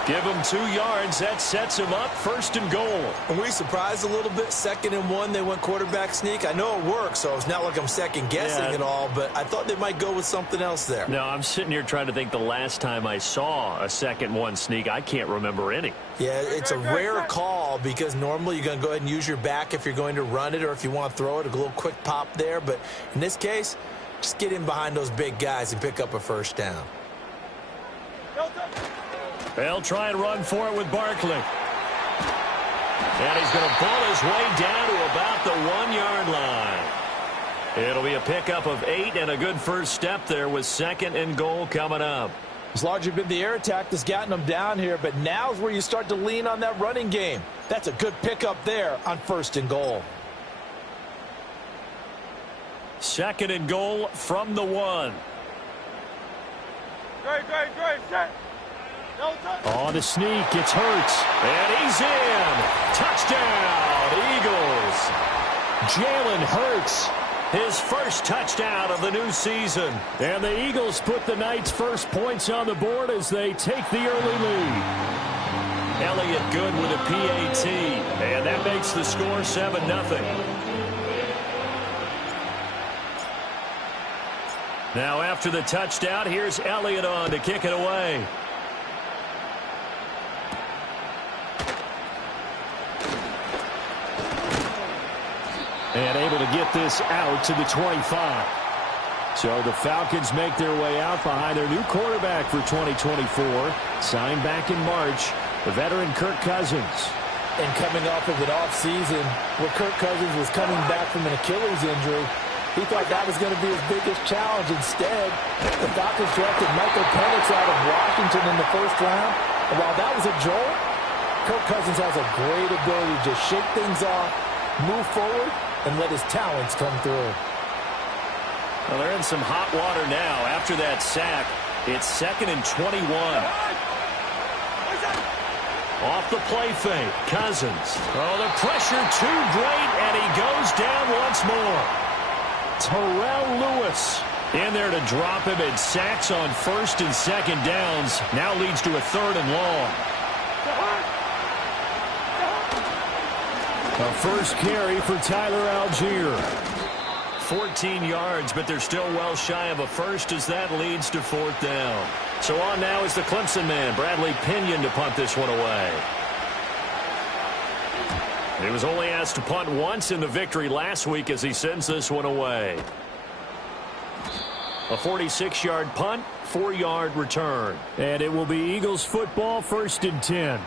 Give him 2 yards. That sets him up first and goal. And we surprised a little bit. 2nd and 1, they went quarterback sneak. I know it works, so it's not like I'm second-guessing at all, but I thought they might go with something else there. No, I'm sitting here trying to think the last time I saw a 2nd-1 sneak. I can't remember any. Yeah, it's a rare call because normally you're going to go ahead and use your back if you're going to run it or if you want to throw it, a little quick pop there. But in this case, just get in behind those big guys and pick up a first down. They'll try and run for it with Barkley. And he's going to pull his way down to about the 1-yard line. It'll be a pickup of 8 and a good first step there with 2nd and goal coming up. It's largely been the air attack that's gotten them down here, but now's where you start to lean on that running game. That's a good pickup there on 1st and goal. 2nd and goal from the 1. Great, set. On the sneak, it's Hurts. And he's in. Touchdown, Eagles. Jalen Hurts, his first touchdown of the new season. And the Eagles put the Knights' first points on the board as they take the early lead. Elliott Good with a PAT. And that makes the score 7-0. Now after the touchdown, here's Elliott on to kick it away. And able to get this out to the 25. So the Falcons make their way out behind their new quarterback for 2024. Signed back in March, the veteran Kirk Cousins. And coming off of an offseason where Kirk Cousins was coming back from an Achilles injury, he thought that was going to be his biggest challenge. Instead, the Falcons drafted Michael Penix out of Washington in the 1st round. And while that was a jolt, Kirk Cousins has a great ability to just shake things off, move forward, and let his talents come through. Well, they're in some hot water now. After that sack, it's 2nd and 21. Off the play fake, Cousins. Oh, the pressure too great, and he goes down once more. Terrell Lewis in there to drop him, and sacks on 1st and 2nd downs. Now leads to a 3rd and long. A first carry for Tyler Algier. 14 yards, but they're still well shy of a first as that leads to 4th down. So on now is the Clemson man, Bradley Pinion, to punt this one away. He was only asked to punt once in the victory last week as he sends this one away. A 46-yard punt, 4-yard return. And it will be Eagles football, 1st and 10.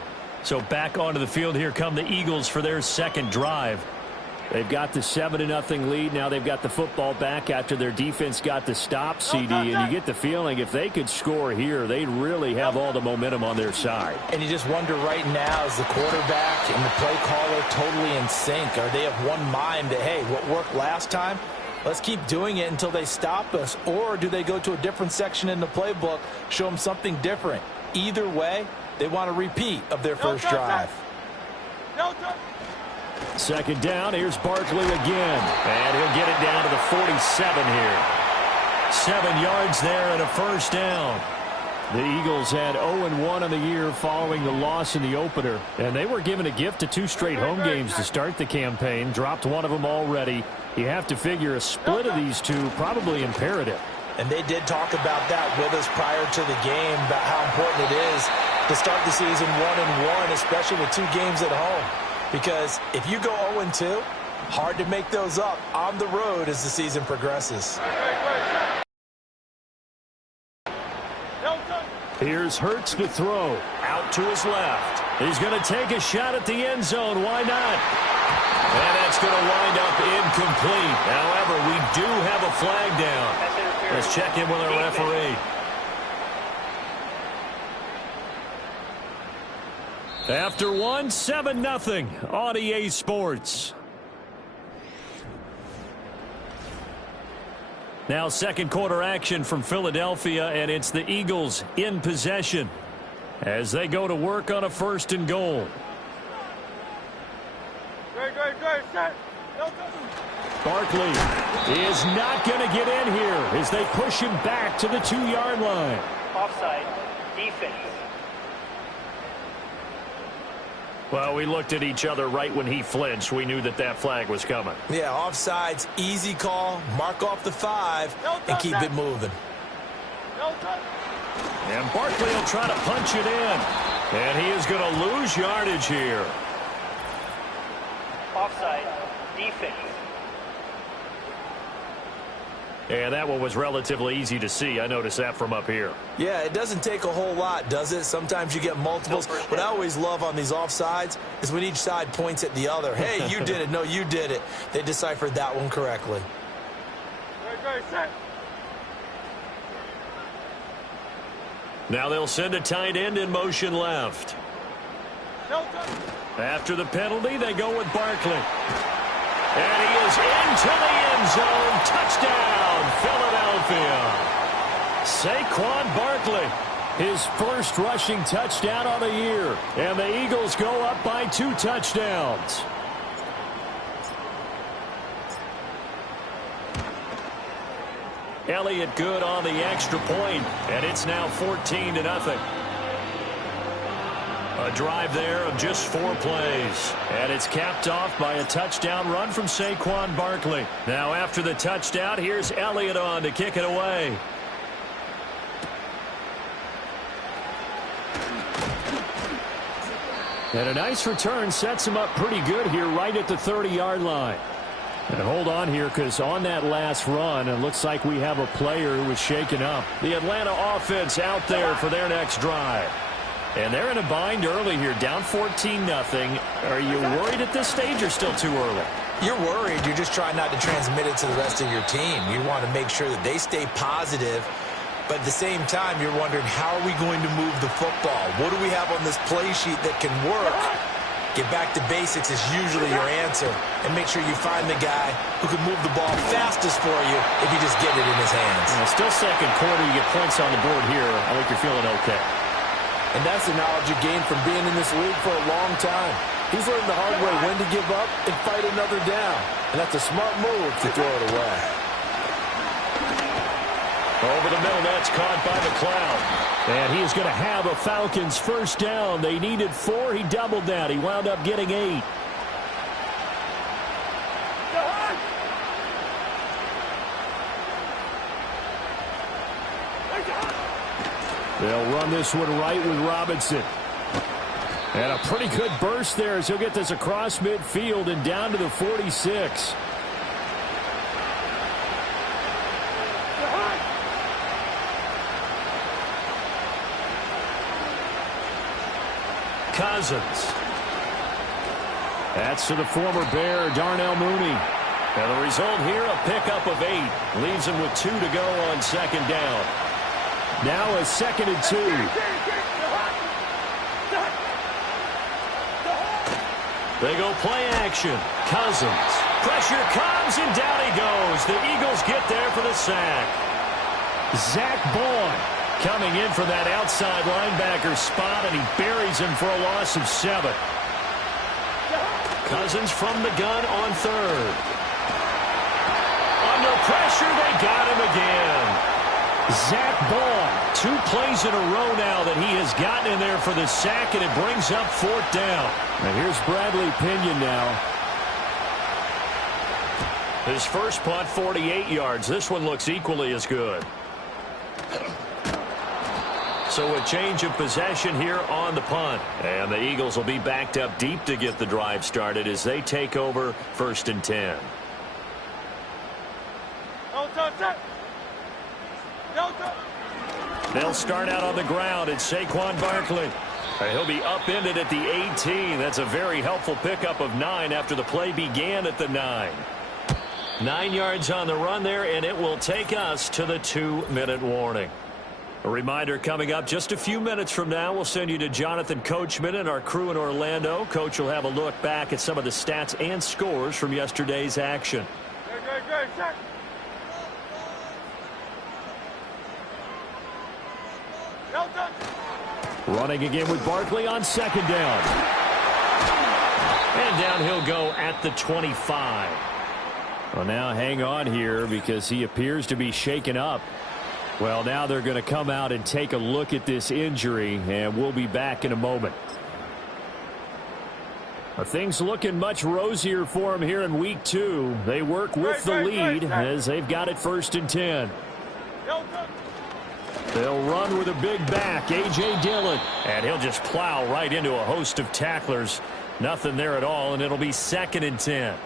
So back onto the field here come the Eagles for their 2nd drive. They've got the 7-0 lead. Now they've got the football back after their defense got the stop, CD. And you get the feeling if they could score here, they'd really have all the momentum on their side. And you just wonder right now, is the quarterback and the play caller totally in sync? Are they of one mind that, hey, what worked last time, let's keep doing it until they stop us? Or do they go to a different section in the playbook, show them something different? Either way, they want a repeat of their first drive. 2nd down, here's Barkley again. And he'll get it down to the 47 here. 7 yards there and a first down. The Eagles had 0-1 on the year following the loss in the opener. And they were given a gift of 2 straight home games to start the campaign. Dropped one of them already. You have to figure a split of these two probably imperative. And they did talk about that with us prior to the game, about how important it is to start the season 1-1, especially with 2 games at home. Because if you go 0-2, hard to make those up on the road as the season progresses. Here's Hurts to throw. Out to his left. He's going to take a shot at the end zone. Why not? And that's going to wind up incomplete. However, we do have a flag down. Let's check in with our referee. After 7-0 on EA Sports. Now second quarter action from Philadelphia, and it's the Eagles in possession as they go to work on a 1st and goal. Barkley is not going to get in here as they push him back to the 2-yard line. Offside. Defense. Well, we looked at each other right when he flinched. We knew that that flag was coming. Yeah, offsides, easy call. Mark off the 5 and keep it moving. And Barkley will try to punch it in. And he is going to lose yardage here. Offside. Defense. And that one was relatively easy to see. I noticed that from up here. Yeah, it doesn't take a whole lot, does it? Sometimes you get multiples. What I always love on these offsides is when each side points at the other. Hey, you did it. No, you did it. They deciphered that one correctly. Now they'll send a tight end in motion left. After the penalty, they go with Barkley. And he is into the end zone. Touchdown, Philadelphia. Saquon Barkley, his first rushing touchdown on the year. And the Eagles go up by 2 touchdowns. Elliott good on the extra point, and it's now 14-0. A drive there of just 4 plays. And it's capped off by a touchdown run from Saquon Barkley. Now after the touchdown, here's Elliott on to kick it away. And a nice return sets him up pretty good here right at the 30-yard line. And hold on here, because on that last run, it looks like we have a player who was shaken up. The Atlanta offense out there for their next drive. And they're in a bind early here, down 14-0. Are you worried at this stage or still too early? You're worried. You're just trying not to transmit it to the rest of your team. You want to make sure that they stay positive. But at the same time, you're wondering, how are we going to move the football? What do we have on this play sheet that can work? Get back to basics is usually your answer. And make sure you find the guy who can move the ball fastest for you if you just get it in his hands. Well, still second quarter. You get points on the board here. I think you're feeling okay. And that's the knowledge you gain from being in this league for a long time. He's learned the hard way when to give up and fight another down. And that's a smart move to throw it away. Over the middle, that's caught by McLeod. And he is going to have a Falcons first down. They needed 4. He doubled that. He wound up getting 8. They'll run this one right with Robinson. And a pretty good burst there as he'll get this across midfield and down to the 46. Cousins. That's to the former Bear, Darnell Mooney. And the result here, a pickup of 8. Leaves him with 2 to go on second down. Now a 2nd and 2. They go play action. Cousins. Pressure comes, and down he goes. The Eagles get there for the sack. Zach Bourne coming in for that outside linebacker spot, and he buries him for a loss of 7. Cousins from the gun on 3rd. Under pressure, they got him again. Zach Bourne, 2 plays in a row now that he has gotten in there for the sack, and it brings up 4th down. And here's Bradley Pinion now. His first punt, 48 yards. This one looks equally as good. So a change of possession here on the punt. And the Eagles will be backed up deep to get the drive started as they take over 1st and 10. They'll start out on the ground. It's Saquon Barkley. He'll be upended at the 18. That's a very helpful pickup of 9 after the play began at the 9. 9 yards on the run there, and it will take us to the 2-minute warning. A reminder coming up just a few minutes from now, we'll send you to Jonathan Coachman and our crew in Orlando. Coach will have a look back at some of the stats and scores from yesterday's action. Running again with Barkley on second down. And down he'll go at the 25. Well, now hang on here because he appears to be shaken up. Well, now they're going to come out and take a look at this injury, and we'll be back in a moment. Things looking much rosier for him here in week 2. They work with the lead as they've got it 1st and 10. They'll run with a big back, A.J. Dillon. And he'll just plow right into a host of tacklers. Nothing there at all, and it'll be 2nd and 10.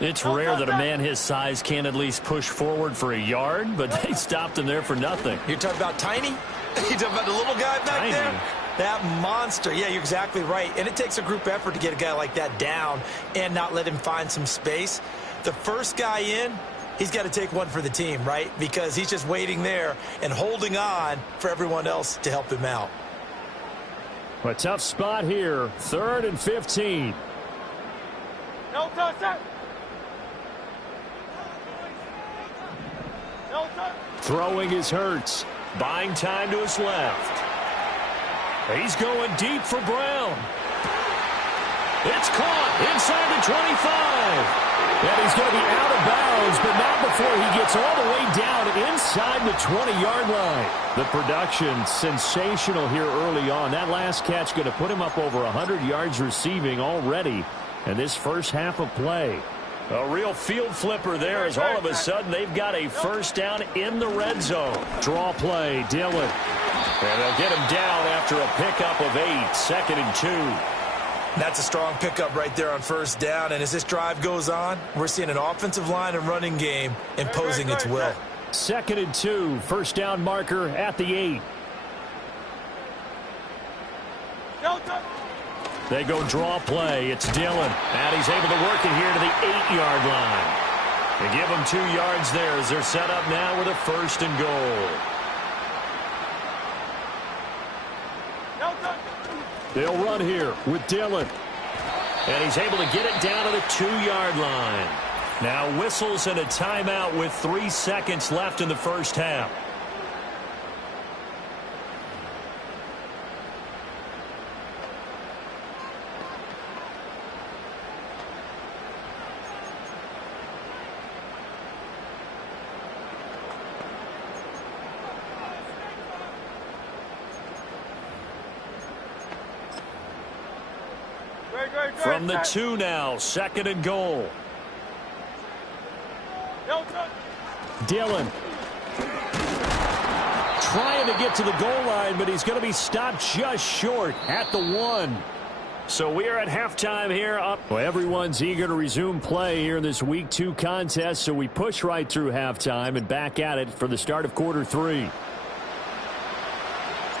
It's rare that a man his size can at least push forward for a yard, but they stopped him there for nothing. You're talking about Tiny? You're talking about the little guy back there? That monster. Yeah, you're exactly right. And it takes a group effort to get a guy like that down and not let him find some space. The first guy in, he's got to take one for the team, right? Because he's just waiting there and holding on for everyone else to help him out. A tough spot here. 3rd and 15. No touch. Throwing is Hurts. Buying time to his left. He's going deep for Brown. It's caught inside the 25. And he's going to be out of bounds, but not before he gets all the way down inside the 20-yard line. The production sensational here early on. That last catch going to put him up over 100 yards receiving already in this first half of play. A real field flipper there as all of a sudden they've got a first down in the red zone. Draw play, Dillon. And they'll get him down after a pickup of 8, 2nd and 2. That's a strong pickup right there on first down. And as this drive goes on, we're seeing an offensive line and running game imposing its will. 2nd and 2, first down marker at the 8. They go draw play. It's Dillon. And he's able to work it here to the 8-yard line. They give him 2 yards there as they're set up now with a 1st and goal. They'll run here with Dillon. And he's able to get it down to the 2-yard line. Now whistles and a timeout with 3 seconds left in the first half. From the 2 now, 2nd and goal. Dillon trying to get to the goal line, but he's going to be stopped just short at the 1. So we are at halftime here. Well, everyone's eager to resume play here in this Week 2 contest, so we push right through halftime and back at it for the start of quarter 3.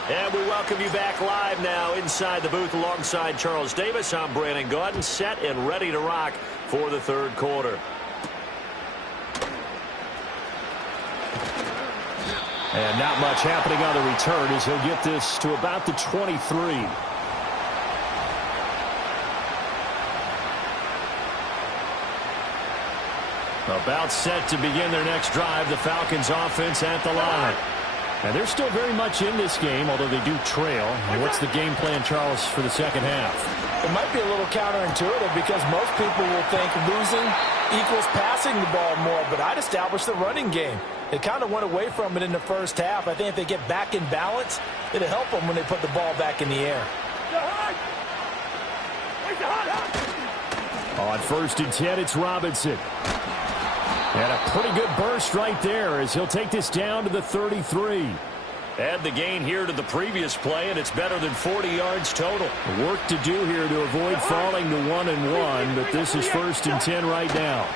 And we welcome you back live now inside the booth alongside Charles Davis. I'm Brandon Gaudin, set and ready to rock for the 3rd quarter. And not much happening on the return as he'll get this to about the 23. About set to begin their next drive, the Falcons offense at the line. And they're still very much in this game, although they do trail. And what's the game plan, Charles, for the second half? It might be a little counterintuitive because most people will think losing equals passing the ball more, but I'd establish the running game. They kind of went away from it in the first half. I think if they get back in balance, it'll help them when they put the ball back in the air. On 1st and 10, it's Robinson. And a pretty good burst right there as he'll take this down to the 33. Add the gain here to the previous play, and it's better than 40 yards total. Work to do here to avoid falling to 1-1, but this is 1st and 10 right now.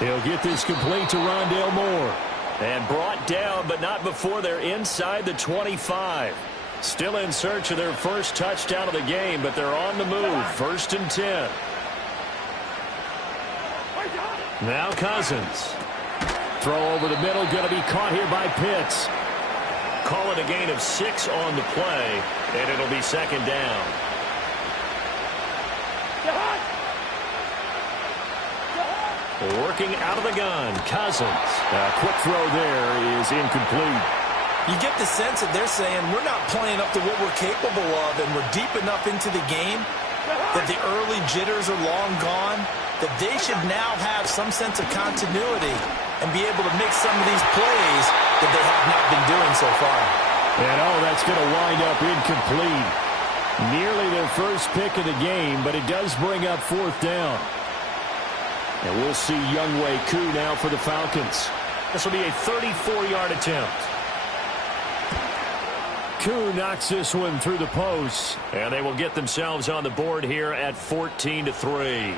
He'll get this complete to Rondale Moore. And brought down, but not before they're inside the 25. Still in search of their first touchdown of the game, but they're on the move. 1st and 10. Now Cousins. Throw over the middle, going to be caught here by Pitts. Call it a gain of 6 on the play, and it'll be 2nd down. Working out of the gun, Cousins. A quick throw there is incomplete. You get the sense that they're saying we're not playing up to what we're capable of, and we're deep enough into the game that the early jitters are long gone, that they should now have some sense of continuity and be able to make some of these plays that they have not been doing so far. And that's going to wind up incomplete. Nearly their first pick of the game, but it does bring up fourth down. And we'll see Younghoe Koo now for the Falcons. This will be a 34-yard attempt. Koo knocks this one through the post, and they will get themselves on the board here at 14-3.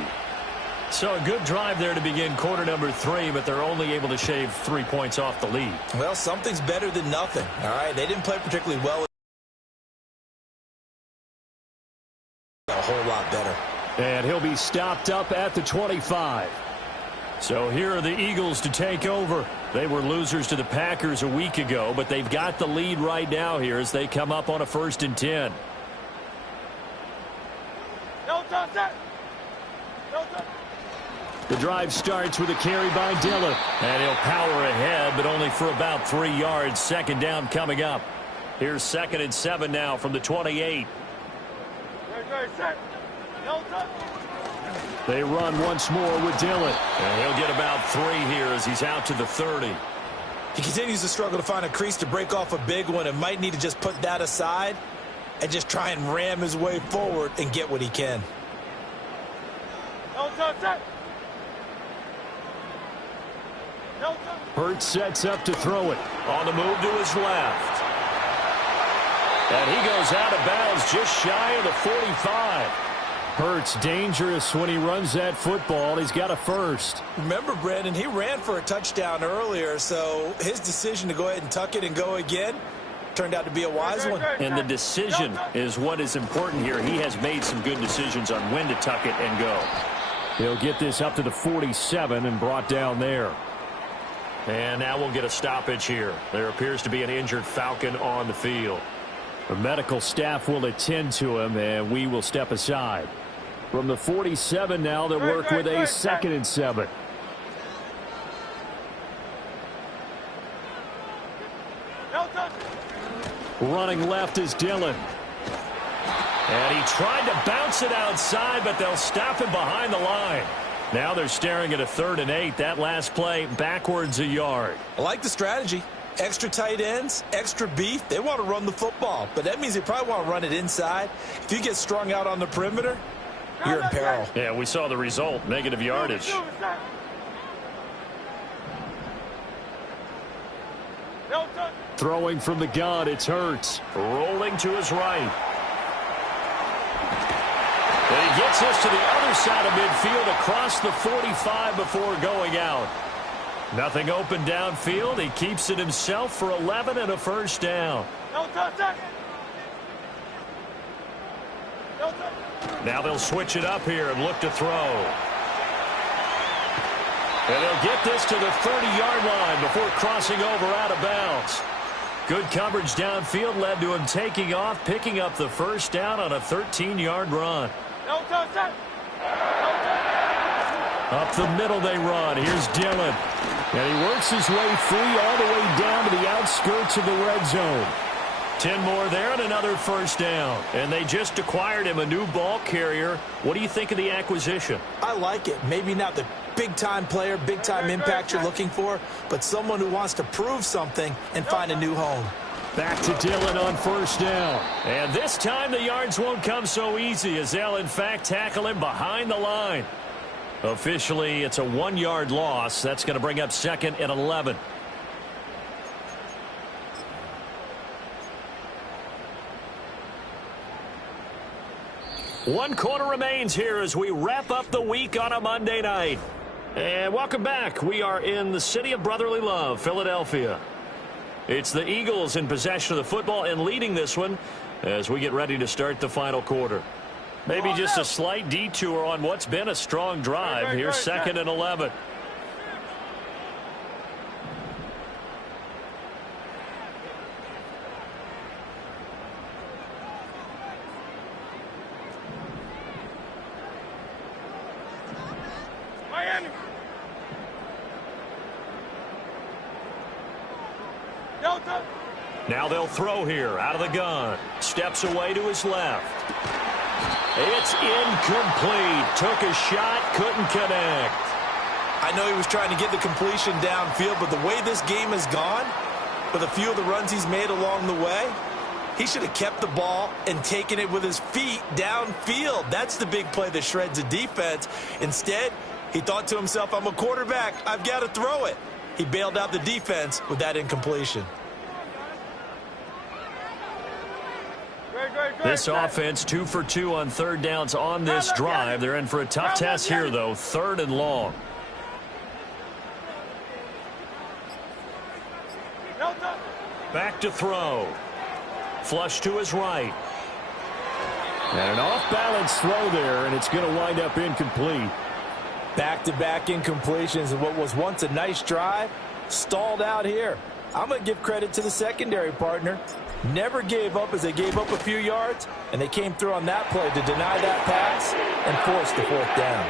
So a good drive there to begin quarter number 3, but they're only able to shave 3 points off the lead. Well, something's better than nothing, all right? They didn't play particularly well. A whole lot better. And he'll be stopped up at the 25. So here are the Eagles to take over. They were losers to the Packers a week ago, but they've got the lead right now here as they come up on a 1st and 10. The drive starts with a carry by Dillon. And he'll power ahead, but only for about 3 yards. 2nd down coming up. Here's 2nd and 7 now from the 28. They run once more with Dillon. And he'll get about 3 here as he's out to the 30. He continues to struggle to find a crease to break off a big one and might need to just put that aside and just try and ram his way forward and get what he can. Hurts sets up to throw it. On the move to his left. And he goes out of bounds just shy of the 45. Hurts dangerous when he runs that football. He's got a first. Remember, Brandon, he ran for a touchdown earlier, so his decision to go ahead and tuck it and go again turned out to be a wise one. And the decision is what is important here. He has made some good decisions on when to tuck it and go. He'll get this up to the 47 and brought down there. And now we'll get a stoppage here. There appears to be an injured Falcon on the field. The medical staff will attend to him, and we will step aside. From the 47 now, they'll work with a 2nd and 7. Running left is Dillon. And he tried to bounce it outside, but they'll stop him behind the line. Now they're staring at a 3rd and 8. That last play backwards a yard. I like the strategy. Extra tight ends, extra beef. They want to run the football, but that means they probably want to run it inside. If you get strung out on the perimeter, you're in peril. Yeah, we saw the result, negative yardage. Throwing from the gun, it's Hurts. Rolling to his right. And he gets this to the other side of midfield across the 45 before going out. Nothing open downfield. He keeps it himself for 11 and a 1st down. Now they'll switch it up here and look to throw. And they'll get this to the 30-yard line before crossing over out of bounds. Good coverage downfield led to him taking off, picking up the 1st down on a 13-yard run. Up the middle they run. Here's Dillon. And he works his way free all the way down to the outskirts of the red zone. 10 more there and another 1st down. And they just acquired him a new ball carrier. What do you think of the acquisition? I like it. Maybe not the big-time player, big-time impact you're looking for, but someone who wants to prove something and find a new home. Back to Dillon on 1st down. And this time the yards won't come so easy as they'll, in fact, tackle him behind the line. Officially, it's a 1-yard loss. That's going to bring up 2nd and 11. One quarter remains here as we wrap up the week on a Monday night. And welcome back. We are in the city of brotherly love, Philadelphia. It's the Eagles in possession of the football and leading this one as we get ready to start the final quarter. Maybe just a slight detour on what's been a strong drive. Here's 2nd and 11. Miami. Delta. Now they'll throw here out of the gun. Steps away to his left. It's incomplete. Took a shot, couldn't connect. I know he was trying to get the completion downfield, but the way this game has gone, with a few of the runs he's made along the way, he should have kept the ball and taken it with his feet downfield. That's the big play that shreds the defense. Instead, he thought to himself, I'm a quarterback. I've got to throw it. He bailed out the defense with that incompletion. This offense 2 for 2 on third downs on this drive. They're in for a tough test here, though. 3rd and long. Back to throw. Flush to his right. And an off-balance throw there, and it's going to wind up incomplete. Back-to-back incompletions of what was once a nice drive, stalled out here. I'm going to give credit to the secondary partner. Never gave up as they gave up a few yards, and they came through on that play to deny that pass and force the 4th down.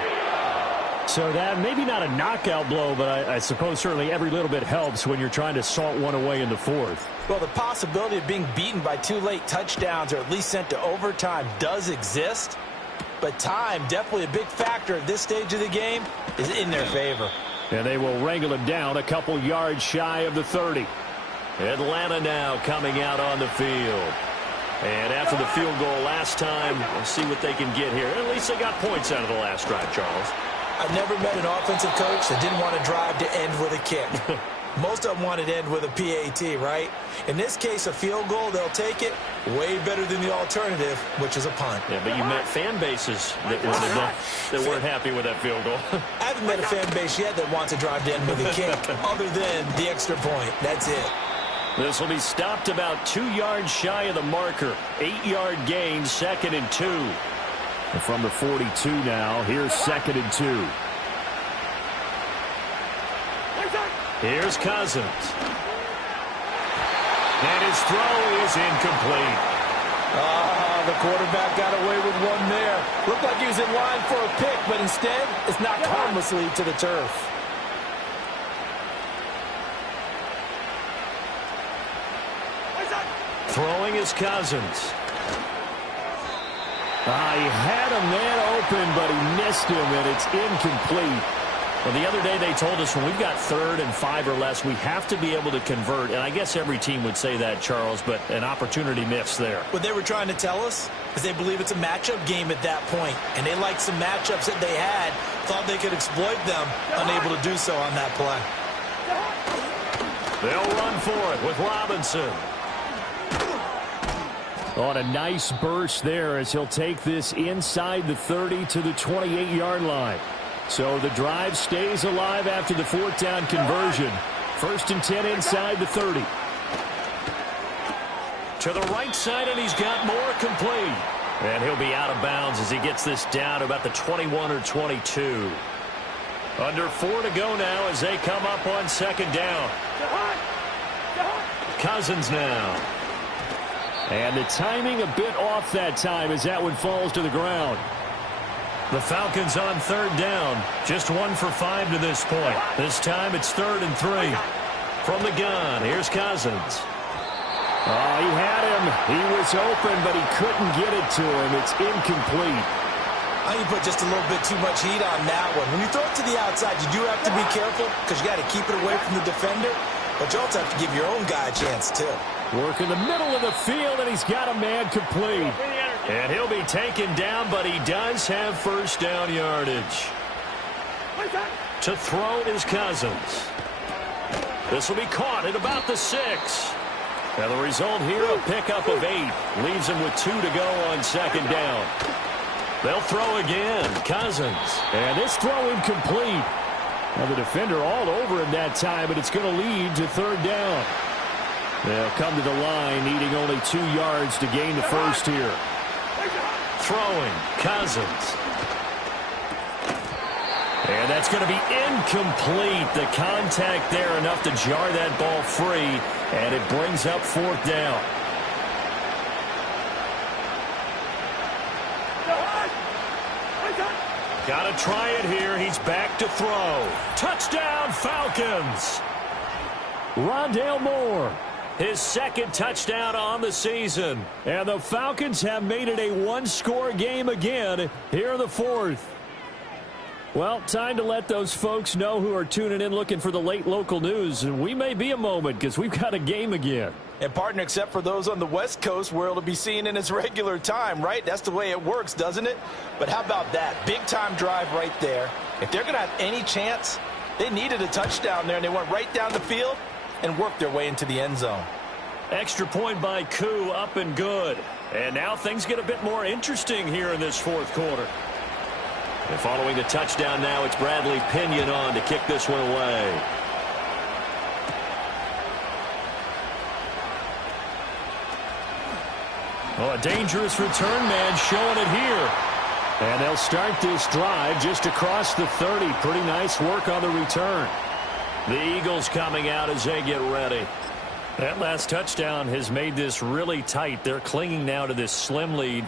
So that maybe not a knockout blow, but I suppose certainly every little bit helps when you're trying to salt one away in the 4th. Well, the possibility of being beaten by 2 late touchdowns or at least sent to overtime does exist, but time, definitely a big factor at this stage of the game, is in their favor. And they will wrangle him down a couple yards shy of the 30. Atlanta now coming out on the field. And after the field goal last time, we'll see what they can get here. At least they got points out of the last drive, Charles. I've never met an offensive coach that didn't want to drive to end with a kick. Most of them wanted to end with a PAT, right? In this case, a field goal, they'll take it. Way better than the alternative, which is a punt. Yeah, but you met fan bases that weren't happy with that field goal. I haven't met a fan base yet that wants to drive to end with a kick, other than the extra point. That's it. This will be stopped about 2 yards shy of the marker. 8-yard gain, 2nd and 2. And from the 42 now, here's 2nd and 2. Here's Cousins. And his throw is incomplete. The quarterback got away with one there. Looked like he was in line for a pick, but instead, it's knocked harmlessly to the turf. Throwing is Cousins. He had him man open, but he missed him, and it's incomplete. Well, the other day they told us when we've got 3rd and 5 or less, we have to be able to convert. And I guess every team would say that, Charles, but an opportunity missed there. What they were trying to tell us is they believe it's a matchup game at that point, and they liked some matchups that they had, thought they could exploit them, unable to do so on that play. They'll run for it with Robinson. On a nice burst there as he'll take this inside the 30 to the 28-yard line. So the drive stays alive after the 4th down conversion. 1st and 10 inside the 30. To the right side, and he's got more complete. And he'll be out of bounds as he gets this down to about the 21 or 22. Under 4 to go now as they come up on 2nd down. Cousins now. And the timing a bit off that time as that one falls to the ground. The Falcons on 3rd down. Just 1 for 5 to this point. This time it's 3rd and 3. From the gun, here's Cousins. He had him. He was open, but he couldn't get it to him. It's incomplete. I think you put just a little bit too much heat on that one. When you throw it to the outside, you do have to be careful because you got to keep it away from the defender. But you also have to give your own guy a chance, too. Work in the middle of the field, and he's got a man complete. And he'll be taken down, but he does have 1st down yardage. To throw is Cousins. This will be caught at about the 6. And the result here, a pickup of 8. Leaves him with 2 to go on 2nd down. They'll throw again. Cousins. And this throw incomplete. Now the defender all over him that time, but it's going to lead to 3rd down. They'll come to the line, needing only 2 yards to gain the 1st here. Throwing, Cousins. And that's going to be incomplete. The contact there enough to jar that ball free, and it brings up 4th down. Got to try it here. He's back to throw. Touchdown, Falcons. Rondale Moore. his second touchdown on the season. And the Falcons have made it a one-score game again here in the fourth. Well, time to let those folks know who are tuning in looking for the late local news. And we may be a moment because we've got a game again. And, partner, except for those on the West Coast where it'll be seen in its regular time, right? That's the way it works, doesn't it? But how about that? Big-time drive right there. If they're going to have any chance, they needed a touchdown there, and they went right down the field and worked their way into the end zone. Extra point by Koo, up and good. And now things get a bit more interesting here in this fourth quarter. And following the touchdown now, it's Bradley Pinion on to kick this one away. Oh, a dangerous return man showing it here. And they'll start this drive just across the 30. Pretty nice work on the return. The Eagles coming out as they get ready. That last touchdown has made this really tight. They're clinging now to this slim lead.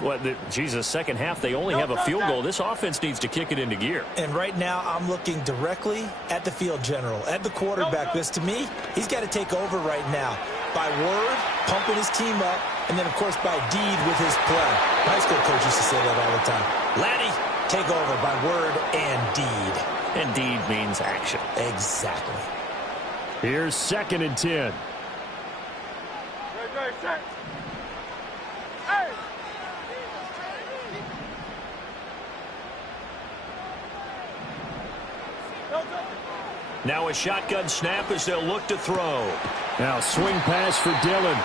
Second half, they only have a field goal. This offense needs to kick it into gear. And right now, I'm looking directly at the field general, at the quarterback. Because to me, he's got to take over right now. By word, pumping his team up, and then, of course, by deed with his play. My high school coach used to say that all the time. Laddie, take over by word and deed. And deed means action. Exactly. Here's 2nd and 10. Now a shotgun snap as they'll look to throw. Now swing pass for Dillon.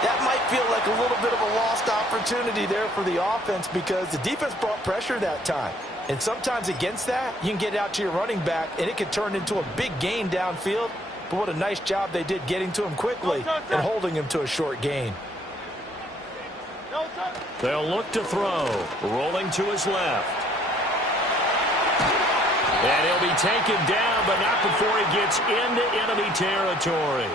That might feel like a little bit of a lost opportunity there for the offense because the defense brought pressure that time. And sometimes against that, you can get out to your running back, and it can turn into a big gain downfield. But what a nice job they did getting to him quickly and holding him to a short gain. They'll look to throw. Rolling to his left. And he'll be taken down, but not before he gets into enemy territory.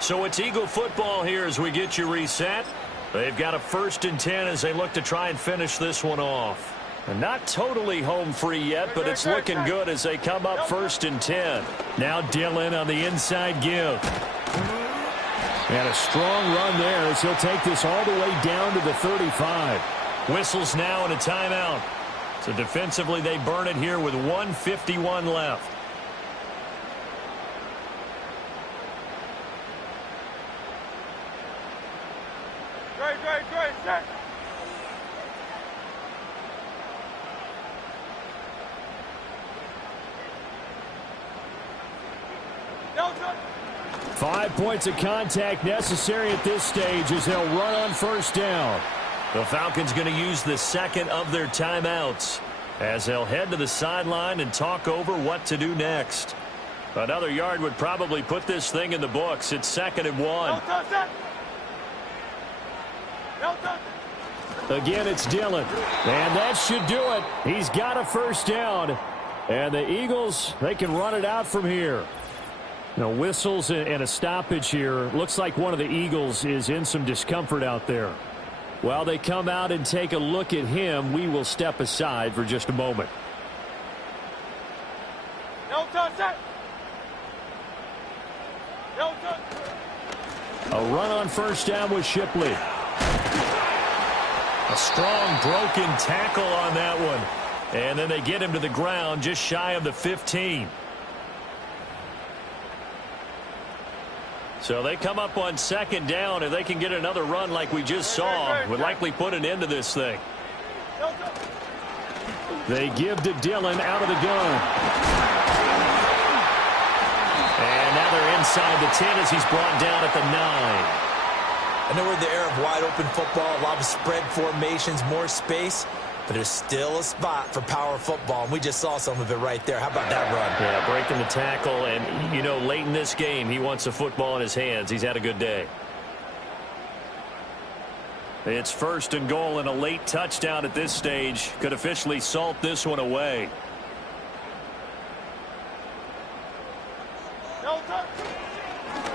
So it's Eagle football here as we get you reset. They've got a 1st and 10 as they look to try and finish this one off. And not totally home free yet, but it's looking good as they come up 1st and 10. Now Dillon on the inside give. And a strong run there as he'll take this all the way down to the 35. Whistles now and a timeout. So defensively they burn it here with 1:51 left. Set. 5 points of contact necessary at this stage as they'll run on 1st down. The Falcons going to use the 2nd of their timeouts as they'll head to the sideline and talk over what to do next. Another yard would probably put this thing in the books. It's 2nd and 1. Again, it's Dillon. And that should do it. He's got a 1st down. And the Eagles, they can run it out from here. Now, whistles and a stoppage here. Looks like one of the Eagles is in some discomfort out there. While they come out and take a look at him, we will step aside for just a moment. A run on 1st down with Shipley. A strong broken tackle on that one. And then they get him to the ground just shy of the 15. So they come up on 2nd down, and they can get another run like we just saw. Would likely put an end to this thing. They give to Dillon out of the gun. And now they're inside the 10 as he's brought down at the 9. I know we're in the era of wide-open football, a lot of spread formations, more space, but there's still a spot for power football, and we just saw some of it right there. How about that run? Yeah, breaking the tackle, and, you know, late in this game, he wants the football in his hands. He's had a good day. It's 1st and goal, and a late touchdown at this stage could officially salt this one away.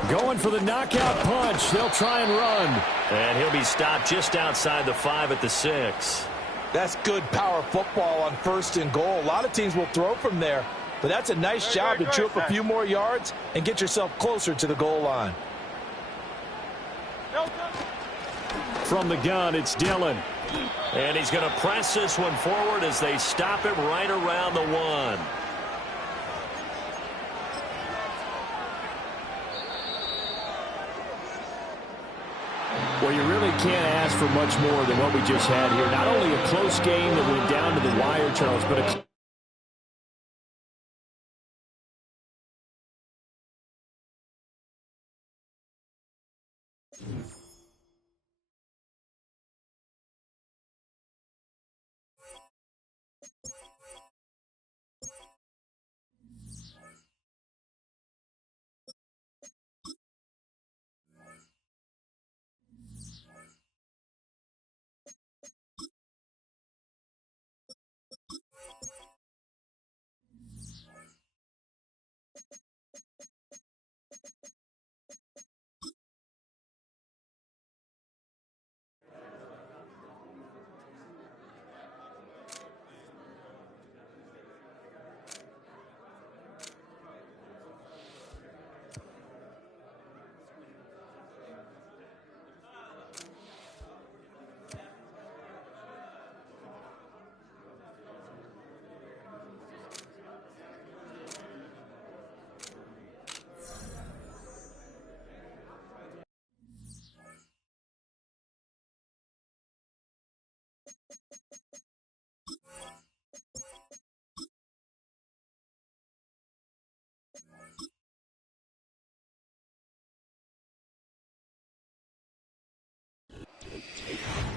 Going for the knockout punch. They'll try and run. And he'll be stopped just outside the 5 at the 6. That's good power football on 1st and goal. A lot of teams will throw from there. But that's a nice job to chew up a few more yards and get yourself closer to the goal line. From the gun, it's Dillon. And he's going to press this one forward as they stop him right around the 1. Well, you really can't ask for much more than what we just had here. Not only a close game that went down to the wire, Charles, but a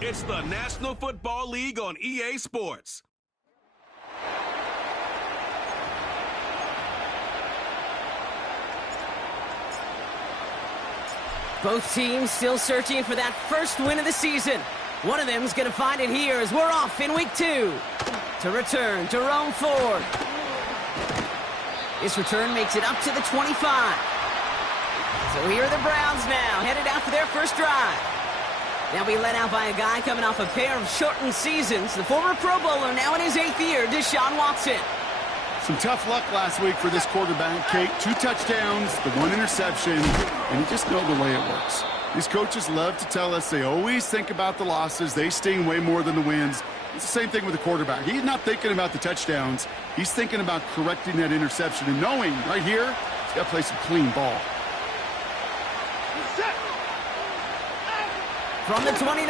It's the National Football League on EA Sports. Both teams still searching for that first win of the season. One of them is going to find it here as we're off in week 2. To return, Jerome Ford. This return makes it up to the 25. So here are the Browns now, headed out for their first drive. They'll be led out by a guy coming off a pair of shortened seasons. The former Pro Bowler, now in his 8th year, Deshaun Watson. Some tough luck last week for this quarterback, Kate. 2 touchdowns, the 1 interception, and you just know the way it works. These coaches love to tell us they always think about the losses. They sting way more than the wins. It's the same thing with the quarterback. He's not thinking about the touchdowns. He's thinking about correcting that interception and knowing right here he's got to play some clean ball. From the 29.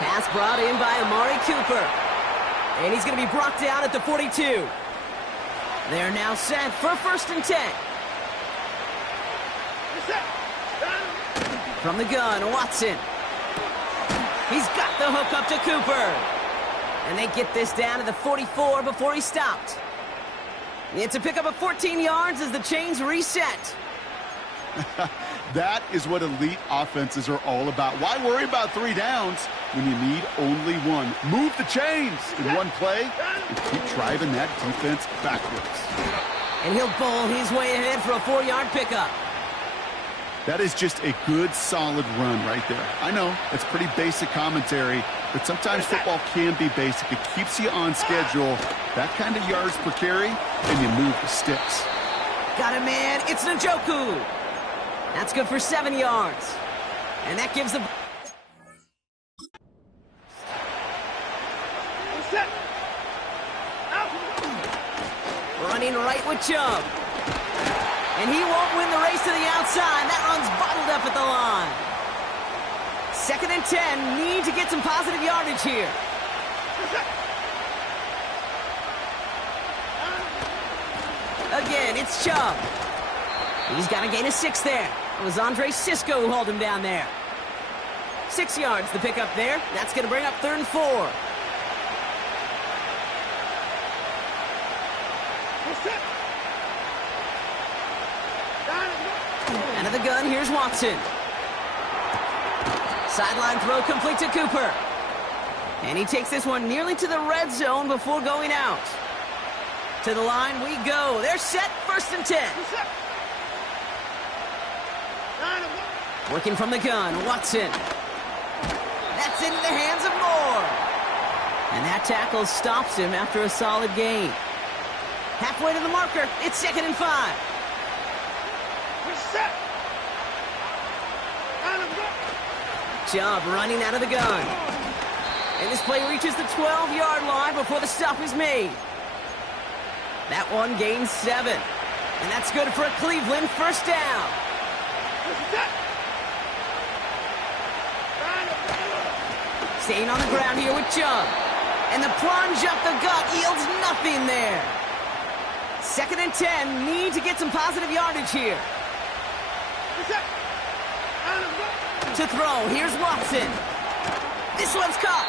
Pass brought in by Amari Cooper. And he's going to be brought down at the 42. They're now set for 1st and 10. From the gun, Watson. He's got the hook up to Cooper. And they get this down to the 44 before he stopped. It's a pickup of 14 yards as the chains reset. That is what elite offenses are all about. Why worry about 3 downs when you need only 1? Move the chains in one play and keep driving that defense backwards. And he'll bowl his way ahead for a 4-yard pickup. That is just a good, solid run right there. I know, it's pretty basic commentary, but sometimes football can be basic. It keeps you on schedule. That kind of yards per carry, and you move the sticks. Got him, man. It's Njoku. That's good for 7 yards. And that gives the... Running right with Chubb. And he won't win the race to the outside. That run's bottled up at the line. 2nd and 10. Need to get some positive yardage here. Again, it's Chubb. He's got a gain of 6 there. It was Andre Sisco who hauled him down there. 6 yards the pickup there. That's going to bring up 3rd and 4. Out of the gun, here's Watson. Sideline throw complete to Cooper. And he takes this one nearly to the red zone before going out. To the line we go. They're set, 1st and 10. Working from the gun, Watson. That's into the hands of Moore. And that tackle stops him after a solid gain. Halfway to the marker. It's 2nd and 5. Set. Chubb running out of the gun. And this play reaches the 12-yard line before the stop is made. That one gains 7. And that's good for a Cleveland first down. Staying on the ground here with Chubb. And the plunge up the gut yields nothing there. 2nd and 10. Need to get some positive yardage here. To throw. Here's Watson. This one's caught.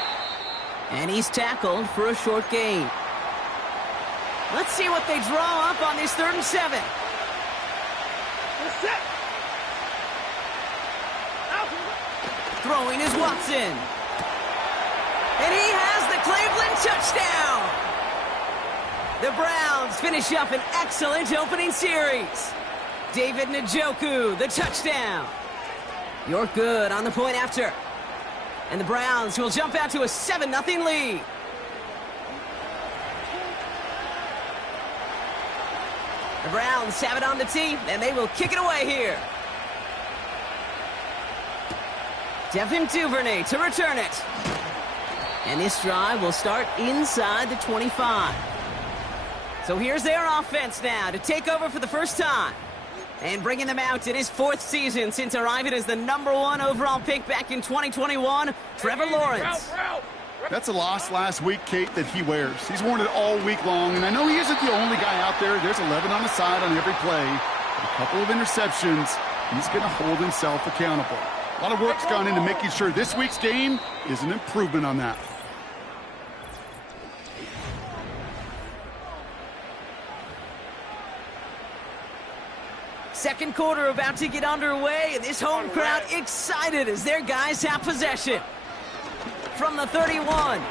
And he's tackled for a short gain. Let's see what they draw up on this 3rd and 7. Throwing is Watson. And he has the Cleveland touchdown. The Browns finish up an excellent opening series. David Njoku, the touchdown. You're good on the point after. And the Browns will jump out to a 7-0 lead. The Browns have it on the tee, and they will kick it away here. Devin Duvernay to return it. And this drive will start inside the 25. So here's their offense now to take over for the first time. And bringing them out in his 4th season since arriving as the #1 overall pick back in 2021, Trevor Lawrence. That's a loss last week, Kate, that he wears. He's worn it all week long, and I know he isn't the only guy out there. There's 11 on the side on every play. A couple of interceptions. He's going to hold himself accountable. A lot of work's gone into making sure this week's game is an improvement on that. Second quarter about to get underway, and this home crowd excited as their guys have possession. From the 31,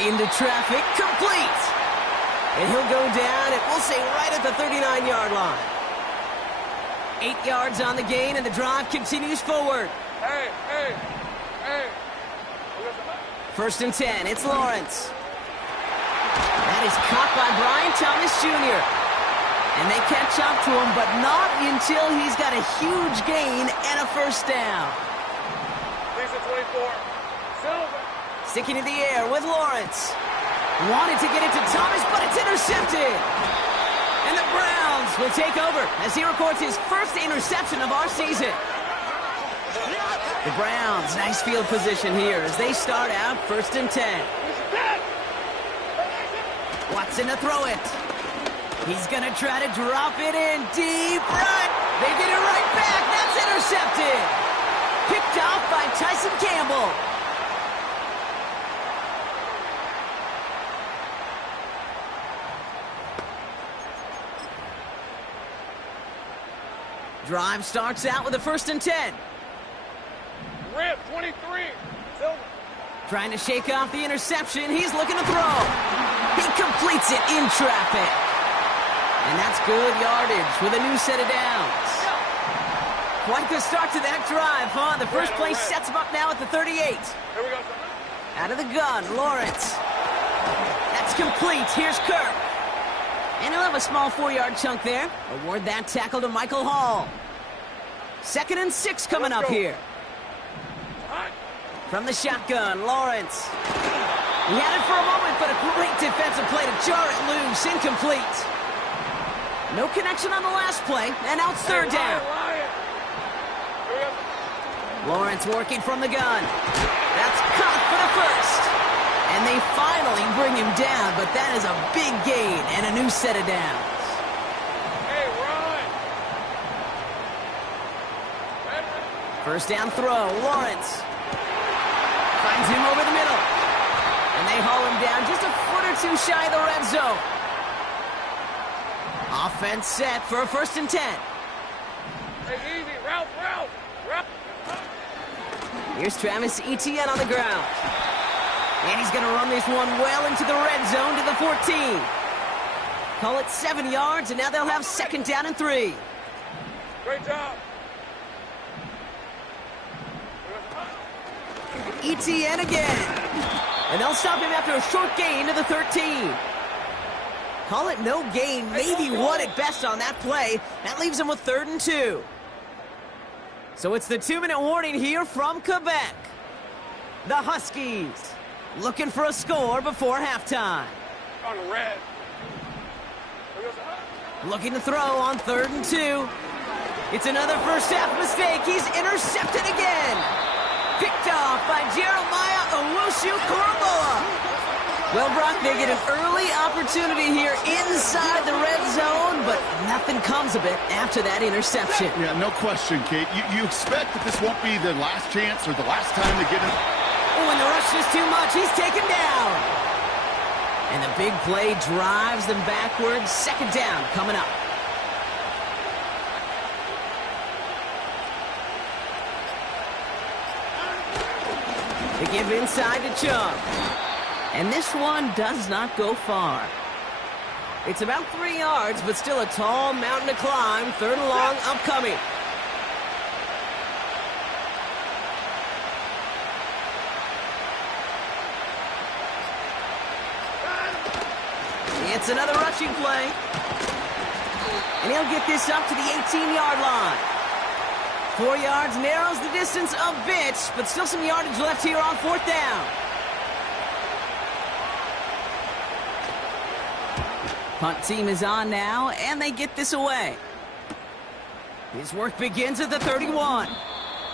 into traffic, complete. And he'll go down, and we'll say right at the 39-yard line. 8 yards on the gain, and the drive continues forward. Hey. 1st and 10, it's Lawrence. That is caught by Brian Thomas Jr. And they catch up to him, but not until he's got a huge gain and a first down. Lisa 24. Silver. Sticking in the air with Lawrence. Wanted to get it to Thomas, but it's intercepted. And the Browns will take over as he records his first interception of our season. The Browns, nice field position here as they start out 1st and 10. Watson to throw it. He's going to try to drop it in deep right. They get it right back. That's intercepted. Picked off by Tyson Campbell. Drive starts out with a 1st and 10. Rip 23. Silver. Trying to shake off the interception. He's looking to throw. He completes it in traffic. And that's good yardage with a new set of downs. Quite the start to that drive, huh? The first play sets him up now at the 38. Here we go. Out of the gun, Lawrence. That's complete. Here's Kirk. And he'll have a small 4-yard chunk there. Award that tackle to Michael Hall. 2nd and 6 coming up here. From the shotgun, Lawrence. He had it for a moment, but a great defensive play to jar it loose. Incomplete. No connection on the last play, and now it's 3rd down. Lawrence working from the gun. That's caught for the first. And they finally bring him down, but that is a big gain and a new set of downs. Hey, run! 1st down throw, Lawrence. Finds him over the middle. And they haul him down just a foot or two shy of the red zone. Offense set for a 1st and 10. Hey, easy. Ralph. Here's Travis Etienne on the ground. And he's going to run this one well into the red zone to the 14. Call it 7 yards, and now they'll have 2nd down and 3. Great job. Etienne again. And they'll stop him after a short gain to the 13. Call it no gain, maybe one at best on that play. That leaves him with 3rd and 2. So it's the 2-minute warning here from Quebec. The Huskies looking for a score before halftime. On red. Looking to throw on 3rd and 2. It's another first half mistake. He's intercepted again. Picked off by Jeremiah Owusu-Koramoah. Well, Brock, they get an early opportunity here inside the red zone, but nothing comes of it after that interception. Yeah, no question, Kate. You expect that this won't be the last chance or the last time to get him. When the rush is too much, he's taken down. And the big play drives them backwards. 2nd down coming up. They give inside to Chubb. And this one does not go far. It's about 3 yards, but still a tall mountain to climb. 3rd and long upcoming. It's another rushing play. And he'll get this up to the 18-yard line. 4 yards narrows the distance a bit, but still some yardage left here on 4th down. Punt team is on now, and they get this away. His work begins at the 31.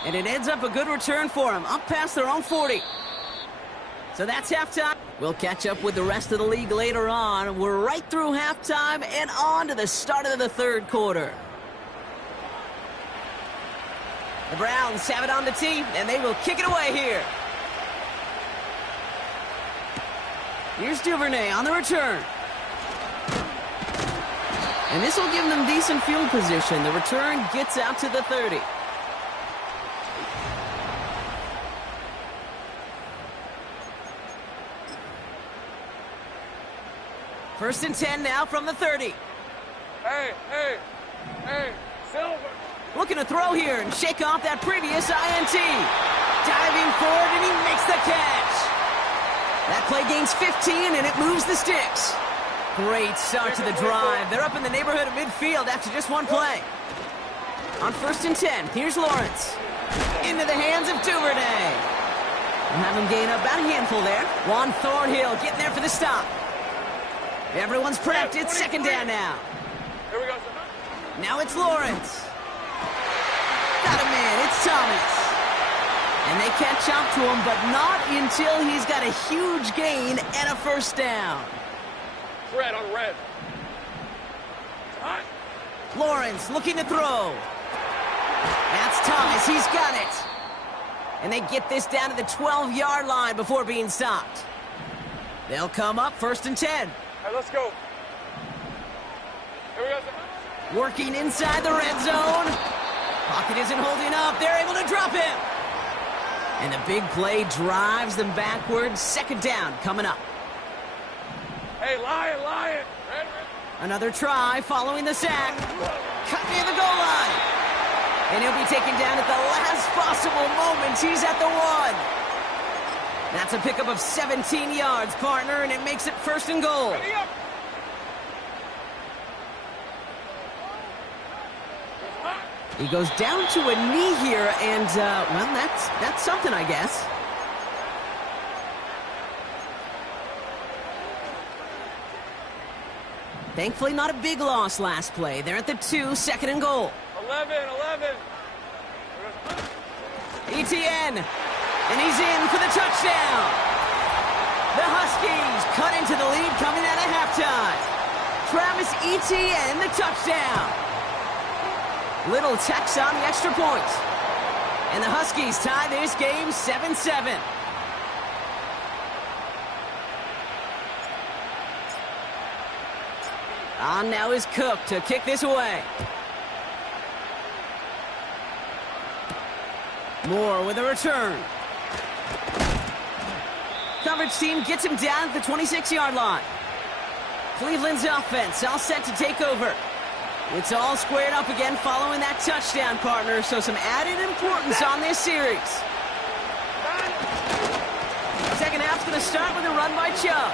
And it ends up a good return for him, up past their own 40. So that's halftime. We'll catch up with the rest of the league later on. We're right through halftime and on to the start of the 3rd quarter. The Browns have it on the tee, and they will kick it away here. Here's Duvernay on the return. And this will give them decent field position. The return gets out to the 30. First and 10 now from the 30. Hey, Silver. Looking to throw here and shake off that previous INT. Diving forward, and he makes the catch. That play gains 15, and it moves the sticks. Great start to the drive. They're up in the neighborhood of midfield after just one play. On 1st and 10, here's Lawrence. Into the hands of Duvernay. We'll have him gain about a handful there. Juan Thornhill getting there for the stop. Everyone's prepped. It's 2nd down now. Here we go. Now it's Lawrence. Got him in. It's Thomas. And they catch up to him, but not until he's got a huge gain and a 1st down. Red on red. Lawrence looking to throw. That's Thomas. He's got it. And they get this down to the 12-yard line before being stopped. They'll come up 1st and 10. All right, let's go. Here we go. Working inside the red zone. Pocket isn't holding up. They're able to drop him. And the big play drives them backwards. 2nd down coming up. Hey, Lion. Another try following the sack. Cut near the goal line. And he'll be taken down at the last possible moment. He's at the 1. That's a pickup of 17 yards, partner, and it makes it 1st and goal. He goes down to a knee here, and, well, that's something, I guess. Thankfully, not a big loss last play. They're at the 2, 2nd and goal. 11. Etienne, and he's in for the touchdown. The Huskies cut into the lead coming out of halftime. Travis Etienne, the touchdown. Little tacks on the extra point. And the Huskies tie this game 7-7. On now is Cook to kick this away. Moore with a return. Coverage team gets him down at the 26-yard line. Cleveland's offense all set to take over. It's all squared up again following that touchdown, partner, so some added importance on this series. Second half's going to start with a run by Chubb.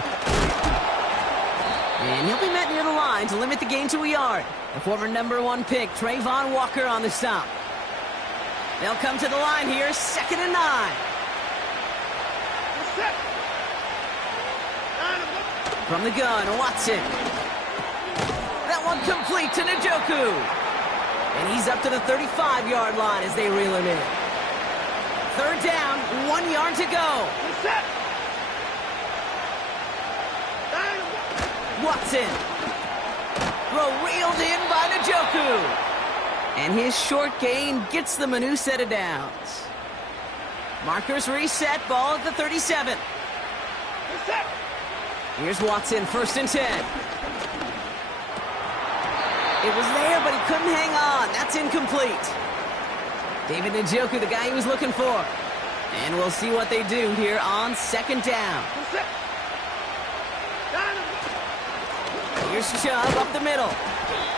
And he'll be met near the line to limit the gain to a yard. The former #1 pick, Trayvon Walker, on the stop. They'll come to the line here, 2nd and 9. From the gun, Watson. That one complete to Njoku. And he's up to the 35-yard line as they reel him in. 3rd down, 1 yard to go. Watson. Throw reeled in by Njoku. And his short gain gets them a new set of downs. Markers reset, ball at the 37. Here's Watson, 1st and 10. It was there, but he couldn't hang on. That's incomplete. David Njoku, the guy he was looking for. And we'll see what they do here on 2nd down. Here's Chubb up the middle.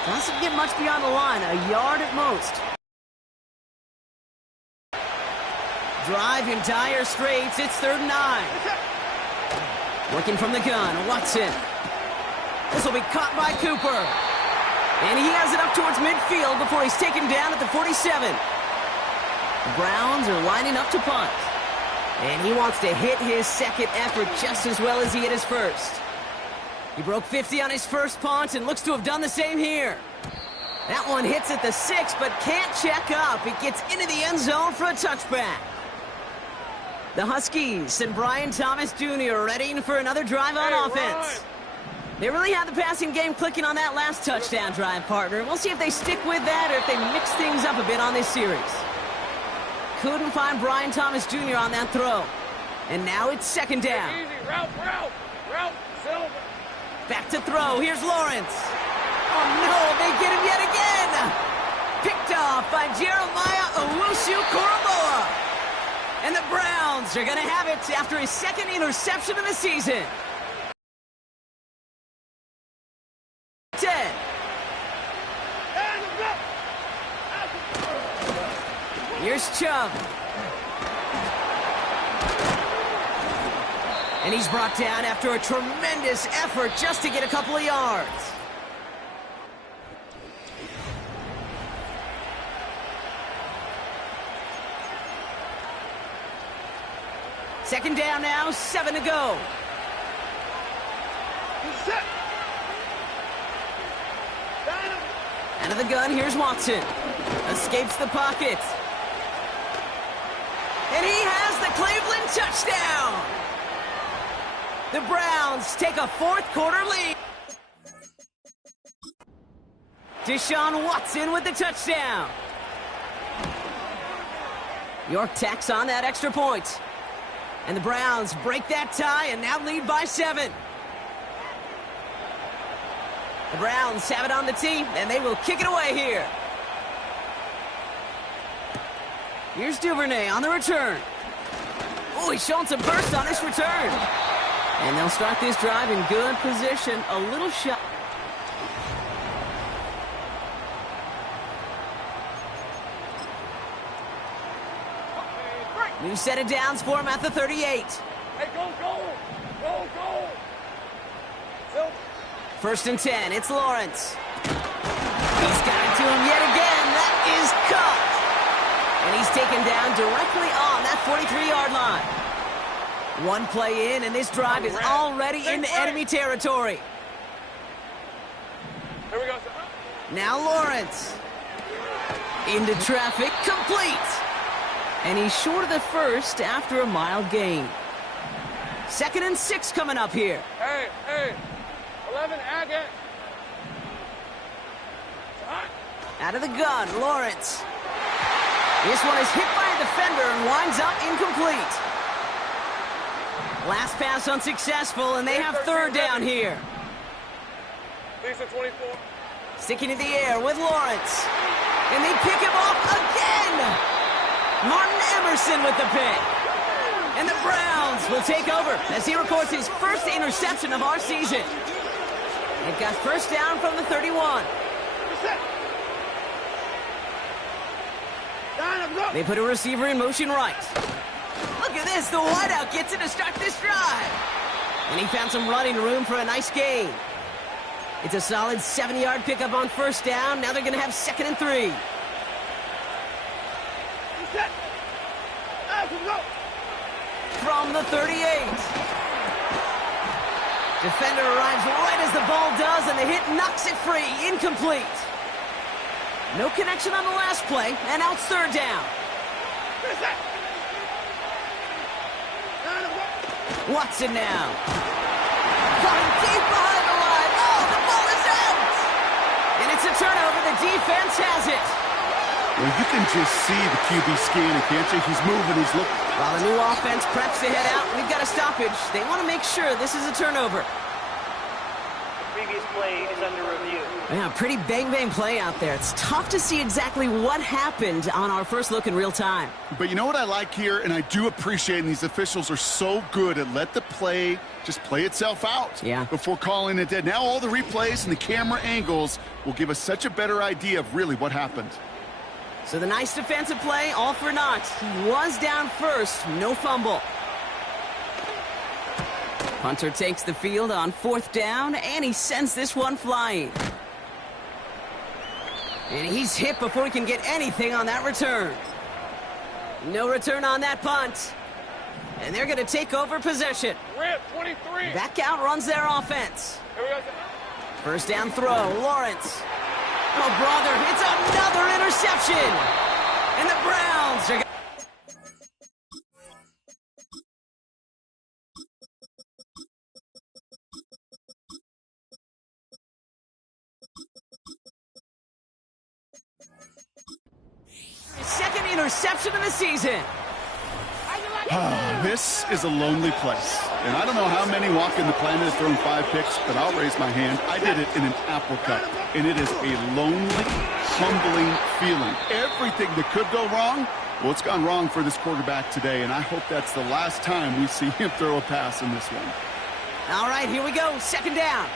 Doesn't get much beyond the line, a yard at most. Drive in dire straits, it's 3rd and 9. Working from the gun, Watson. This will be caught by Cooper. And he has it up towards midfield before he's taken down at the 47. The Browns are lining up to punt. And he wants to hit his 2nd effort just as well as he hit his 1st. He broke 50 on his 1st punt and looks to have done the same here. That one hits at the 6, but can't check up. It gets into the end zone for a touchback. The Huskies and Brian Thomas Jr. readying for another drive on offense. They really had the passing game clicking on that last touchdown drive, partner. We'll see if they stick with that or if they mix things up a bit on this series. Couldn't find Brian Thomas Jr. on that throw. And now it's 2nd down. Easy, route, Silver. Back to throw. Here's Lawrence. Oh, no, they get him yet again. Picked off by Jeremiah Owusu-Koramoah. And the Browns are going to have it after his 2nd interception of the season. 10. Here's Chubb. And he's brought down after a tremendous effort just to get a couple of yards. Second down now, 7 to go. Out of the gun, here's Watson. Escapes the pocket. And he has the Cleveland touchdown. The Browns take a 4th quarter lead. Deshaun Watson with the touchdown. York tacks on that extra point. And the Browns break that tie and now lead by 7. The Browns have it on the tee, and they will kick it away here. Here's Duvernay on the return. Oh, he's showing some burst on this return. And they'll start this drive in good position. A little shot. New set of downs for him at the 38. Hey, go. 1st and 10, it's Lawrence. He's got it to him yet again. That is cut. And he's taken down directly on that 43-yard line. One play in, and this drive is already into enemy territory. Here we go. Now Lawrence. Into traffic, complete. And he's short of the 1st after a mild gain. 2nd and 6 coming up here. Hey. 11, Agate. Out of the gun, Lawrence. This one is hit by a defender and winds up incomplete. Last pass unsuccessful, and they have 3rd down here. Lisa 24. Sticking in the air with Lawrence. And they pick him off again. Martin Emerson with the pick. And the Browns will take over as he records his 1st interception of our season. They've got 1st down from the 31. They put a receiver in motion right. Look at this. The wideout gets it to start this drive. And he found some running room for a nice gain. It's a solid 7-yard pickup on first down. Now they're going to have 2nd and 3. From the 38. Defender arrives right as the ball does, and the hit knocks it free. Incomplete. No connection on the last play, and out 3rd down. Watson now. Coming deep behind the line. Oh, the ball is out! And it's a turnover. The defense has it. Well, you can just see the QB scanning, can't you? He's moving, he's looking. While the new offense preps to head out, we've got a stoppage. They want to make sure this is a turnover. The previous play is under review. Yeah, pretty bang-bang play out there. It's tough to see exactly what happened on our first look in real time. But you know what I like here, and I do appreciate, and these officials are so good at let the play just play itself out before calling it dead. Now all the replays and the camera angles will give us such a better idea of really what happened. So the nice defensive play, all for naught. He was down first, no fumble. Hunter takes the field on 4th down, and he sends this one flying. And he's hit before he can get anything on that return. No return on that punt. And they're going to take over possession. Rip, 23. Back out runs their offense. First down throw, Lawrence. Oh, brother, it's another interception. And the Browns are... Second interception of the season. This is a lonely place. And I don't know how many walk in the planet have thrown 5 picks, but I'll raise my hand. I did it in an Apple Cup. And it is a lonely, humbling feeling. Everything that could go wrong, well, it's gone wrong for this quarterback today. And I hope that's the last time we see him throw a pass in this one. All right, here we go. 2nd down.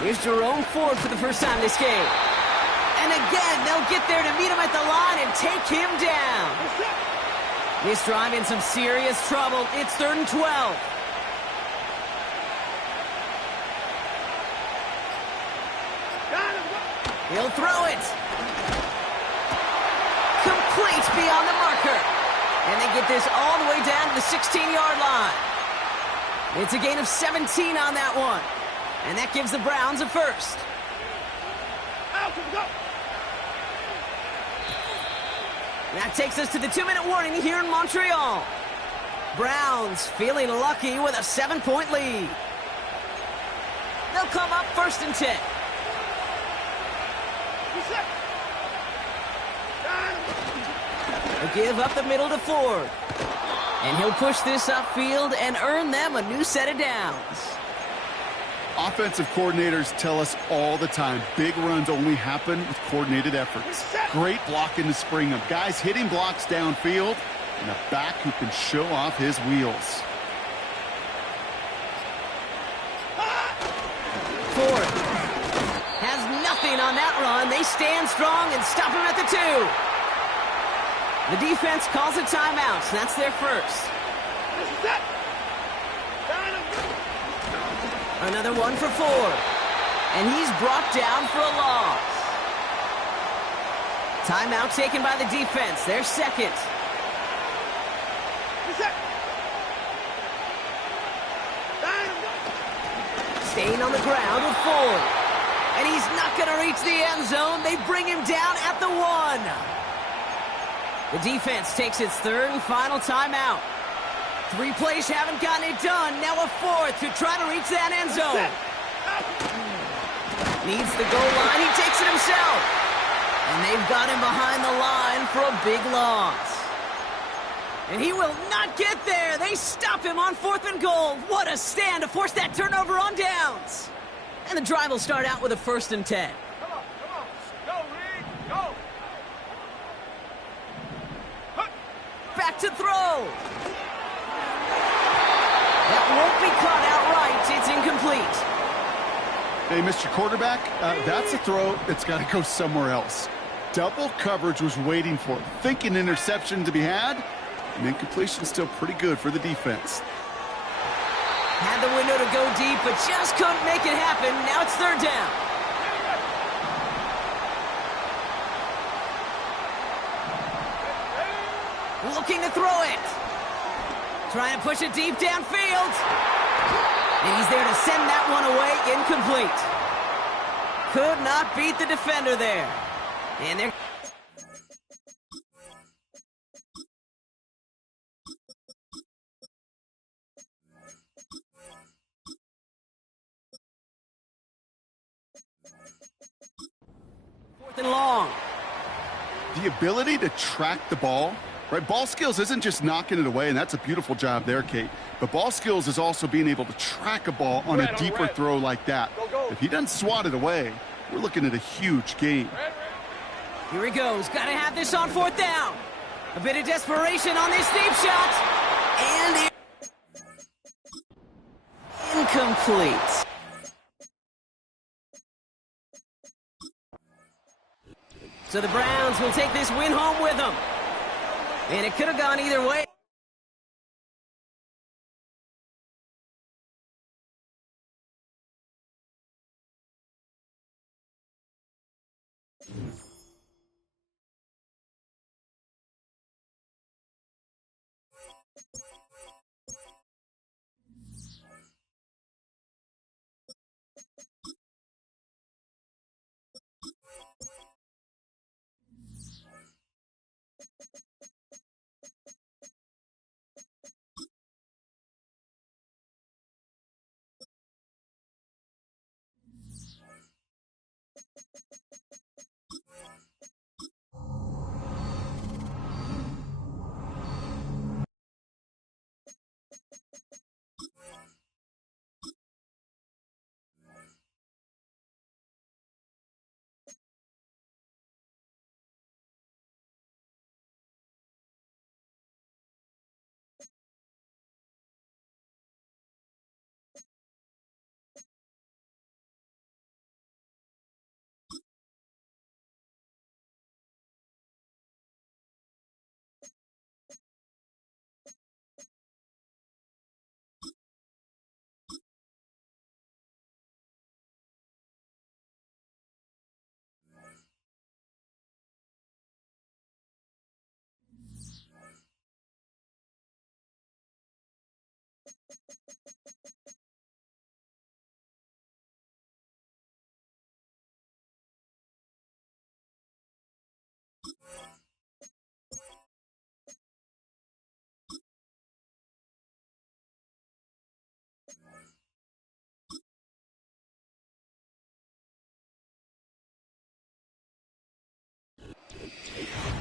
Here's Jerome Ford for the first time this game. And again, they'll get there to meet him at the line and take him down. This drive in some serious trouble. It's 3rd and 12. He'll throw it. Complete beyond the marker. And they get this all the way down to the 16-yard line. It's a gain of 17 on that one. And that gives the Browns a first. That takes us to the 2-minute warning here in Montreal. Browns feeling lucky with a 7-point lead. They'll come up 1st and 10. They'll give up the middle to Ford. And he'll push this upfield and earn them a new set of downs. Offensive coordinators tell us all the time, big runs only happen with coordinated efforts. Great blocking to spring them. Guys hitting blocks downfield, and a back who can show off his wheels. Ford has nothing on that run. They stand strong and stop him at the 2. The defense calls a timeout. That's their first. Another one for Ford. And he's brought down for a loss. Timeout taken by the defense. Their second. Staying on the ground with Ford. And he's not going to reach the end zone. They bring him down at the 1. The defense takes its 3rd and final timeout. 3 plays haven't gotten it done. Now a 4th to try to reach that end zone. Needs the goal line. He takes it himself. And they've got him behind the line for a big loss. And he will not get there. They stop him on 4th and goal. What a stand to force that turnover on downs. And the drive will start out with a 1st and 10. Come on. Go, Reed. Go. Back to throw. That won't be caught outright. It's incomplete. Hey, Mr. Quarterback, that's a throw that's got to go somewhere else. Double coverage was waiting for it. Thinking interception to be had, and incompletion still pretty good for the defense. Had the window to go deep, but just couldn't make it happen. Now it's third down. Looking to throw it. Trying to push it deep downfield. And he's there to send that one away. Incomplete. Could not beat the defender there. And they're... Fourth and long. The ability to track the ball, right? Ball skills isn't just knocking it away, and that's a beautiful job there, Kate. But ball skills is also being able to track a ball on a deeper throw like that. If he doesn't swat it away, we're looking at a huge gain. Here he goes. Got to have this on fourth down. A bit of desperation on this deep shot. And incomplete. So the Browns will take this win home with them. And it could have gone either way.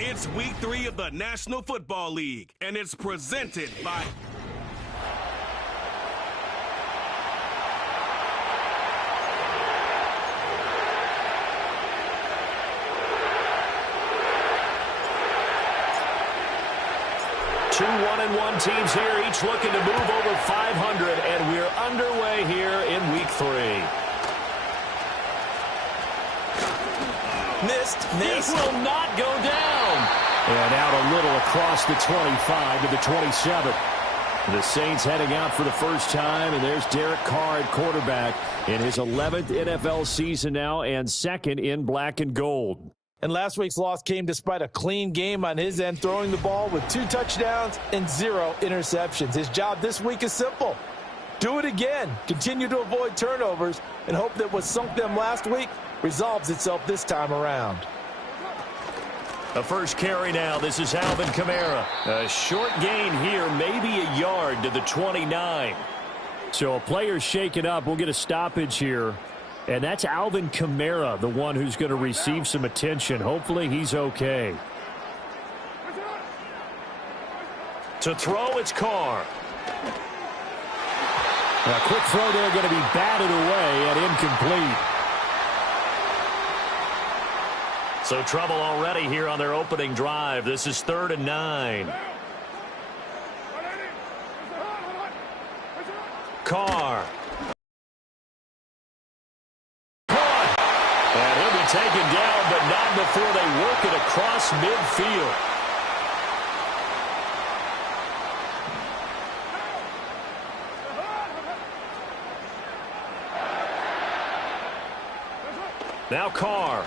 It's week 3 of the National Football League, and it's presented by... Two 1-1 teams here, each looking to move over 500, and we're underway here in week 3. Missed. This will not go down. And out a little across the 25 to the 27. The Saints heading out for the first time, and there's Derek Carr at quarterback in his 11th NFL season now and second in black and gold. And last week's loss came despite a clean game on his end, throwing the ball with 2 touchdowns and 0 interceptions. His job this week is simple. Do it again. Continue to avoid turnovers and hope that what sunk them last week resolves itself this time around. The first carry now. This is Alvin Kamara. A short gain here, maybe a yard to the 29. So a player shaken up. We'll get a stoppage here. And that's Alvin Kamara, the one who's going to receive some attention. Hopefully he's okay. To throw, it's Carr. A quick throw there, going to be batted away and incomplete. So trouble already here on their opening drive. This is 3rd and 9. Carr. And he'll be taken down, but not before they work it across midfield. Now Carr.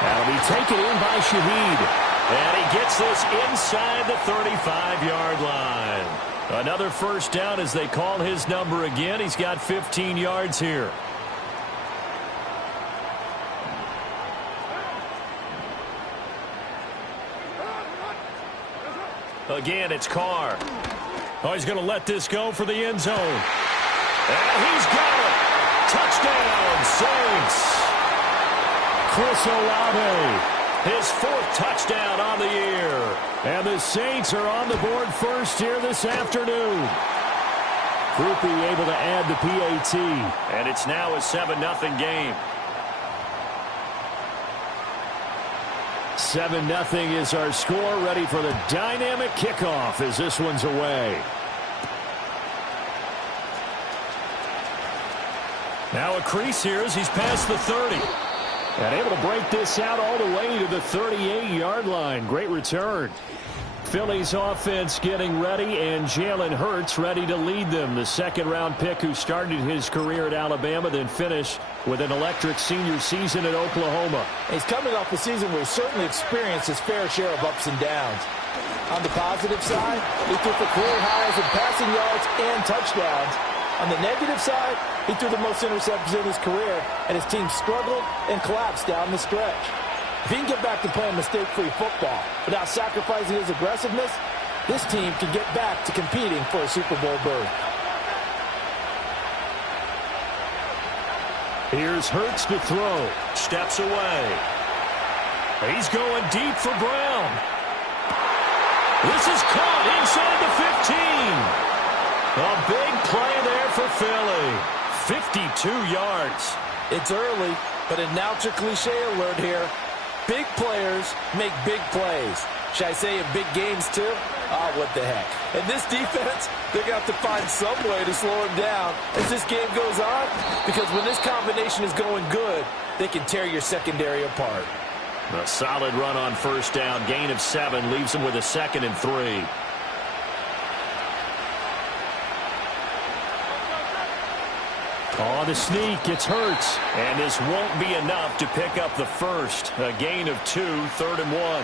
That'll be taken in by Shaheed. And he gets this inside the 35-yard line. Another first down as they call his number again. He's got 15 yards here. Again, it's Carr. Oh, he's going to let this go for the end zone. And he's got it. Touchdown, Saints. Chris Olave. His 4th touchdown on the year. And the Saints are on the board first here this afternoon. Krupe able to add the PAT. And it's now a 7-0 game. 7-0 is our score. Ready for the dynamic kickoff as this one's away. Now a crease here as he's past the 30. And able to break this out all the way to the 38-yard line. Great return. Philly's offense getting ready, and Jalen Hurts ready to lead them. The 2nd-round pick who started his career at Alabama, then finished with an electric senior season at Oklahoma. He's coming off a season where he certainly experienced his fair share of ups and downs. On the positive side, he threw for career highs in passing yards and touchdowns. On the negative side, he threw the most interceptions in his career, and his team struggled and collapsed down the stretch. If he can get back to playing mistake-free football without sacrificing his aggressiveness, this team can get back to competing for a Super Bowl berth. Here's Hurts to throw. Steps away. He's going deep for Brown. This is caught inside the 15. A big play there for Philly. 52 yards. It's early, but announcer cliche alert here. Big players make big plays. Should I say in big games too? Oh, what the heck. And this defense, they're going to have to find some way to slow him down as this game goes on, because when this combination is going good, they can tear your secondary apart. A solid run on first down. Gain of 7 leaves them with a 2nd and 3. On the sneak, it's Hurts. And this won't be enough to pick up the first. A gain of 2, 3rd and 1.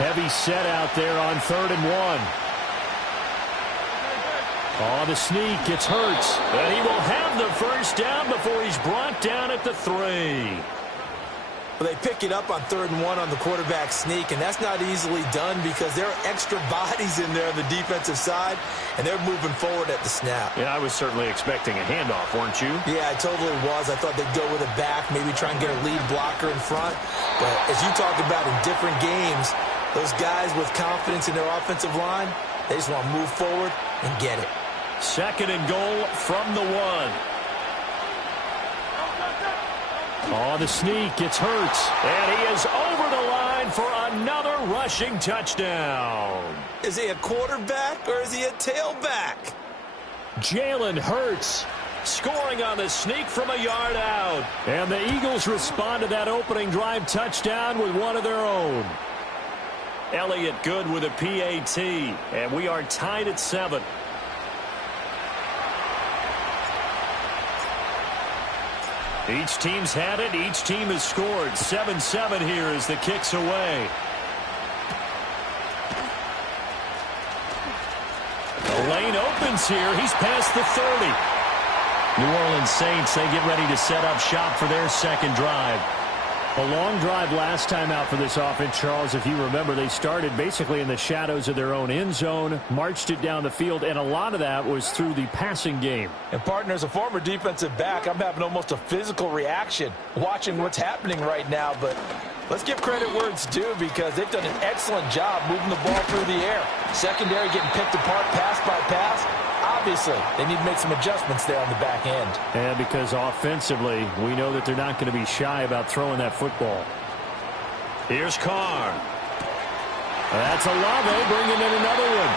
Heavy set out there on 3rd and 1. On the sneak, it's Hurts. And he will have the first down before he's brought down at the 3. Well, they pick it up on 3rd and 1 on the quarterback sneak, and that's not easily done because there are extra bodies in there on the defensive side, and they're moving forward at the snap. Yeah, I was certainly expecting a handoff, weren't you? Yeah, I totally was. I thought they'd go with a back, maybe try and get a lead blocker in front. But as you talked about in different games, those guys with confidence in their offensive line, they just want to move forward and get it. 2nd and goal from the 1. On the sneak, it's Hurts. And he is over the line for another rushing touchdown. Is he a quarterback or is he a tailback? Jalen Hurts scoring on the sneak from a yard out. And the Eagles respond to that opening drive touchdown with one of their own. Elliott Good with a PAT. And we are tied at 7. Each team's had it. Each team has scored. 7-7 here as the kick's away. The lane opens here. He's past the 30. New Orleans Saints, they get ready to set up shop for their 2nd drive. A long drive last time out for this offense, Charles. If you remember, they started basically in the shadows of their own end zone, marched it down the field, and a lot of that was through the passing game. And, partner, as a former defensive back, I'm having almost a physical reaction watching what's happening right now. But let's give credit where it's due because they've done an excellent job moving the ball through the air. Secondary getting picked apart pass by pass. Obviously, they need to make some adjustments there on the back end. And because offensively, we know that they're not going to be shy about throwing that football. Here's Carr. That's Olave bringing in another one.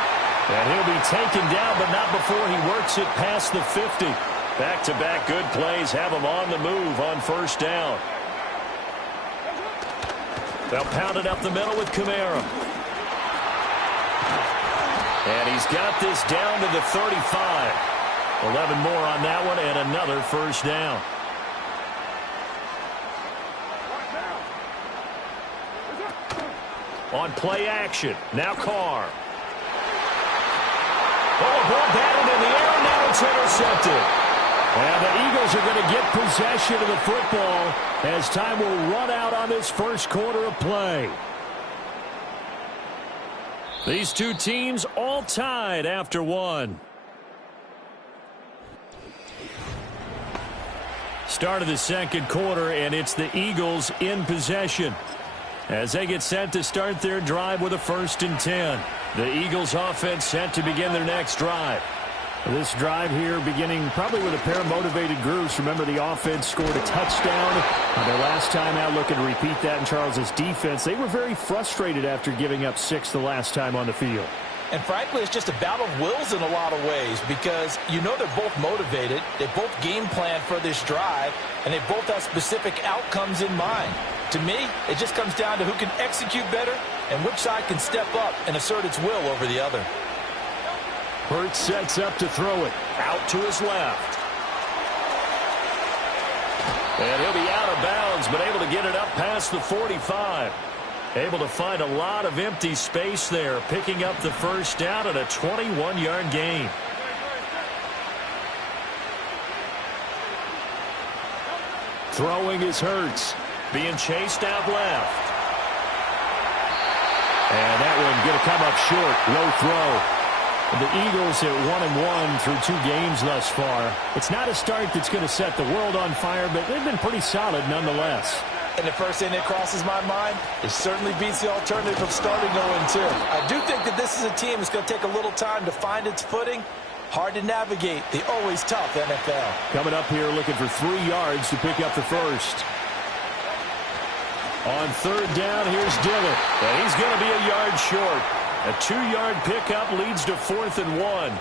And he'll be taken down, but not before he works it past the 50. Back-to-back good plays have him on the move on first down. They'll pound it up the middle with Kamara. And he's got this down to the 35. 11 more on that one and another first down. on play action. Now Carr. Oh, a ball batted in the air. Now it's intercepted. And the Eagles are going to get possession of the football as time will run out on this first quarter of play. These two teams all tied after one. Start of the second quarter, and it's the Eagles in possession as they get set to start their drive with a 1st and 10. The Eagles offense set to begin their next drive. This drive here beginning probably with a pair of motivated groups. Remember, the offense scored a touchdown on their last time out. Looking to repeat that in Charles's defense. They were very frustrated after giving up 6 the last time on the field. And frankly, it's just a battle of wills in a lot of ways because you know they're both motivated. They both game plan for this drive, and they both have specific outcomes in mind. To me, it just comes down to who can execute better and which side can step up and assert its will over the other. Hurts sets up to throw it. Out to his left. And he'll be out of bounds, but able to get it up past the 45. Able to find a lot of empty space there, picking up the first down at a 21-yard gain. Throwing is Hurts. Being chased out left. And that one going to come up short. Low throw. The Eagles at 1-1 through 2 games thus far. It's not a start that's going to set the world on fire, but they've been pretty solid nonetheless. And the first thing that crosses my mind, it certainly beats the alternative of starting 0-2. I do think that this is a team that's going to take a little time to find its footing. Hard to navigate the always tough NFL. Coming up here looking for 3 yards to pick up the first. On 3rd down, here's Dillon. And he's going to be a yard short. A 2-yard pickup leads to 4th and 1.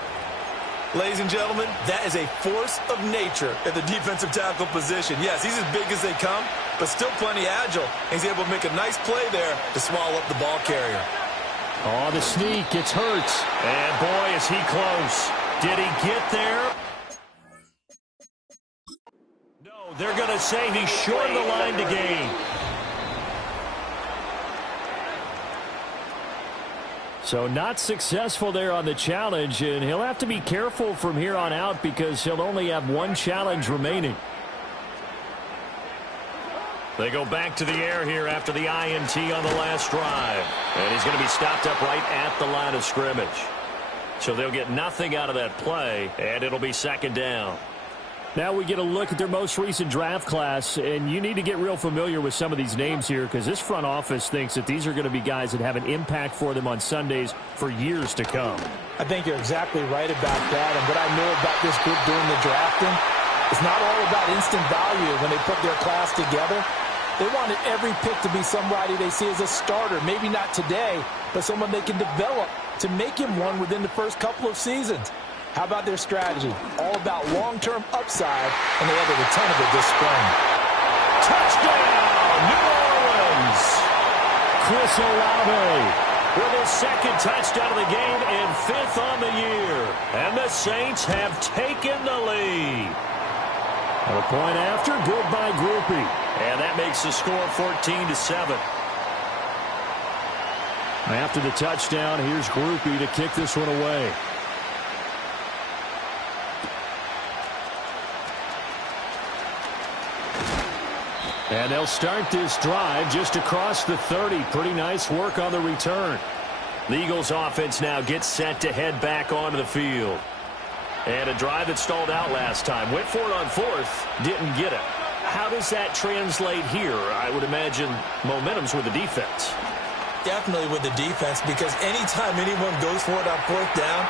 Ladies and gentlemen, that is a force of nature in the defensive tackle position. Yes, he's as big as they come, but still plenty agile. He's able to make a nice play there to swallow up the ball carrier. Oh, the sneak. It's Hurts. And boy, is he close. Did he get there? No, they're going to say he's short of the line to gain. So not successful there on the challenge, and he'll have to be careful from here on out because he'll only have 1 challenge remaining. They go back to the air here after the INT on the last drive. And he's going to be stopped up right at the line of scrimmage. So they'll get nothing out of that play, and it'll be 2nd down. Now we get a look at their most recent draft class, and you need to get real familiar with some of these names here because this front office thinks that these are going to be guys that have an impact for them on Sundays for years to come. I think you're exactly right about that, and what I know about this group doing the drafting, it's not all about instant value when they put their class together. They wanted every pick to be somebody they see as a starter, maybe not today, but someone they can develop to make him one within the first couple of seasons. How about their strategy? All about long-term upside, and they have a ton of it this spring. Touchdown, New Orleans! Chris Olave with his 2nd touchdown of the game and 5th on the year. And the Saints have taken the lead. And a point after, good by Grupe. And that makes the score 14-7. After the touchdown, here's Grupe to kick this one away. And they'll start this drive just across the 30. Pretty nice work on the return. The Eagles offense now gets set to head back onto the field. And a drive that stalled out last time. Went for it on 4th. Didn't get it. How does that translate here? I would imagine momentum's with the defense. Definitely with the defense, because anytime anyone goes for it on 4th down,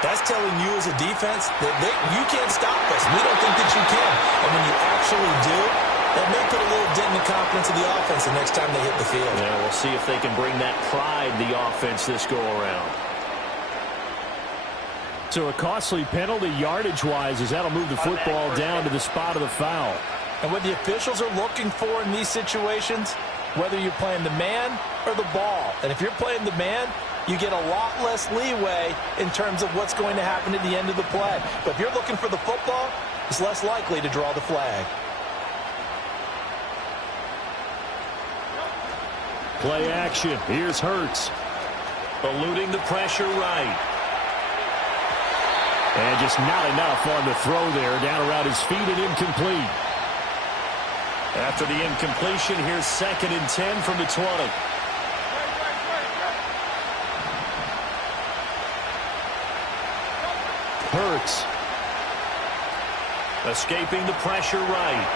that's telling you as a defense that you can't stop us. We don't think that you can. And when you actually do, that may put a little dent in the confidence of the offense the next time they hit the field. Yeah, we'll see if they can bring that pride the offense this go-around. So a costly penalty yardage-wise as that'll move the football down to the spot of the foul. And what the officials are looking for in these situations, whether you're playing the man or the ball. And if you're playing the man, you get a lot less leeway in terms of what's going to happen at the end of the play. But if you're looking for the football, it's less likely to draw the flag. Play action. Here's Hurts. Eluding the pressure right. And just not enough on the throw there. Down around his feet and incomplete. After the incompletion, here's 2nd and 10 from the 20. Hurts. Escaping the pressure right.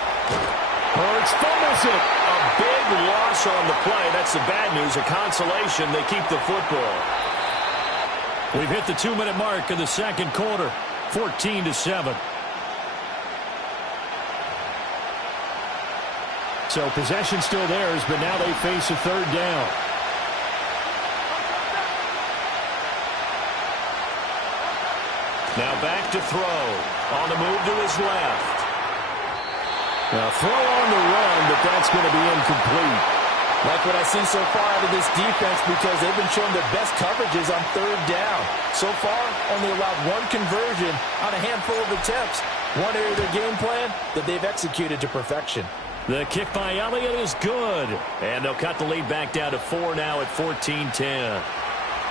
Hurts fumbles it. A big loss on the play. That's the bad news. A consolation. They keep the football. We've hit the 2-minute mark in the second quarter. 14-7. So possession still theirs, but now they face a 3rd down. Now back to throw. On the move to his left. Now throw on the run, but that's going to be incomplete. Like what I see so far out of this defense, because they've been showing their best coverages on 3rd down. So far, only allowed 1 conversion on a handful of attempts. One area of their game plan that they've executed to perfection. The kick by Elliott is good. And they'll cut the lead back down to 4 now at 14-10.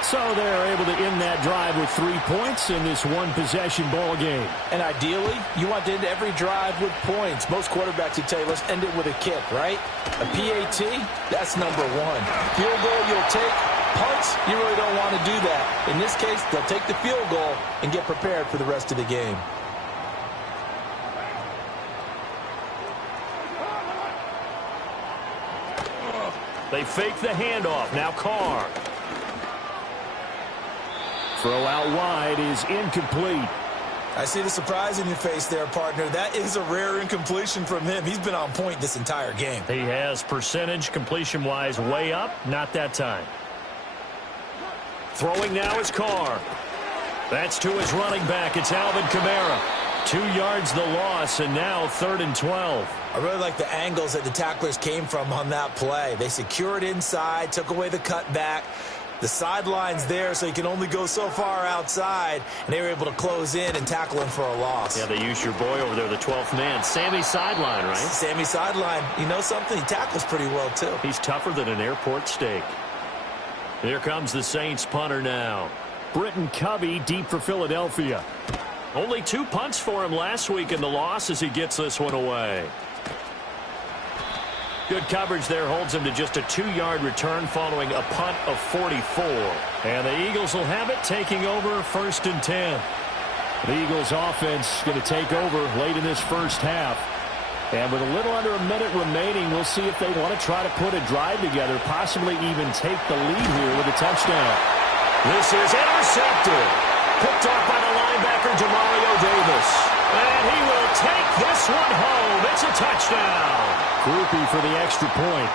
So they're able to end that drive with 3 points in this one-possession ball game. And ideally, you want to end every drive with points. Most quarterbacks would tell you, let's end it with a kick, right? A PAT, that's number 1. Field goal you'll take. Punts, you really don't want to do that. In this case, they'll take the field goal and get prepared for the rest of the game. They fake the handoff. Now Carr. Throw out wide is incomplete. I see the surprise in your face there, partner. That is a rare incompletion from him. He's been on point this entire game. He has percentage completion-wise way up. Not that time. Throwing now is Carr. That's to his running back. It's Alvin Kamara. 2 yards the loss, and now 3rd and 12. I really like the angles that the tacklers came from on that play. They secured inside, took away the cutback. The sideline's there, so you can only go so far outside, and they were able to close in and tackle him for a loss. Yeah, they used your boy over there, the 12th man. Sammy Sideline, right? Sammy Sideline. You know something? He tackles pretty well, too. He's tougher than an airport steak. Here comes the Saints punter now. Britton Covey deep for Philadelphia. Only 2 punts for him last week in the loss as he gets this one away. Good coverage there holds him to just a 2-yard return following a punt of 44. And the Eagles will have it, taking over 1st and 10. The Eagles offense going to take over late in this first half. And with a little under a minute remaining, we'll see if they want to try to put a drive together, possibly even take the lead here with a touchdown. This is intercepted. Picked off by the linebacker, Demario Davis. And he will take this one home. It's a touchdown. Groupie for the extra point.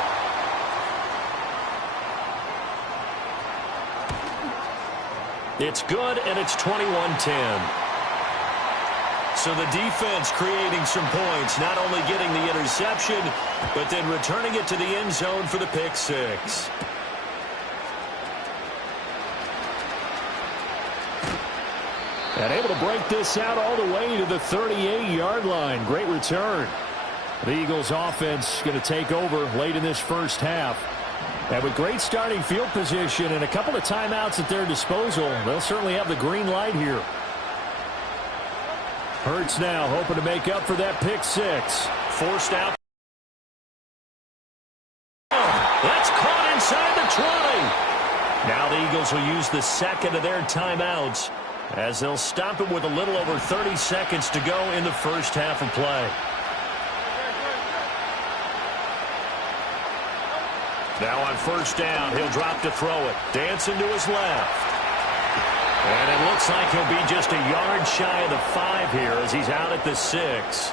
It's good, and it's 21-10. So the defense creating some points, not only getting the interception, but then returning it to the end zone for the pick six. And able to break this out all the way to the 38-yard line. Great return. The Eagles offense going to take over late in this first half. And with great starting field position and a couple of timeouts at their disposal, they'll certainly have the green light here. Hurts now hoping to make up for that pick six. Forced out. That's caught inside the 20. Now the Eagles will use the second of their timeouts as they'll stop it with a little over 30 seconds to go in the first half of play. Now on first down, he'll drop to throw it. Dancing to his left. And it looks like he'll be just a yard shy of the 5 here as he's out at the 6.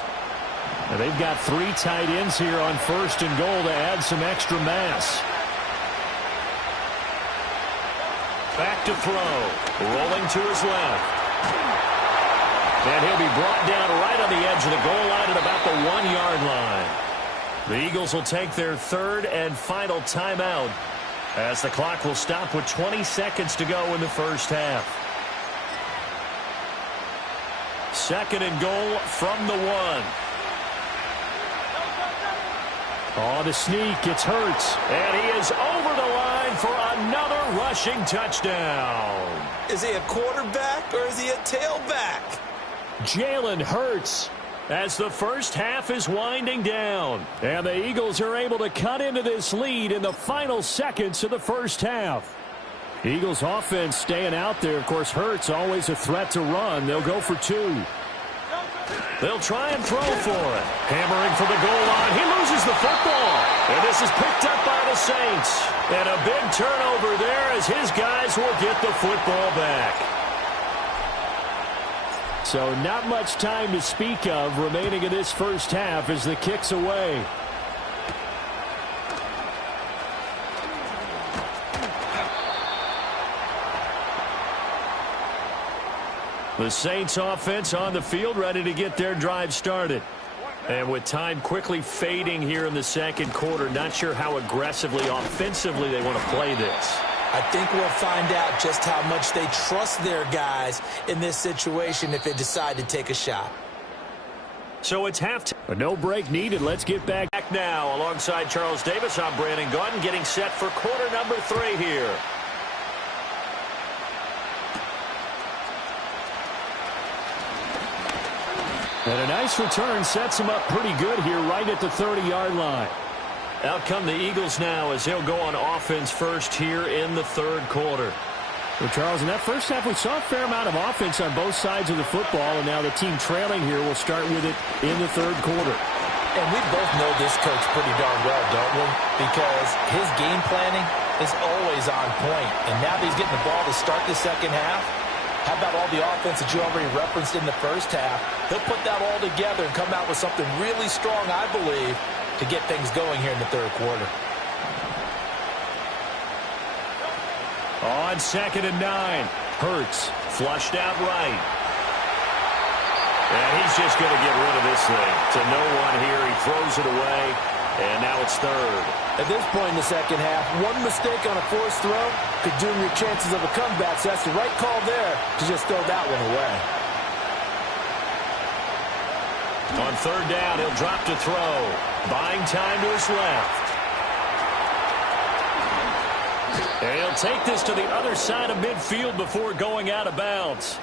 And they've got 3 tight ends here on first and goal to add some extra mass. Back to throw. Rolling to his left. And he'll be brought down right on the edge of the goal line at about the 1-yard line. The Eagles will take their third and final timeout as the clock will stop with 20 seconds to go in the first half. Second and goal from the 1. Oh, the sneak. It's Hurts. And he is over the line for another rushing touchdown. Is he a quarterback or is he a tailback? Jalen Hurts, as the first half is winding down. And the Eagles are able to cut into this lead in the final seconds of the first half. Eagles offense staying out there. Of course, Hurts always a threat to run. They'll go for 2. They'll try and throw for it. Hammering for the goal line. He loses the football. And this is picked up by the Saints. And a big turnover there as his guys will get the football back. So not much time to speak of remaining in this first half as the kick's away. The Saints offense on the field ready to get their drive started. And with time quickly fading here in the second quarter, not sure how aggressively, offensively they want to play this. I think we'll find out just how much they trust their guys in this situation if they decide to take a shot. So it's halftime. A no break needed. Let's get back now. Alongside Charles Davis, I'm Brandon Gaudin getting set for quarter number 3 here. And a nice return sets him up pretty good here right at the 30-yard line. Out come the Eagles now as they'll go on offense first here in the third quarter. Well, Charles, in that first half, we saw a fair amount of offense on both sides of the football, and now the team trailing here will start with it in the third quarter. And we both know this coach pretty darn well, don't we? Because his game planning is always on point. And now that he's getting the ball to start the second half, how about all the offense that you already referenced in the first half? He'll put that all together and come out with something really strong, I believe, to get things going here in the third quarter. On 2nd and 9, Hurts flushed out right. And he's just going to get rid of this thing. To no one here. He throws it away, and now it's third. At this point in the second half, one mistake on a forced throw could doom your chances of a comeback. So that's the right call there to just throw that one away. On third down, he'll drop to throw. Buying time to his left. And he'll take this to the other side of midfield before going out of bounds.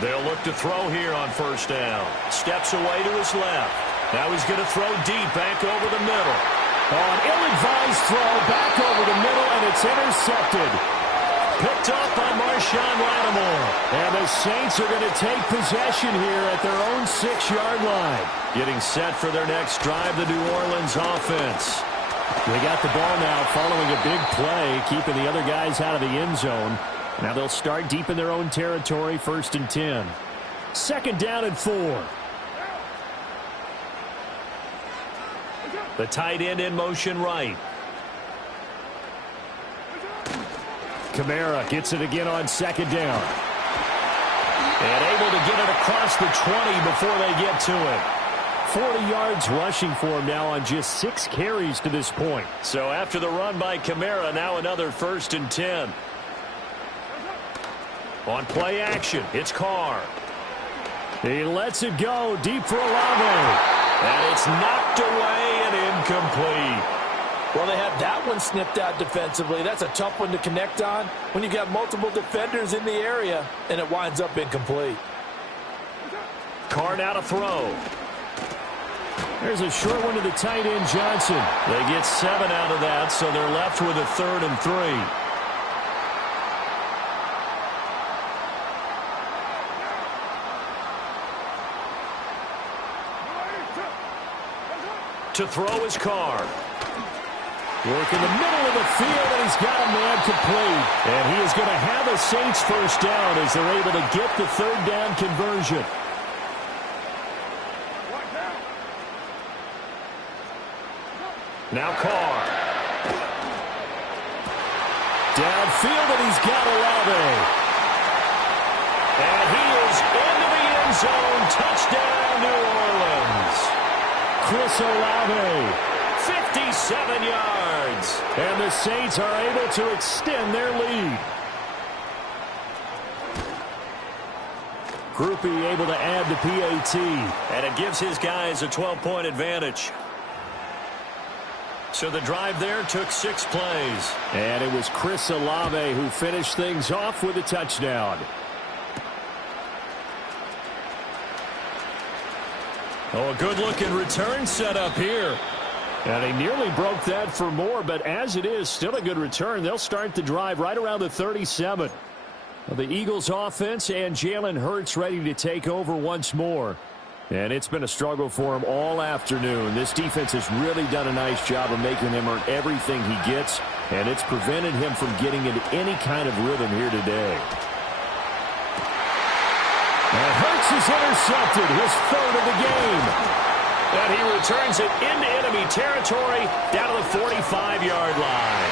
They'll look to throw here on first down. Steps away to his left. Now he's going to throw deep back over the middle. Oh, an ill-advised throw back over the middle, and it's intercepted. Picked up by Marshawn Lattimore. And the Saints are going to take possession here at their own 6-yard line. Getting set for their next drive, the New Orleans offense. They got the ball now following a big play, keeping the other guys out of the end zone. Now they'll start deep in their own territory, 1st and 10. 2nd down and 4. The tight end in motion right. Kamara gets it again on 2nd down. And able to get it across the 20 before they get to it. 40 yards rushing for him now on just 6 carries to this point. So after the run by Kamara, now another 1st and 10. On play action, it's Carr. He lets it go deep for Olave. And it's knocked away and incomplete. Well, they had that one snipped out defensively. That's a tough one to connect on when you got multiple defenders in the area, and it winds up incomplete. Carr now to throw. There's a short one to the tight end, Johnson. They get 7 out of that, so they're left with a 3rd and 3. To throw his Carr. Work in the middle of the field, and he's got a man complete. And he is going to have a Saints first down as they're able to get the 3rd down conversion. Now Carr. Downfield, and he's got Olave. And he is into the end zone. Touchdown, New Orleans. Chris Olave. 57 yards. And the Saints are able to extend their lead. Groupie able to add the PAT. And it gives his guys a 12-point advantage. So the drive there took 6 plays. And it was Chris Olave who finished things off with a touchdown. Oh, a good-looking return set up here. And he nearly broke that for more, but as it is, still a good return. They'll start the drive right around the 37. Well, the Eagles offense and Jalen Hurts ready to take over once more. And it's been a struggle for him all afternoon. This defense has really done a nice job of making him earn everything he gets, and it's prevented him from getting into any kind of rhythm here today. And Hurts is intercepted, his third of the game. And he returns it into enemy territory down to the 45-yard line.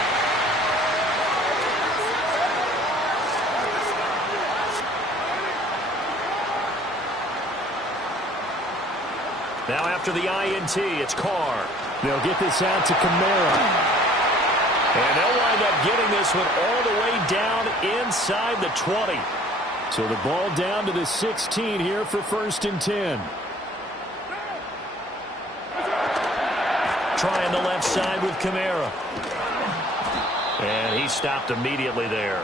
Now after the INT, it's Carr. They'll get this out to Kamara. And they'll wind up getting this one all the way down inside the 20. So the ball down to the 16 here for 1st and 10. Trying the left side with Kamara. And he stopped immediately there.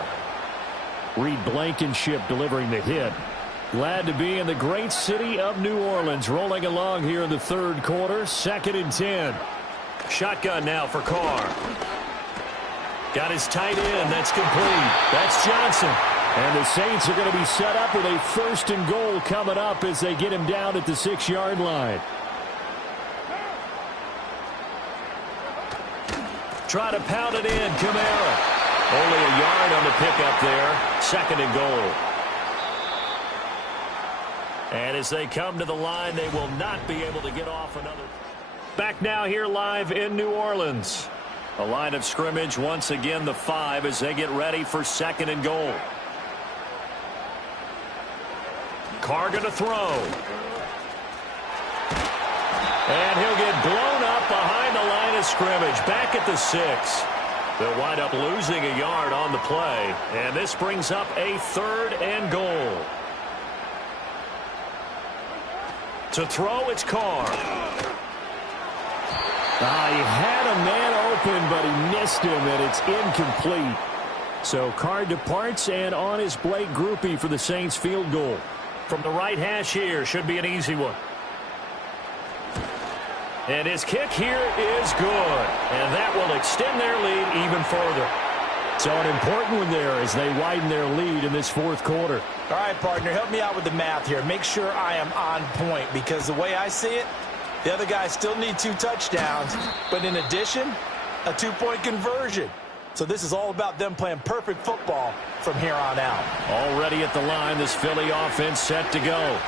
Reed Blankenship delivering the hit. Glad to be in the great city of New Orleans, rolling along here in the 3rd quarter, 2nd and 10. Shotgun now for Carr. Got his tight end. That's complete. That's Johnson. And the Saints are going to be set up with a 1st and goal coming up as they get him down at the 6-yard line. Try to pound it in, Kamara. Only a yard on the pickup there. 2nd and goal. And as they come to the line, they will not be able to get off another. Back now here live in New Orleans. A line of scrimmage, once again the 5 as they get ready for 2nd and goal. Carr going to throw. And he'll get blown up behind the line of scrimmage. Back at the 6. They'll wind up losing a yard on the play. And this brings up a 3rd and goal. To throw, it's Carr. He had a man open, but he missed him, and it's incomplete. So Carr departs, and on is Blake Groupie for the Saints field goal. From the right hash here, should be an easy one. And his kick here is good, and that will extend their lead even further. So an important one there as they widen their lead in this 4th quarter. All right, partner, help me out with the math here. Make sure I am on point, because the way I see it, the other guys still need 2 touchdowns, but in addition, a 2-point conversion. So this is all about them playing perfect football from here on out. Already at the line, this Philly offense set to go.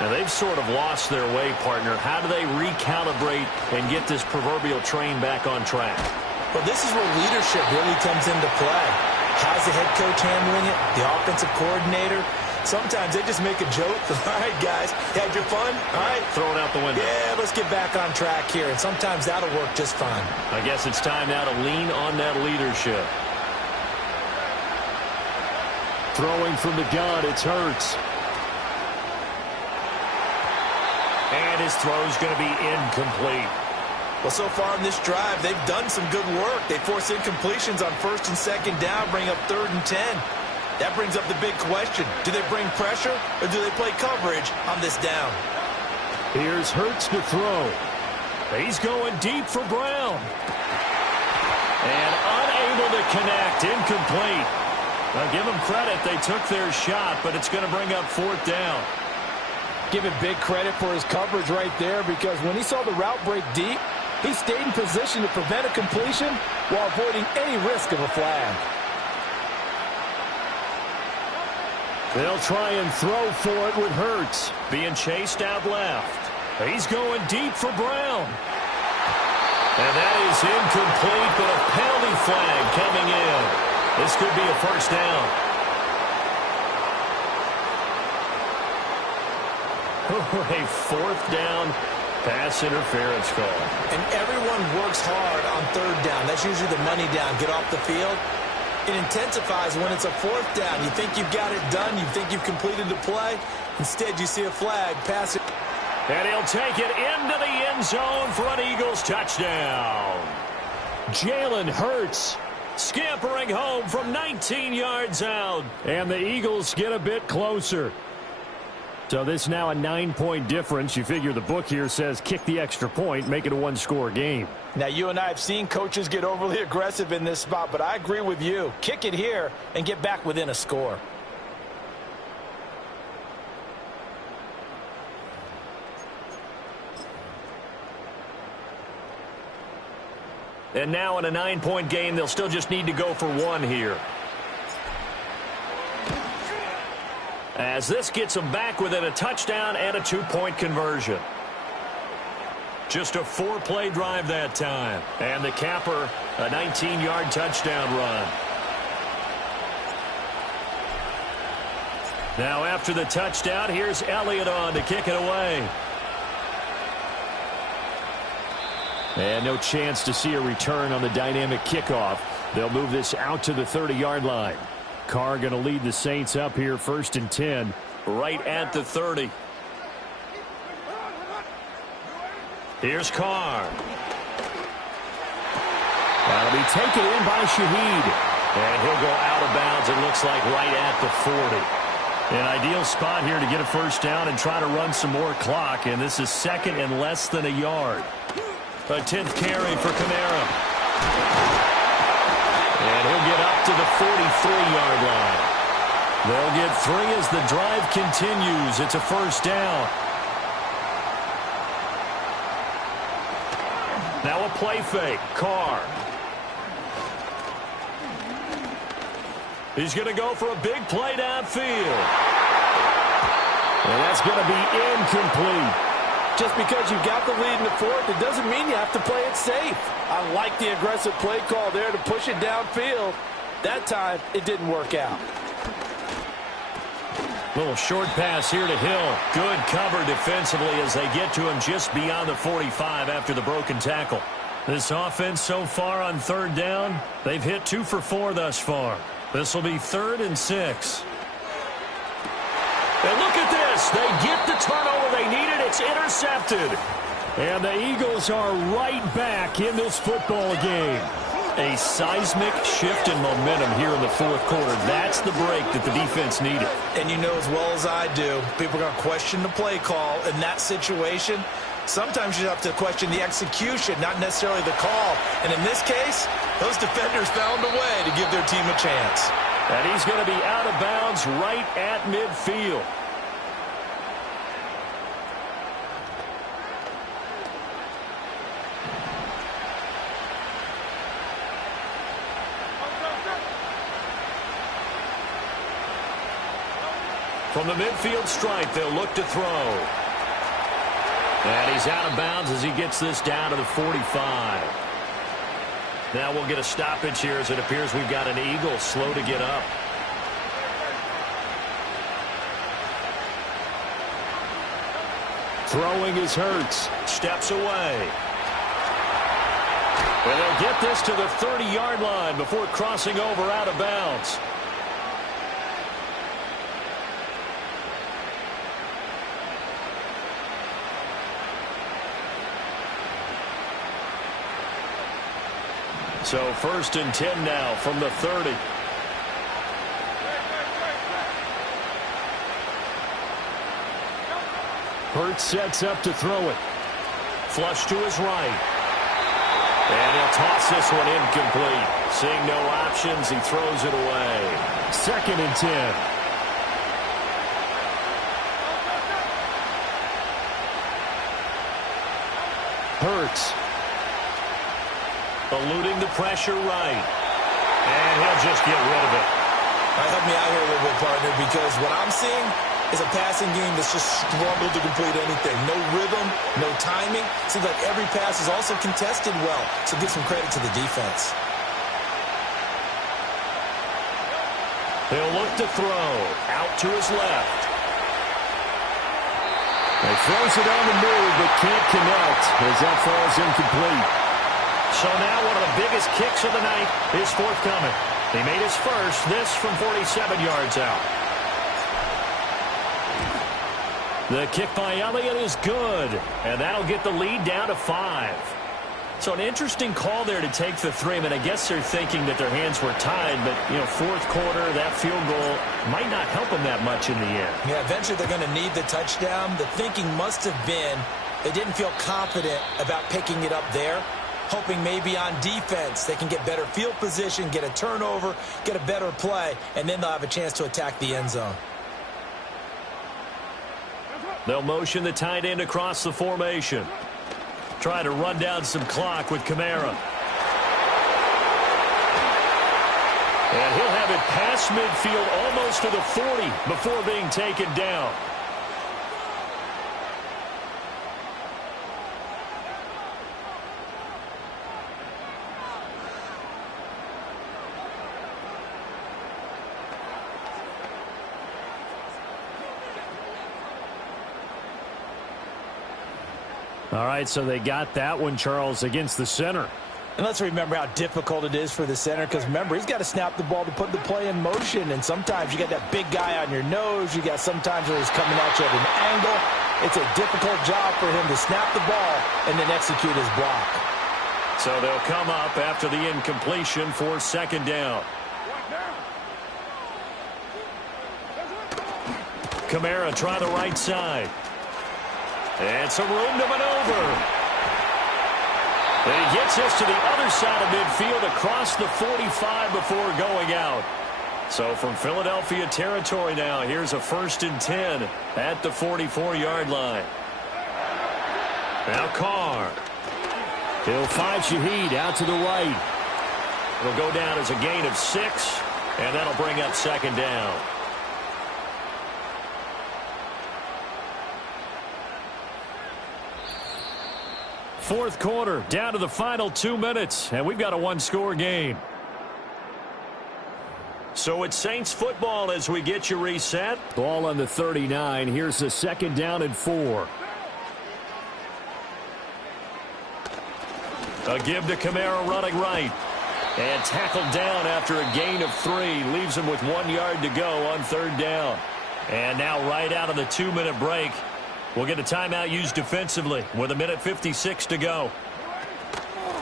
Now, they've sort of lost their way, partner. How do they recalibrate and get this proverbial train back on track? Well, this is where leadership really comes into play. How's the head coach handling it? The offensive coordinator? Sometimes they just make a joke. All right, guys, had your fun? All right. Throw it out the window. Yeah, let's get back on track here. And sometimes that'll work just fine. I guess it's time now to lean on that leadership. Throwing from the gun, it's Hurts. And his throw's going to be incomplete. Well, so far in this drive, they've done some good work. They force incompletions on 1st and 2nd down, bring up 3rd and 10. That brings up the big question. Do they bring pressure or do they play coverage on this down? Here's Hurts to throw. He's going deep for Brown. And unable to connect. Incomplete. I'll give them credit. They took their shot, but it's going to bring up 4th down. Give him big credit for his coverage right there, because when he saw the route break deep, he stayed in position to prevent a completion while avoiding any risk of a flag. They'll try and throw for it with Hurts. Being chased out left. He's going deep for Brown. And that is incomplete, but a penalty flag coming in. This could be a 1st down. A 4th down Pass interference call. And everyone works hard on third down. That's usually the money down. Get off the field. It intensifies when it's a fourth down. You think you've got it done. You think you've completed the play. Instead, you see a flag. Pass it. And he'll take it into the end zone for an Eagles touchdown. Jalen Hurts scampering home from 19 yards out. And the Eagles get a bit closer. So this is now a 9-point difference. You figure the book here says kick the extra point, make it a one-score game. Now, you and I have seen coaches get overly aggressive in this spot, but I agree with you. Kick it here and get back within a score. And now in a 9-point game, they'll still just need to go for one here. As this gets them back within a touchdown and a 2-point conversion. Just a 4-play drive that time. And the capper, a 19-yard touchdown run. Now after the touchdown, here's Elliott on to kick it away. And no chance to see a return on the dynamic kickoff. They'll move this out to the 30-yard line. Carr going to lead the Saints up here, 1st and 10, right at the 30. Here's Carr. That'll be taken in by Shaheed. And he'll go out of bounds, it looks like, right at the 40. An ideal spot here to get a first down and try to run some more clock. And this is 2nd and less than a yard. A 10th carry for Kamara. And he'll get up to the 43-yard line. They'll get 3 as the drive continues. It's a first down. Now a play fake. Carr. He's going to go for a big play downfield. And that's going to be incomplete. Just because you've got the lead in the fourth, it doesn't mean you have to play it safe. I like the aggressive play call there to push it downfield. That time, it didn't work out. Little short pass here to Hill. Good cover defensively as they get to him just beyond the 45 after the broken tackle. This offense so far on 3rd down, they've hit 2 for 4 thus far. This will be 3rd and 6. And look at this. They get the turnover they needed. It's intercepted. And the Eagles are right back in this football game. A seismic shift in momentum here in the 4th quarter. That's the break that the defense needed. And you know as well as I do, people are going to question the play call in that situation. Sometimes you have to question the execution, not necessarily the call. And in this case, those defenders found a way to give their team a chance. And he's going to be out of bounds right at midfield. From the midfield stripe, they'll look to throw. And he's out of bounds as he gets this down to the 45. Now we'll get a stoppage here as it appears we've got an Eagle slow to get up. Throwing is Hurts. Steps away. And they'll get this to the 30-yard line before crossing over out of bounds. So 1st and 10 now from the 30. Hurts sets up to throw it. Flush to his right. And he'll toss this one incomplete. Seeing no options, he throws it away. 2nd and 10. Hurts. Eluding the pressure right. And he'll just get rid of it. All right, help me out here a little bit, partner, because what I'm seeing is a passing game that's just struggled to complete anything. No rhythm, no timing. Seems like every pass is also contested well, so give some credit to the defense. He'll look to throw. Out to his left. He throws it on the move, but can't connect as that falls incomplete. So now one of the biggest kicks of the night is forthcoming. He made his first, this from 47 yards out. The kick by Elliott is good, and that'll get the lead down to 5. So an interesting call there to take the 3. I mean, I guess they're thinking that their hands were tied, but, you know, fourth quarter, that field goal might not help them that much in the end. Yeah, eventually they're going to need the touchdown. The thinking must have been they didn't feel confident about picking it up there, hoping maybe on defense they can get better field position, get a turnover, get a better play, and then they'll have a chance to attack the end zone. They'll motion the tight end across the formation. Try to run down some clock with Kamara. And he'll have it past midfield almost to the 40 before being taken down. All right, so they got that one, Charles, against the center. And let's remember how difficult it is for the center, because remember, he's got to snap the ball to put the play in motion, and sometimes you got that big guy on your nose. You got sometimes where he's coming at you at an angle. It's a difficult job for him to snap the ball and then execute his block. So they'll come up after the incompletion for second down. Kamara try the right side. And some room to maneuver. And he gets us to the other side of midfield across the 45 before going out. So from Philadelphia territory now, here's a 1st and 10 at the 44-yard line. Now Carr. He'll find Shaheed out to the right. It'll go down as a gain of 6, and that'll bring up second down. Fourth quarter, down to the final 2 minutes, and we've got a one-score game. So it's Saints football as we get you reset. Ball on the 39. Here's the second down and 4. A give to Kamara running right. And tackled down after a gain of 3. Leaves him with 1 yard to go on third down. And now right out of the 2-minute break, we'll get a timeout used defensively with 1:56 to go.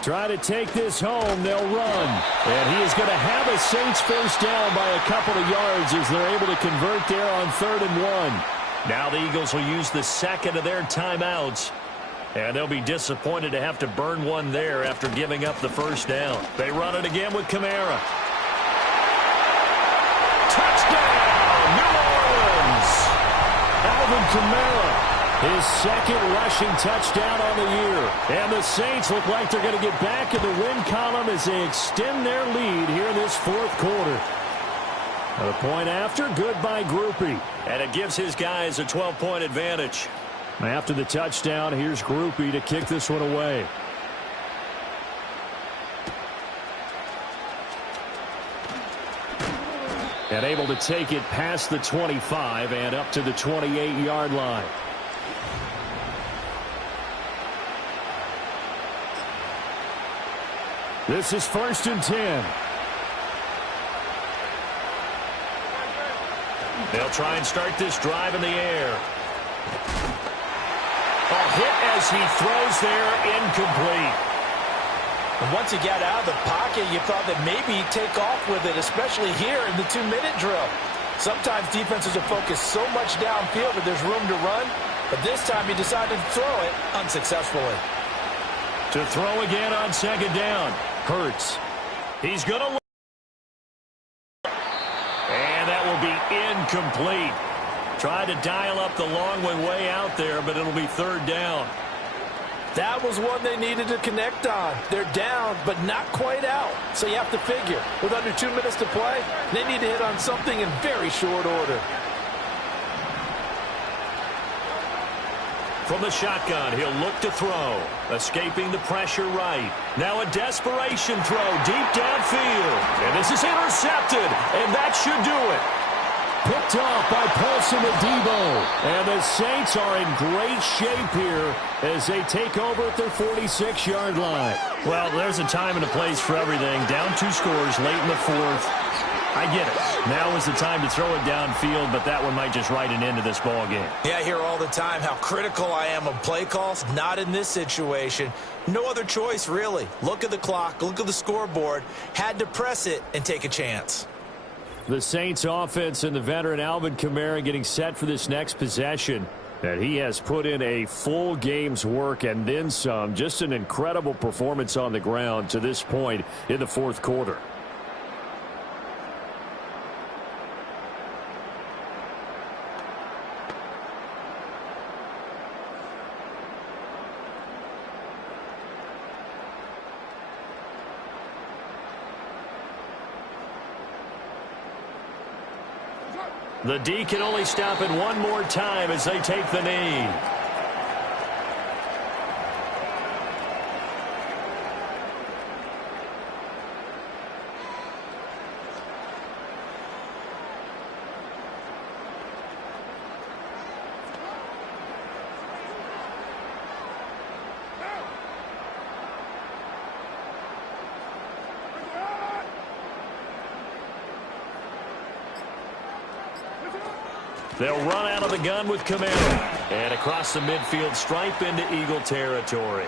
Try to take this home. They'll run. And he is going to have a Saints first down by a couple of yards as they're able to convert there on 3rd and 1. Now the Eagles will use the second of their timeouts. And they'll be disappointed to have to burn one there after giving up the first down. They run it again with Kamara. Touchdown, New Orleans! Alvin Kamara. His second rushing touchdown on the year. And the Saints look like they're going to get back in the win column as they extend their lead here in this fourth quarter. A point after, good by Grupe. And it gives his guys a 12-point advantage. After the touchdown, here's Grupe to kick this one away. And able to take it past the 25 and up to the 28-yard line. This is 1st and 10. They'll try and start this drive in the air. A hit as he throws there, incomplete. And once he got out of the pocket, you thought that maybe he'd take off with it, especially here in the 2-minute drill. Sometimes defenses will focus so much downfield that there's room to run, but this time he decided to throw it unsuccessfully. To throw again on second down. Hurts. He's going to look. And that will be incomplete. Tried to dial up the long one way out there, but it'll be third down. That was one they needed to connect on. They're down, but not quite out. So you have to figure, with under 2 minutes to play, they need to hit on something in very short order. From the shotgun, he'll look to throw. Escaping the pressure right. Now a desperation throw deep downfield. And this is intercepted, and that should do it. picked off by Paulson Adebo. And the Saints are in great shape here as they take over at their 46-yard line. Well, there's a time and a place for everything. Down 2 scores late in the fourth. I get it. Now is the time to throw it downfield, but that one might just write an end to this ball game. Yeah, I hear all the time how critical I am of play calls. Not in this situation. No other choice, really. Look at the clock. Look at the scoreboard. Had to press it and take a chance. The Saints offense and the veteran Alvin Kamara getting set for this next possession. And he has put in a full game's work and then some. Just an incredible performance on the ground to this point in the fourth quarter. The D can only stop it one more time as they take the knee. They'll run out of the gun with Kamara. And across the midfield stripe into Eagle territory.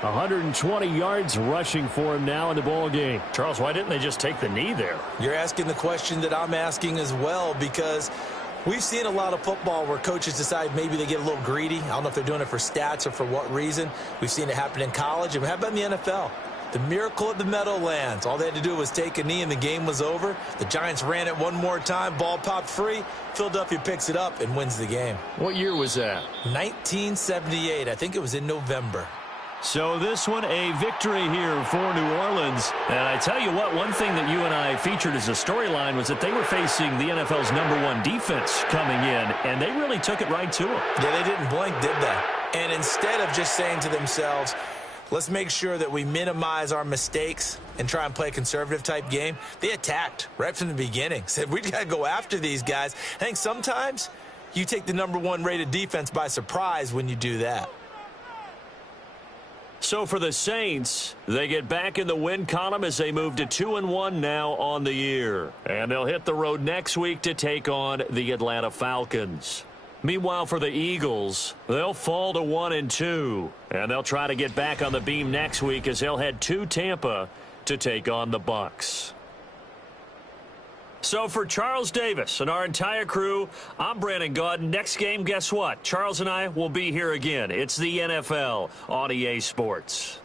120 yards rushing for him now in the ball game. Charles, why didn't they just take the knee there? You're asking the question that I'm asking as well, because we've seen a lot of football where coaches decide maybe they get a little greedy. I don't know if they're doing it for stats or for what reason. We've seen it happen in college. And how about in the NFL? The miracle at the Meadowlands. All they had to do was take a knee and the game was over. The Giants ran it one more time. Ball popped free. Philadelphia picks it up and wins the game. What year was that? 1978. I think it was in November. So this one a victory here for New Orleans. And I tell you what, one thing that you and I featured as a storyline was that they were facing the NFL's #1 defense coming in, and they really took it right to them. Yeah, they didn't blink, did they? And instead of just saying to themselves, let's make sure that we minimize our mistakes and try and play a conservative-type game, they attacked right from the beginning. Said, we got to go after these guys. I think sometimes you take the #1 rated defense by surprise when you do that. So for the Saints, they get back in the win column as they move to 2-1 now on the year. And they'll hit the road next week to take on the Atlanta Falcons. Meanwhile, for the Eagles, they'll fall to 1-2. And they'll try to get back on the beam next week as they'll head to Tampa to take on the Bucs. So for Charles Davis and our entire crew, I'm Brandon Gaudin. Next game, guess what? Charles and I will be here again. It's the NFL on EA Sports.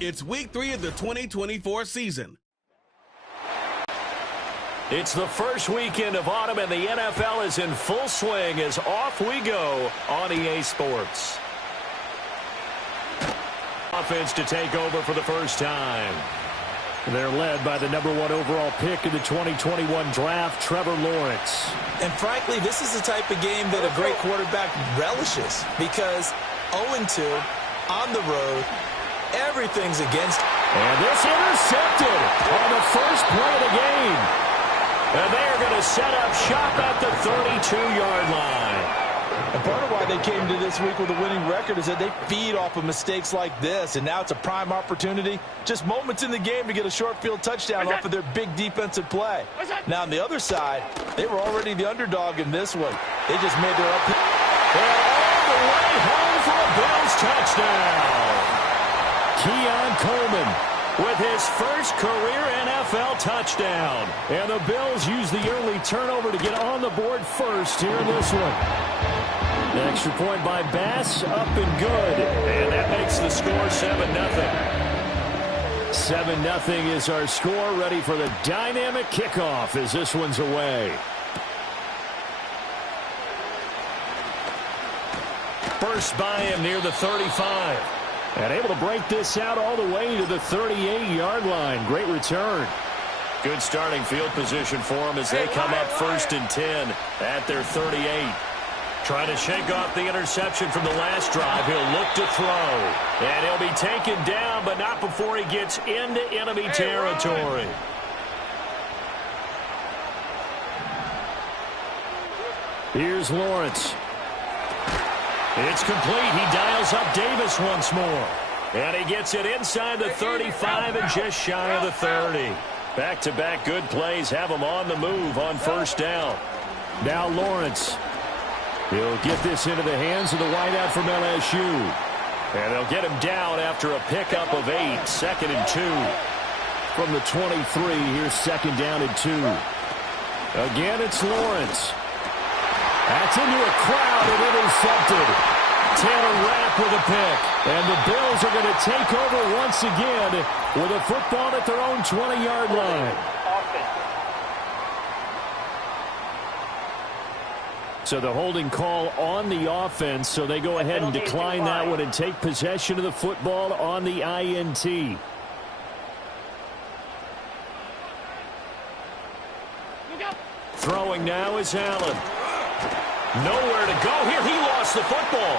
It's week 3 of the 2024 season. It's the first weekend of autumn, and the NFL is in full swing as off we go on EA Sports. Offense to take over for the first time. They're led by the #1 overall pick in the 2021 draft, Trevor Lawrence. And frankly, this is the type of game that a great quarterback relishes because 0-2 on the road, everything's against. And this intercepted on the first play of the game. And they are going to set up shop at the 32-yard line. And part of why they came to this week with a winning record is that they feed off of mistakes like this. And now it's a prime opportunity, just moments in the game, to get a short field touchdown off of their big defensive play. Now on the other side, they were already the underdog in this one. They just made their up. And all the way home for a Bills touchdown. Keon Coleman with his first career NFL touchdown. And the Bills use the early turnover to get on the board first here in this one. The extra point by Bass, up and good. And that makes the score 7-0. 7-0 is our score, ready for the dynamic kickoff as this one's away. First by him near the 35. And able to break this out all the way to the 38-yard line. Great return. Good starting field position for them as they come up 1st and 10 at their 38. Trying to shake off the interception from the last drive. He'll look to throw. And he'll be taken down, but not before he gets into enemy territory. Here's Lawrence. It's complete. He dials up Davis once more. And he gets it inside the 35 and just shy of the 30. Back-to-back good plays have him on the move on first down. Now Lawrence. He'll get this into the hands of the wideout from LSU. And they'll get him down after a pickup of 8. 2nd and 2. From the 23, here's 2nd down and 2. Again, it's Lawrence. That's into a crowd and intercepted. Taylor Rapp with a pick. And the Bills are going to take over once again with a football at their own 20-yard line. So the holding call on the offense, so they go ahead and decline that one and take possession of the football on the INT. Throwing now is Allen. Nowhere to go here. He lost the football.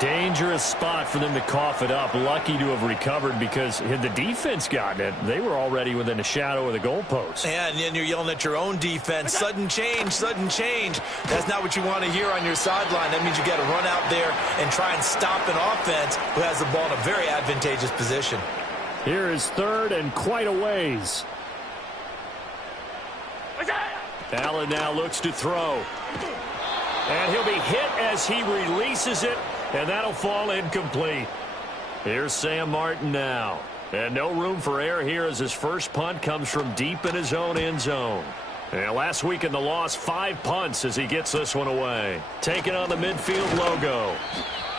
Dangerous spot for them to cough it up. Lucky to have recovered because had the defense gotten it, they were already within a shadow of the goalpost. Yeah, and then you're yelling at your own defense. Sudden change, sudden change. That's not what you want to hear on your sideline. That means you got to run out there and try and stop an offense who has the ball in a very advantageous position. Here is 3rd and quite a ways. Allen now looks to throw. And he'll be hit as he releases it, and that'll fall incomplete. Here's Sam Martin now. And no room for error here as his first punt comes from deep in his own end zone. And last week in the loss, 5 punts as he gets this one away. Taking on the midfield logo.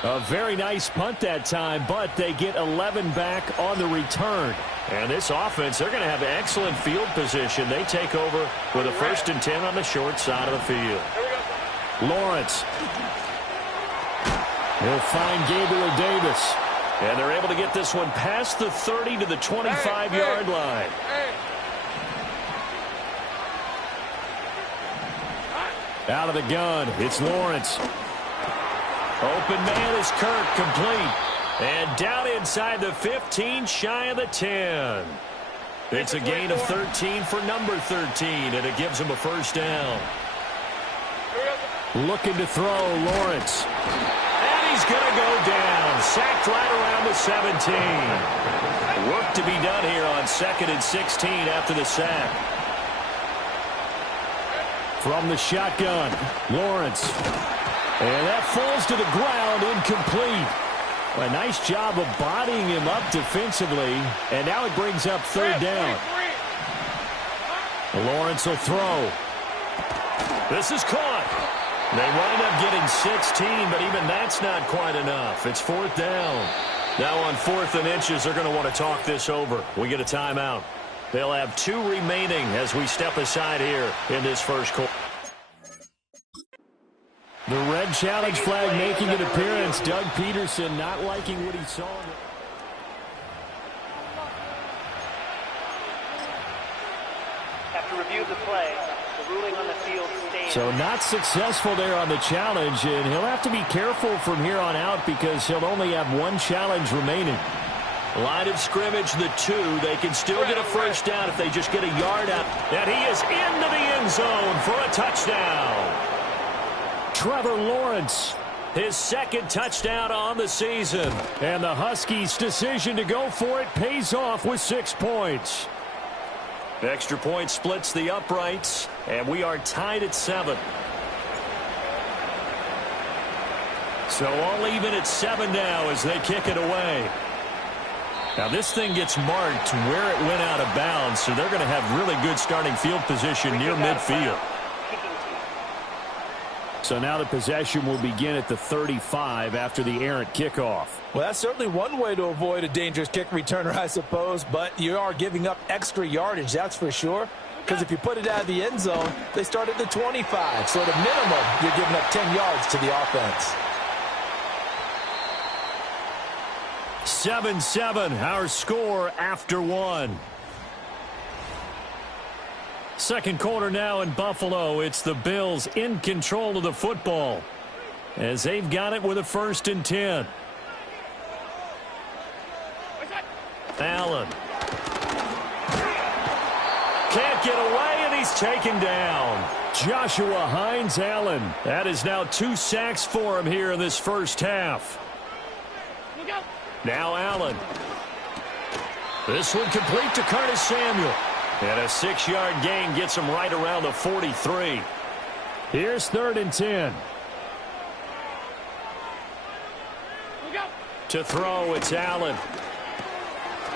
A very nice punt that time, but they get 11 back on the return. And this offense, they're going to have excellent field position. They take over with a 1st and 10 on the short side of the field. Lawrence. He'll find Gabriel Davis. And they're able to get this one past the 30 to the 25-yard line. Out of the gun, it's Lawrence. Open man is Kirk, complete. And down inside the 15, shy of the 10. It's a gain of 13 for number 13, and it gives him a first down. Looking to throw, Lawrence. And he's going to go down. Sacked right around the 17. Work to be done here on 2nd and 16 after the sack. From the shotgun, Lawrence. And that falls to the ground, incomplete. A nice job of bodying him up defensively. And now it brings up 3rd down. Lawrence will throw. This is caught. They wind up getting 16, but even that's not quite enough. It's 4th down. Now on 4th and inches, they're going to want to talk this over. We get a timeout. They'll have 2 remaining as we step aside here in this first quarter. The red challenge flag making an appearance. Doug Peterson not liking what he saw. After review of the play, the ruling on the field stands. So not successful there on the challenge, and he'll have to be careful from here on out because he'll only have 1 challenge remaining. Line of scrimmage, the 2. They can still get a first down if they just get a yard out. And he is into the end zone for a touchdown. Trevor Lawrence, his 2nd touchdown on the season. And the Huskies' decision to go for it pays off with 6 points. Extra point splits the uprights, and we are tied at 7. So all even at 7 now as they kick it away. Now this thing gets marked where it went out of bounds, so they're going to have really good starting field position near midfield. So now the possession will begin at the 35 after the errant kickoff. Well, that's certainly one way to avoid a dangerous kick returner, I suppose, but you are giving up extra yardage, that's for sure. Because if you put it out of the end zone, they start at the 25. So at a minimum, you're giving up 10 yards to the offense. 7-7, our score after 1. Second quarter now in Buffalo. It's the Bills in control of the football as they've got it with a 1st and 10. Allen. Can't get away, and he's taken down. Joshua Hines Allen. That is now 2 sacks for him here in this first half. Now Allen. This one complete to Curtis Samuel. And a 6-yard gain gets him right around the 43. Here's 3rd and 10. To throw, it's Allen.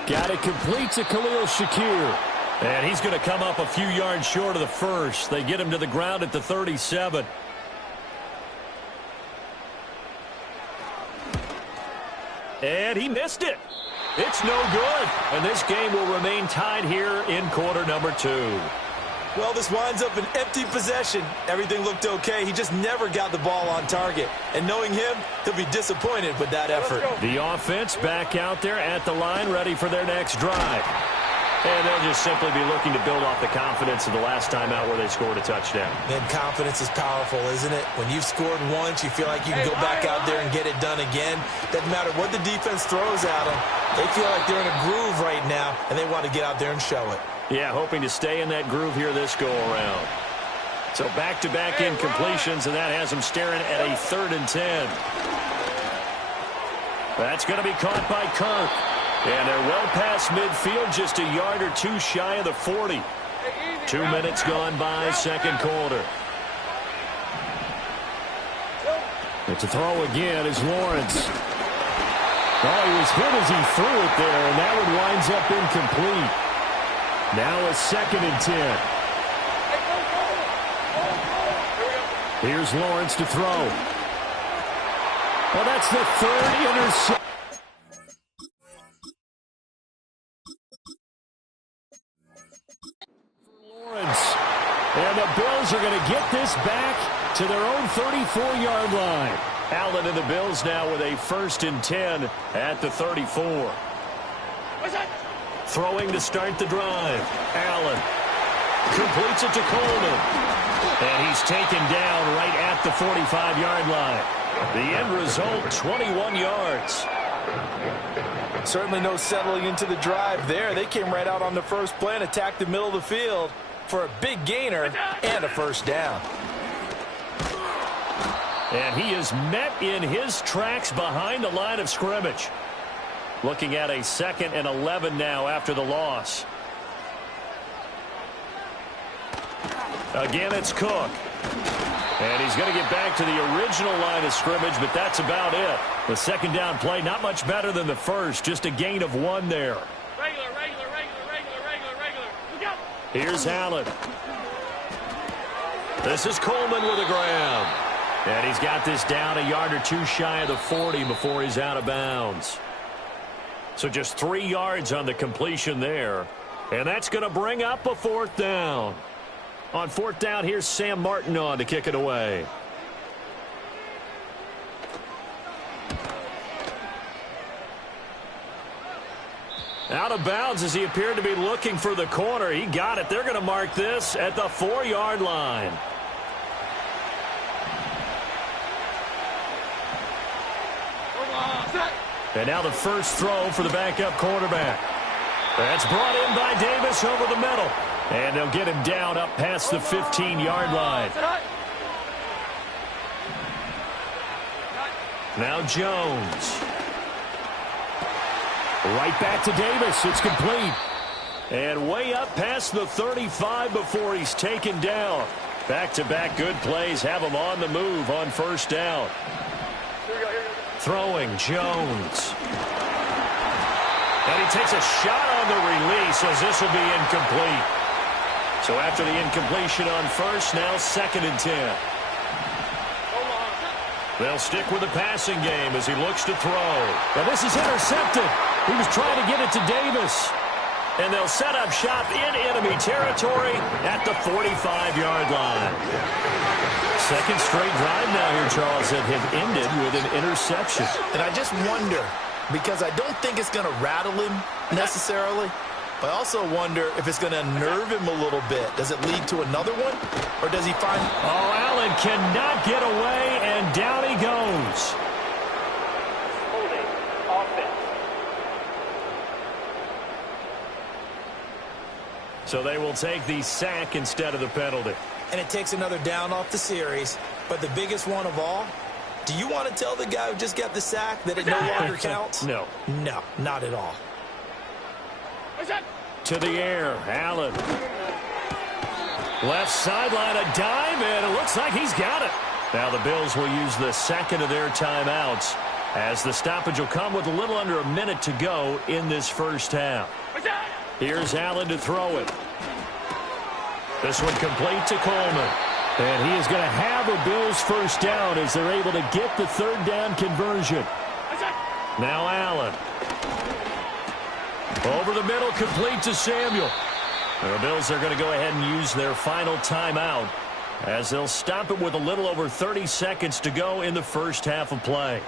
Got it complete to Khalil Shakir. And he's going to come up a few yards short of the first. They get him to the ground at the 37. And he missed it. It's no good. And this game will remain tied here in quarter number 2. Well, this winds up an empty possession. Everything looked okay. He just never got the ball on target. And knowing him, he'll be disappointed with that effort. The offense back out there at the line, ready for their next drive. And they'll just simply be looking to build off the confidence of the last time out where they scored a touchdown. And confidence is powerful, isn't it? When you've scored once, you feel like you can go back out there and get it done again. Doesn't matter what the defense throws at them. They feel like they're in a groove right now, and they want to get out there and show it. Yeah, hoping to stay in that groove here this go-around. So back-to-back incompletions, and that has them staring at a 3rd and 10. That's going to be caught by Kirk. And they're well past midfield, just a yard or 2 shy of the 40. 2 minutes gone by, second quarter. And to throw again is Lawrence. Oh, he was hit as he threw it there, and that one winds up incomplete. Now a 2nd and 10. Here's Lawrence to throw. Well, that's the 3rd interception. And the Bills are going to get this back to their own 34-yard line. Allen and the Bills now with a 1st and 10 at the 34. Throwing to start the drive. Allen completes it to Coleman. And he's taken down right at the 45-yard line. The end result, 21 yards. Certainly no settling into the drive there. They came right out on the first play and attacked the middle of the field for a big gainer and a first down. And he is met in his tracks behind the line of scrimmage. Looking at a 2nd and 11 now after the loss. Again, it's Cook. And he's going to get back to the original line of scrimmage, but that's about it. The 2nd down play, not much better than the first, just a gain of 1 there. Regular. Look out. Here's Allen. This is Coleman with a grab. And he's got this down a yard or 2 shy of the 40 before he's out of bounds. So just 3 yards on the completion there. And that's going to bring up a 4th down. On 4th down, here's Sam Martin on to kick it away. Out of bounds as he appeared to be looking for the corner. He got it. They're going to mark this at the 4-yard line. And now the first throw for the backup quarterback. That's brought in by Davis over the middle. And they'll get him down up past the 15-yard line. Now Jones. Right back to Davis. It's complete. And way up past the 35 before he's taken down. Back-to-back good plays have him on the move on 1st down. Throwing Jones. And he takes a shot on the release as this will be incomplete. So after the incompletion on 1st, now 2nd and 10. They'll stick with the passing game as he looks to throw. But this is intercepted. He was trying to get it to Davis. And they'll set up shop in enemy territory at the 45-yard line. 2nd straight drive now here, Charles, that have ended with an interception. And I just wonder, because I don't think it's going to rattle him necessarily, but I also wonder if it's going to unnerve him a little bit. Does it lead to another one? Or does he find... Oh, Allen cannot get away, and down he goes. Holding offense. So they will take the sack instead of the penalty. And it takes another down off the series. But the biggest one of all, do you want to tell the guy who just got the sack that it no longer counts? No. No, not at all. To the air, Allen. Left sideline, a dive, and it looks like he's got it. Now the Bills will use the 2nd of their timeouts as the stoppage will come with a little under a minute to go in this 1st half. Here's Allen to throw it. This one complete to Coleman. And he is going to have a Bills 1st down as they're able to get the 3rd down conversion. Now Allen. Over the middle, complete to Samuel. And the Bills are going to go ahead and use their final timeout as they'll stop it with a little over 30 seconds to go in the 1st half of play.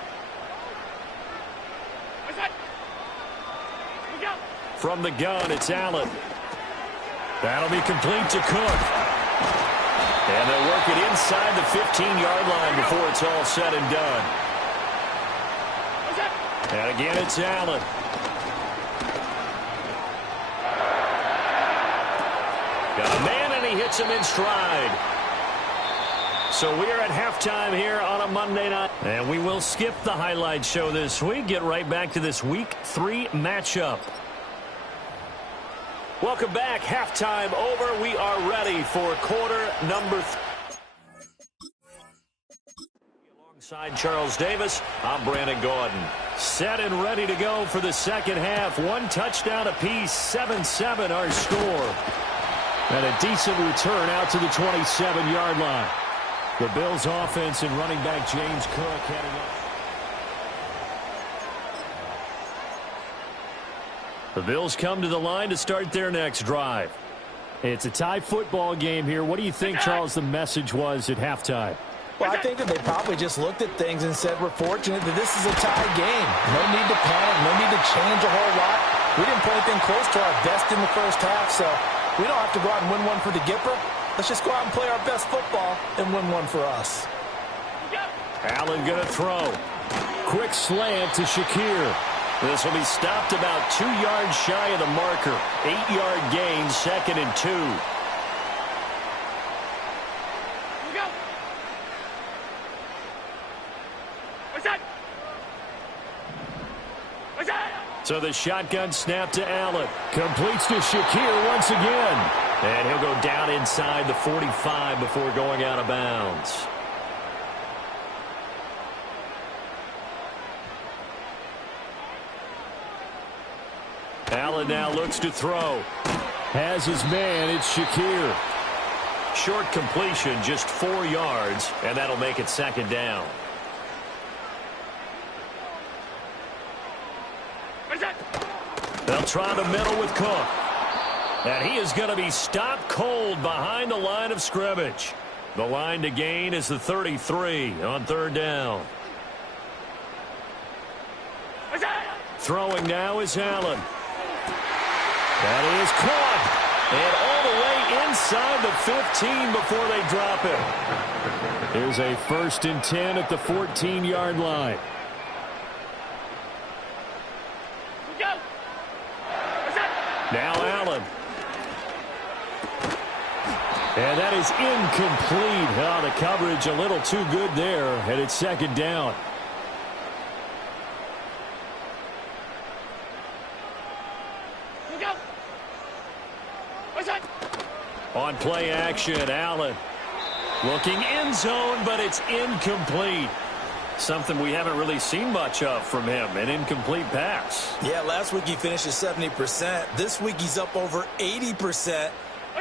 From the gun, it's Allen. That'll be complete to Cook. And they'll work it inside the 15-yard line before it's all said and done. And again, it's Allen. Got a man, and he hits him in stride. So we are at halftime here on a Monday night. And we will skip the highlight show this week. Get right back to this Week 3 matchup. Welcome back. Halftime over. We are ready for quarter number 3. Alongside Charles Davis, I'm Brandon Gordon. Set and ready to go for the 2nd half. 1 touchdown apiece, 7-7 our score. And a decent return out to the 27-yard line. The Bills offense and running back James Cook heading up. The Bills come to the line to start their next drive. It's a tie football game here. What do you think, Charles, the message was at halftime? Well, I think that they probably just looked at things and said, we're fortunate that this is a tie game. No need to panic. No need to change a whole lot. We didn't play anything close to our best in the 1st half, so we don't have to go out and win one for the Gipper. Let's just go out and play our best football and win one for us. Allen going to throw. Quick slant to Shakir. This will be stopped about 2 yards shy of the marker. 8-yard gain, 2nd and 2. So the shotgun snap to Allen. Completes to Shakir once again. And he'll go down inside the 45 before going out of bounds. Allen now looks to throw. Has his man. It's Shakir. Short completion, just 4 yards, and that'll make it second down. They'll try the middle with Cook. And he is going to be stopped cold behind the line of scrimmage. The line to gain is the 33 on third down. Throwing now is Allen. That is caught. And all the way inside the 15 before they drop it. Here's a 1st and 10 at the 14-yard line. Now Allen. And that is incomplete. Oh, the coverage a little too good there, and it's second down. On play action, Allen looking end zone, but it's incomplete. Something we haven't really seen much of from him, an incomplete pass. Yeah, last week he finished at 70%. This week he's up over 80%.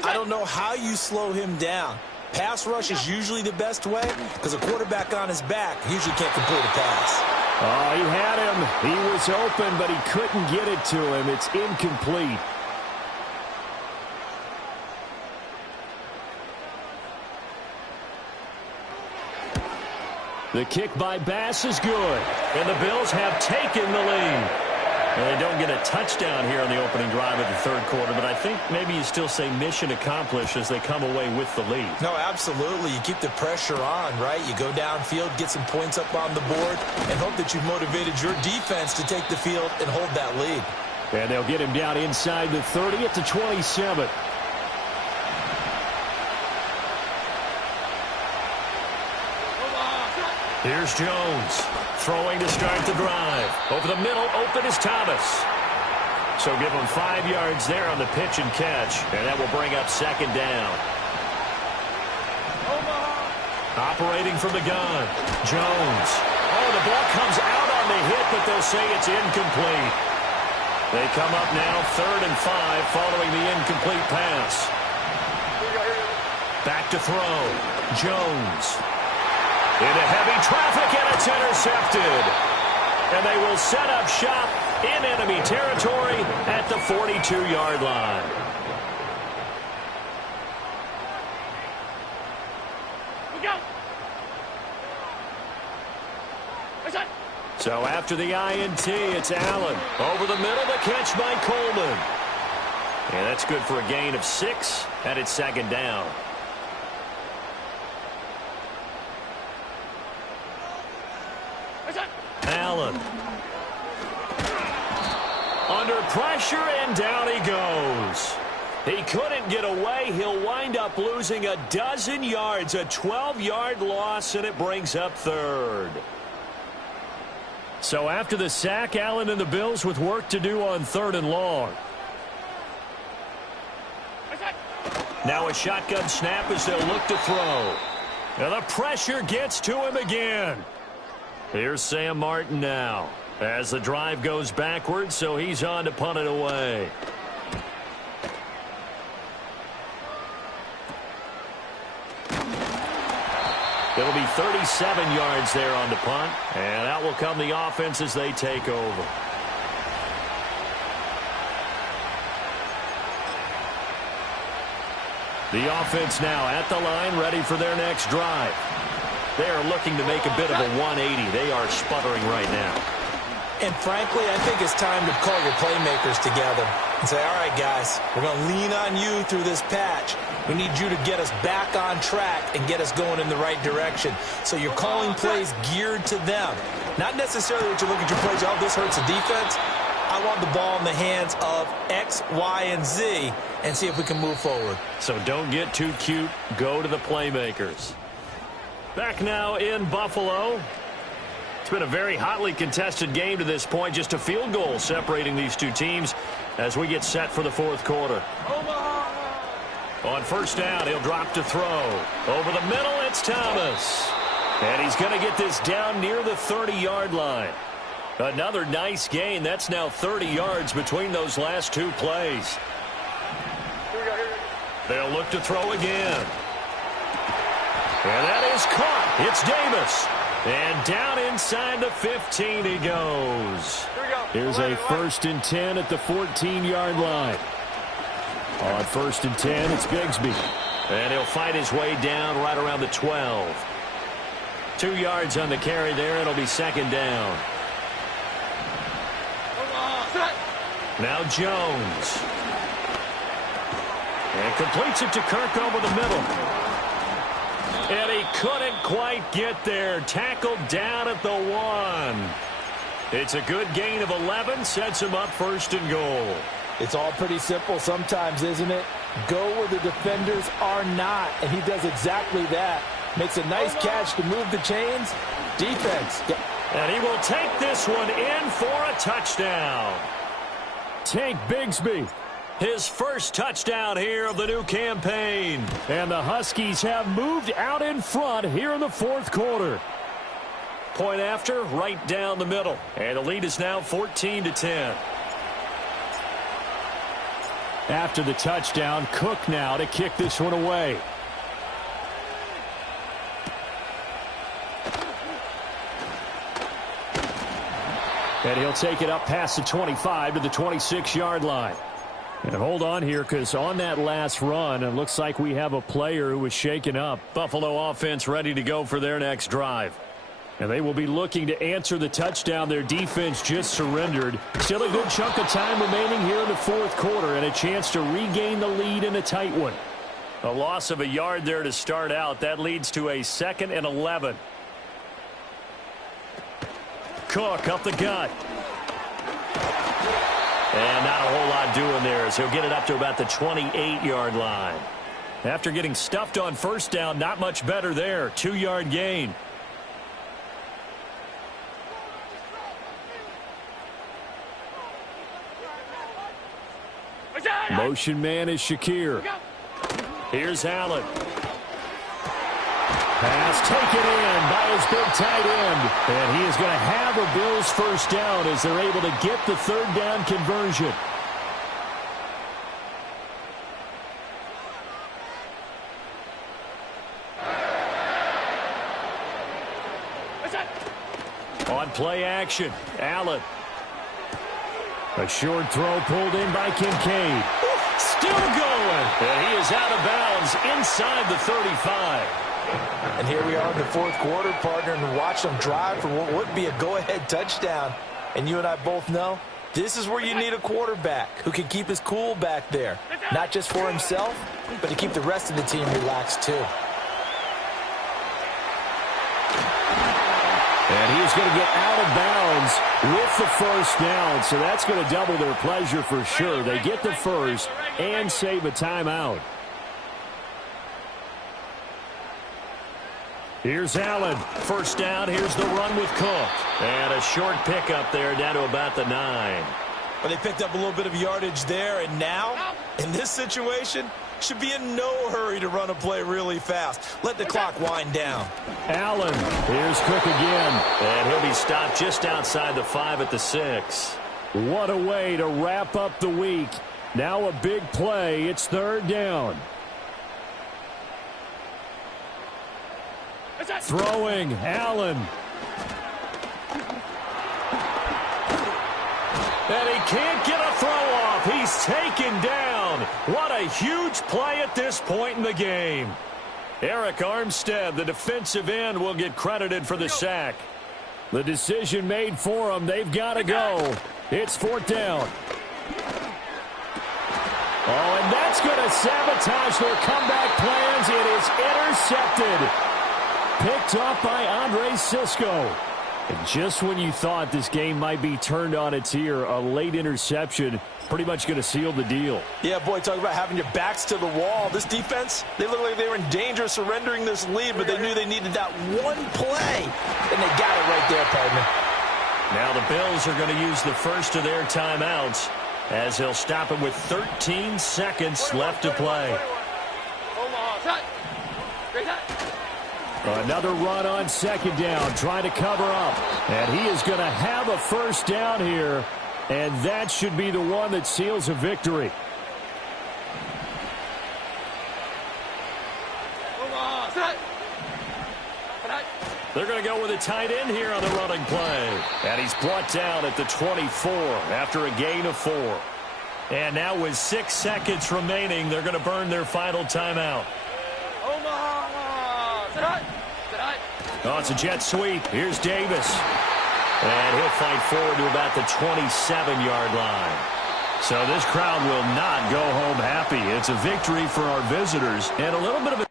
I don't know how you slow him down. Pass rush is usually the best way because a quarterback on his back usually can't complete a pass. Oh, he had him. He was open, but he couldn't get it to him. It's incomplete. The kick by Bass is good, and the Bills have taken the lead. Well, they don't get a touchdown here on the opening drive of the third quarter, but I think maybe you still say mission accomplished as they come away with the lead. No, absolutely. You keep the pressure on, right? You go downfield, get some points up on the board, and hope that you've motivated your defense to take the field and hold that lead. And they'll get him down inside the 30 at the 27. Here's Jones, throwing to start the drive. Over the middle, open is Thomas. So give him 5 yards there on the pitch and catch, and that will bring up second down. Operating from the gun, Jones. Oh, the ball comes out on the hit, but they'll say it's incomplete. They come up now 3rd and 5 following the incomplete pass. Back to throw, Jones. Into heavy traffic, and it's intercepted. And they will set up shop in enemy territory at the 42-yard line. So after the INT, it's Allen. Over the middle, the catch by Coleman. And that's good for a gain of 6, and it's second down. Allen. Under pressure, and down he goes. He couldn't get away. He'll wind up losing a dozen yards, a 12-yard loss, and it brings up 3rd. So after the sack, Allen and the Bills with work to do on 3rd and long. Now a shotgun snap as they'll look to throw. Now the pressure gets to him again. Here's Sam Martin now as the drive goes backwards, so he's on to punt it away. It'll be 37 yards there on the punt, and out will come the offense as they take over. The offense now at the line, ready for their next drive. They are looking to make a bit of a 180. They are sputtering right now. And frankly, I think it's time to call your playmakers together and say, all right, guys, we're going to lean on you through this patch. We need you to get us back on track and get us going in the right direction. So you're calling plays geared to them. Not necessarily that you look at your plays, oh, this hurts the defense. I want the ball in the hands of X, Y, and Z and see if we can move forward. So don't get too cute. Go to the playmakers. Back now in Buffalo. It's been a very hotly contested game to this point. Just a field goal separating these two teams as we get set for the fourth quarter. On first down, he'll drop to throw. Over the middle, it's Thomas. And he's going to get this down near the 30-yard line. Another nice gain. That's now 30 yards between those last two plays. They'll look to throw again. And that is caught. It's Davis. And down inside the 15 he goes. Here's a 1st and 10 at the 14-yard line. On 1st and 10, it's Bigsby. And he'll fight his way down right around the 12. 2 yards on the carry there. It'll be 2nd down. Now Jones. And completes it to Kirk over the middle. And he couldn't quite get there. Tackled down at the 1. It's a good gain of 11. Sets him up 1st and goal. It's all pretty simple sometimes, isn't it? Go where the defenders are not, and he does exactly that. Makes a nice catch to move the chains. Defense. And he will take this one in for a touchdown. Tank Bigsby. His first touchdown here of the new campaign. And the Huskies have moved out in front here in the fourth quarter. Point after, right down the middle. And the lead is now 14-10. After the touchdown, Cook now to kick this one away. And he'll take it up past the 25 to the 26-yard line. And hold on here, because on that last run, it looks like we have a player who was shaken up. Buffalo offense ready to go for their next drive. And they will be looking to answer the touchdown their defense just surrendered. Still a good chunk of time remaining here in the fourth quarter and a chance to regain the lead in a tight one. A loss of a yard there to start out. That leads to a 2nd and 11. Cook up the gut. And not a whole lot doing there as he'll get it up to about the 28-yard line. After getting stuffed on first down, not much better there. 2-yard gain. Motion man is Shakir. Here's Allen. Pass taken in by his big tight end. And he is going to have a Bills first down as they're able to get the 3rd down conversion. On play action, Allen. A short throw pulled in by Kincaid. Still going. And he is out of bounds inside the 35. And here we are in the fourth quarter, partner, and watch them drive for what would be a go-ahead touchdown. And you and I both know this is where you need a quarterback who can keep his cool back there. Not just for himself, but to keep the rest of the team relaxed too. And he is going to get out of bounds with the first down. So that's going to double their pleasure for sure. They get the first and save a timeout. Here's Allen. First down. Here's the run with Cook. And a short pickup there down to about the 9. But they picked up a little bit of yardage there. And now, in this situation, should be in no hurry to run a play really fast. Let the clock wind down. Allen. Here's Cook again. And he'll be stopped just outside the 5 at the 6. What a way to wrap up the week. Now a big play. It's 3rd down. Throwing, Allen. And he can't get a throw off. He's taken down. What a huge play at this point in the game. Eric Armstead, the defensive end, will get credited for the sack. The decision made for them. They've got to go. It's 4th down. Oh, and that's going to sabotage their comeback plans. It is intercepted. Picked up by Andre Cisco. And just when you thought this game might be turned on its ear, a late interception pretty much going to seal the deal. Yeah, boy, talk about having your backs to the wall. This defense, they look like they were in danger of surrendering this lead, but they knew they needed that one play, and they got it right there, partner. Now the Bills are going to use the first of their timeouts as he'll stop it with 13 seconds left to play. Another run on second down, trying to cover up. And he is going to have a first down here, and that should be the one that seals a victory. They're going to go with a tight end here on the running play. And he's brought down at the 24 after a gain of 4. And now with 6 seconds remaining, they're going to burn their final timeout. Oh, it's a jet sweep. Here's Davis. And he'll fight forward to about the 27-yard line. So this crowd will not go home happy. It's a victory for our visitors and a little bit of a